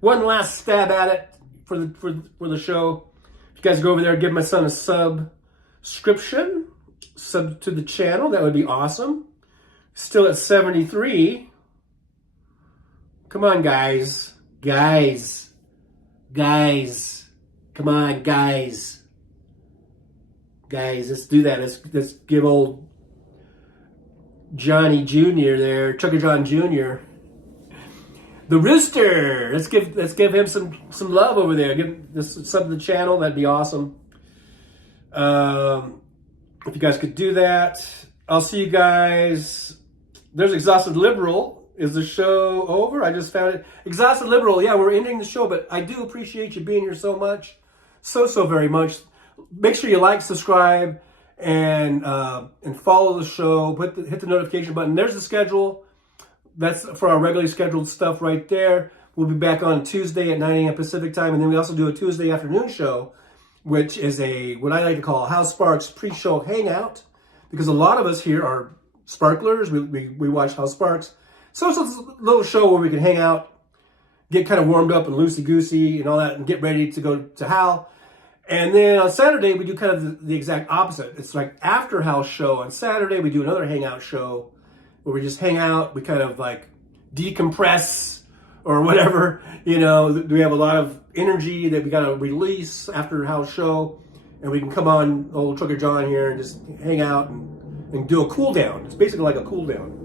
one last stab at it for the show. If you guys go over there, give my son a subscription, sub to the channel. That would be awesome. Still at 73. Come on, guys. Come on, guys. Let's do that. Let's give old Johnny Jr. there, Trucker John Jr. The Rooster. Let's give him some love over there. Give this sub to the channel. That'd be awesome. If you guys could do that, I'll see you guys. There's Exhausted Liberal Is the show over? I just found it. Exhausted Liberal. Yeah, we're ending the show, but I do appreciate you being here so much. So very much. Make sure you like, subscribe, and follow the show. Hit the notification button. There's the schedule. That's for our regularly scheduled stuff right there. We'll be back on Tuesday at 9 a.m. Pacific time, and then we also do a Tuesday afternoon show, which is what I like to call House Sparks pre-show hangout, because a lot of us here are sparklers. We watch House Sparks. So it's a little show where we can hang out, get kind of warmed up and loosey-goosey and all that, and get ready to go to Hal. And then on Saturday, we do kind of the exact opposite. It's like after Hal's show on Saturday, we do another hangout show where we just hang out. We kind of like decompress or whatever. We have a lot of energy that we got to release after Hal's show. And we can come on old Trucker John here and just hang out and do a cool down. It's basically like a cool down.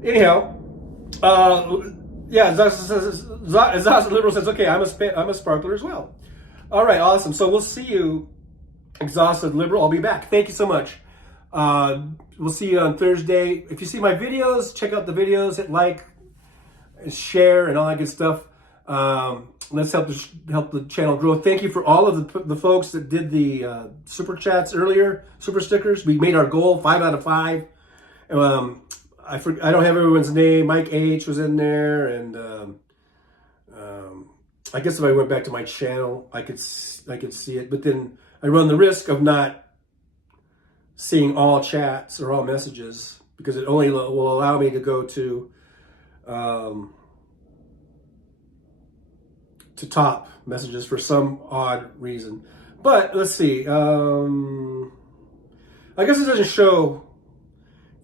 Anyhow, yeah, Exhausted Liberal says, okay, I'm a sparkler as well. All right, awesome. So we'll see you, Exhausted Liberal. I'll be back. Thank you so much. We'll see you on Thursday. If you see my videos, check out the videos, hit like, share, and all that good stuff. Let's help the channel grow. Thank you for all of the folks that did the super chats earlier, super stickers. We made our goal 5 out of 5. I don't have everyone's name. Mike H was in there, and I guess if I went back to my channel, I could see it. But then I run the risk of not seeing all chats or all messages, because it only will allow me to go to top messages for some odd reason. But let's see. I guess it doesn't show.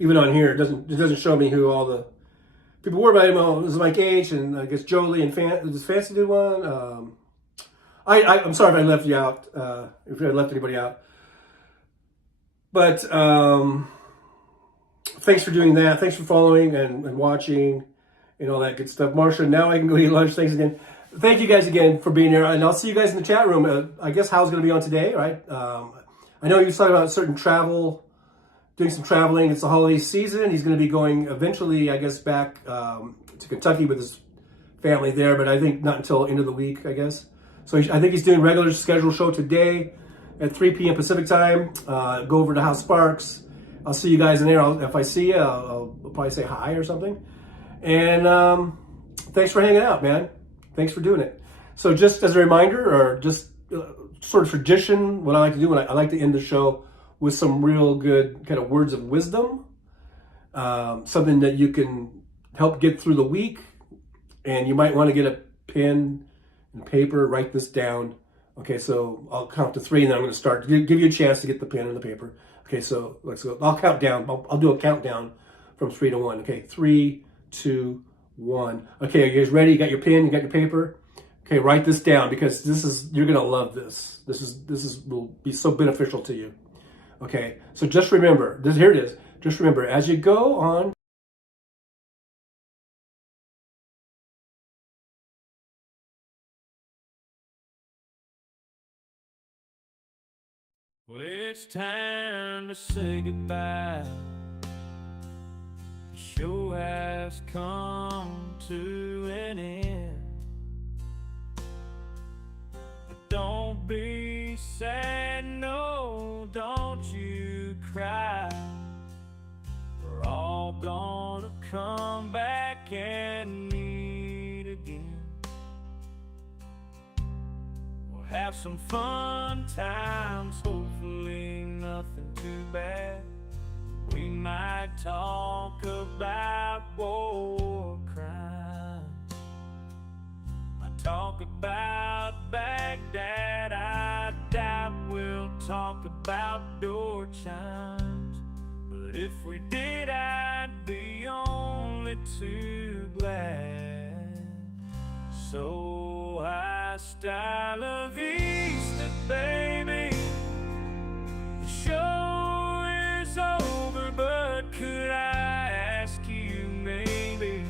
Even on here, it doesn't show me who all the people were. But this is Mike H, and I guess Jolie and does Fancy do one? I'm sorry if I left you out. If I left anybody out. But thanks for doing that. Thanks for following and watching and all that good stuff. Marsha, now I can go eat lunch. Thanks again. Thank you guys again for being here, and I'll see you guys in the chat room. I guess Hal's going to be on today, right? I know you was talking about certain travel. Doing some traveling. It's the holiday season. He's going to be going eventually, I guess, back to Kentucky with his family there, but I think not until end of the week, I guess. So I think he's doing regular scheduled show today at 3 p.m. Pacific time. Go over to House Sparks. I'll see you guys in there. If I see you, I'll probably say hi or something. And thanks for hanging out, man. Thanks for doing it. So just as a reminder, or just sort of tradition, what I like to do when I like to end the show with some real good kind of words of wisdom, something that you can help get through the week. And you might want to get a pen and paper, write this down. Okay, so I'll count to 3, and then I'm going to start. Give you a chance to get the pen and the paper. Okay, so let's go. I'll count down. I'll do a countdown from 3 to 1. Okay, 3, 2, 1. Okay, are you guys ready? You got your pen? You got your paper? Okay, write this down, because you're going to love this. This will be so beneficial to you. Okay, so just remember, here it is. Just remember, as you go on. Well, it's time to say goodbye. The show has come to an end. But don't be sad, no, don't you cry. We're all gonna come back and meet again. We'll have some fun times, hopefully nothing too bad. We might talk about war crimes. Might talk about Baghdad. I doubt we'll talk about door chimes. But if we did, I'd be only too glad. So hasta la vista, baby. The show is over, but could I ask you maybe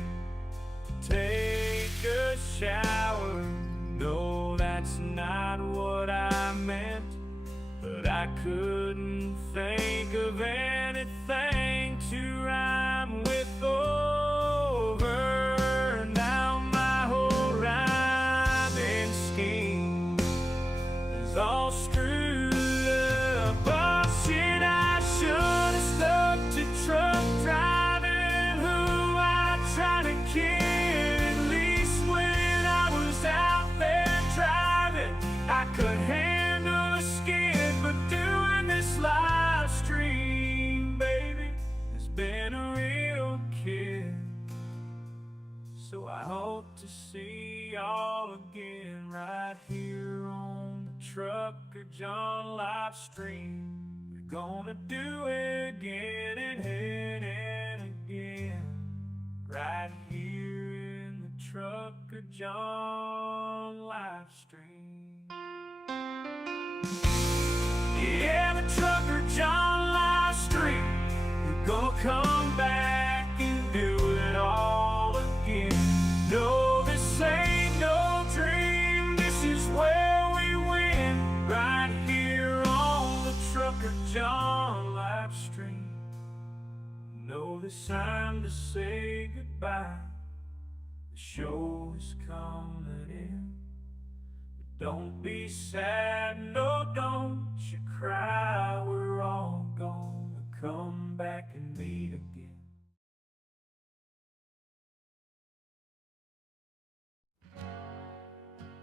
to take a shower? No, that's not what I meant, but I couldn't think of anything to rhyme with over. all screwed up. Oh shit, I should've stuck to truck driving, who I tried to kid. At least when I was out there driving, I could handle a skid. But doing this live stream, baby, has been a real kid. So I hope to see y'all again right here on the Trucker John live stream. We're gonna do it again and again, right here in the Trucker John live stream. Yeah, the Trucker John live stream. We're gonna come back and do it all again. No, this ain't no dream, this is where we win, right here on the Trucker John live stream. No, it's time to say goodbye, the show is coming in. But don't be sad, no, don't you cry, we're all gonna come back and meet again.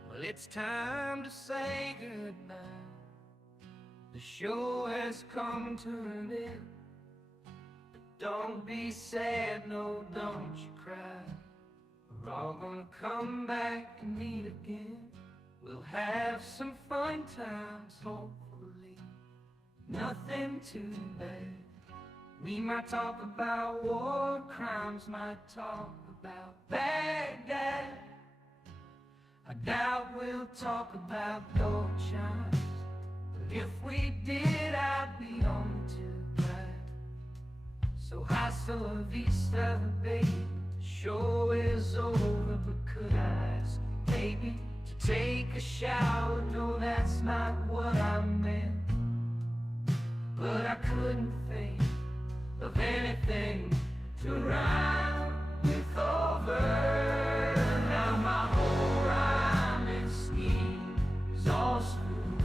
Well, it's time to say goodbye. The show has come to an end. But don't be sad, no, don't you cry. We're all gonna come back and meet again. We'll have some fun times, hopefully. Nothing too bad. We might talk about war crimes, might talk about Baghdad. I doubt we'll talk about gold chimes, but if we did, I'd be only too glad. So hasta la vista, baby, the show is over, but could I ask you, baby, to take a shower? No, that's not what I meant, but I couldn't think of anything to rhyme with over. Now my whole rhyming scheme is all screwed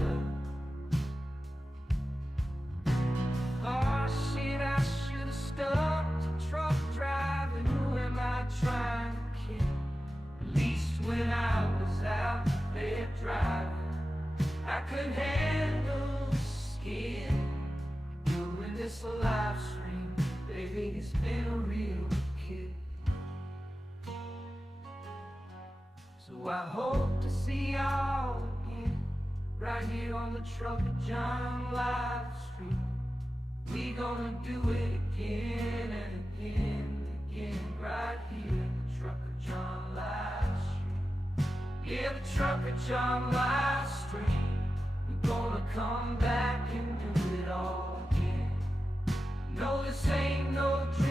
up. Oh shit, I should've stuck to truck driving. Who am I trying to kid? At least when I was out there driving, I could handle the skid. Doing this live stream, baby, it's been a real kid. So I hope to see y'all again, right here on the Trucker John live stream. We gonna do it again and again and again, right here in the Trucker John live stream. Yeah, the Trucker John live stream. We're gonna come back and do it all again. No, this ain't no dream.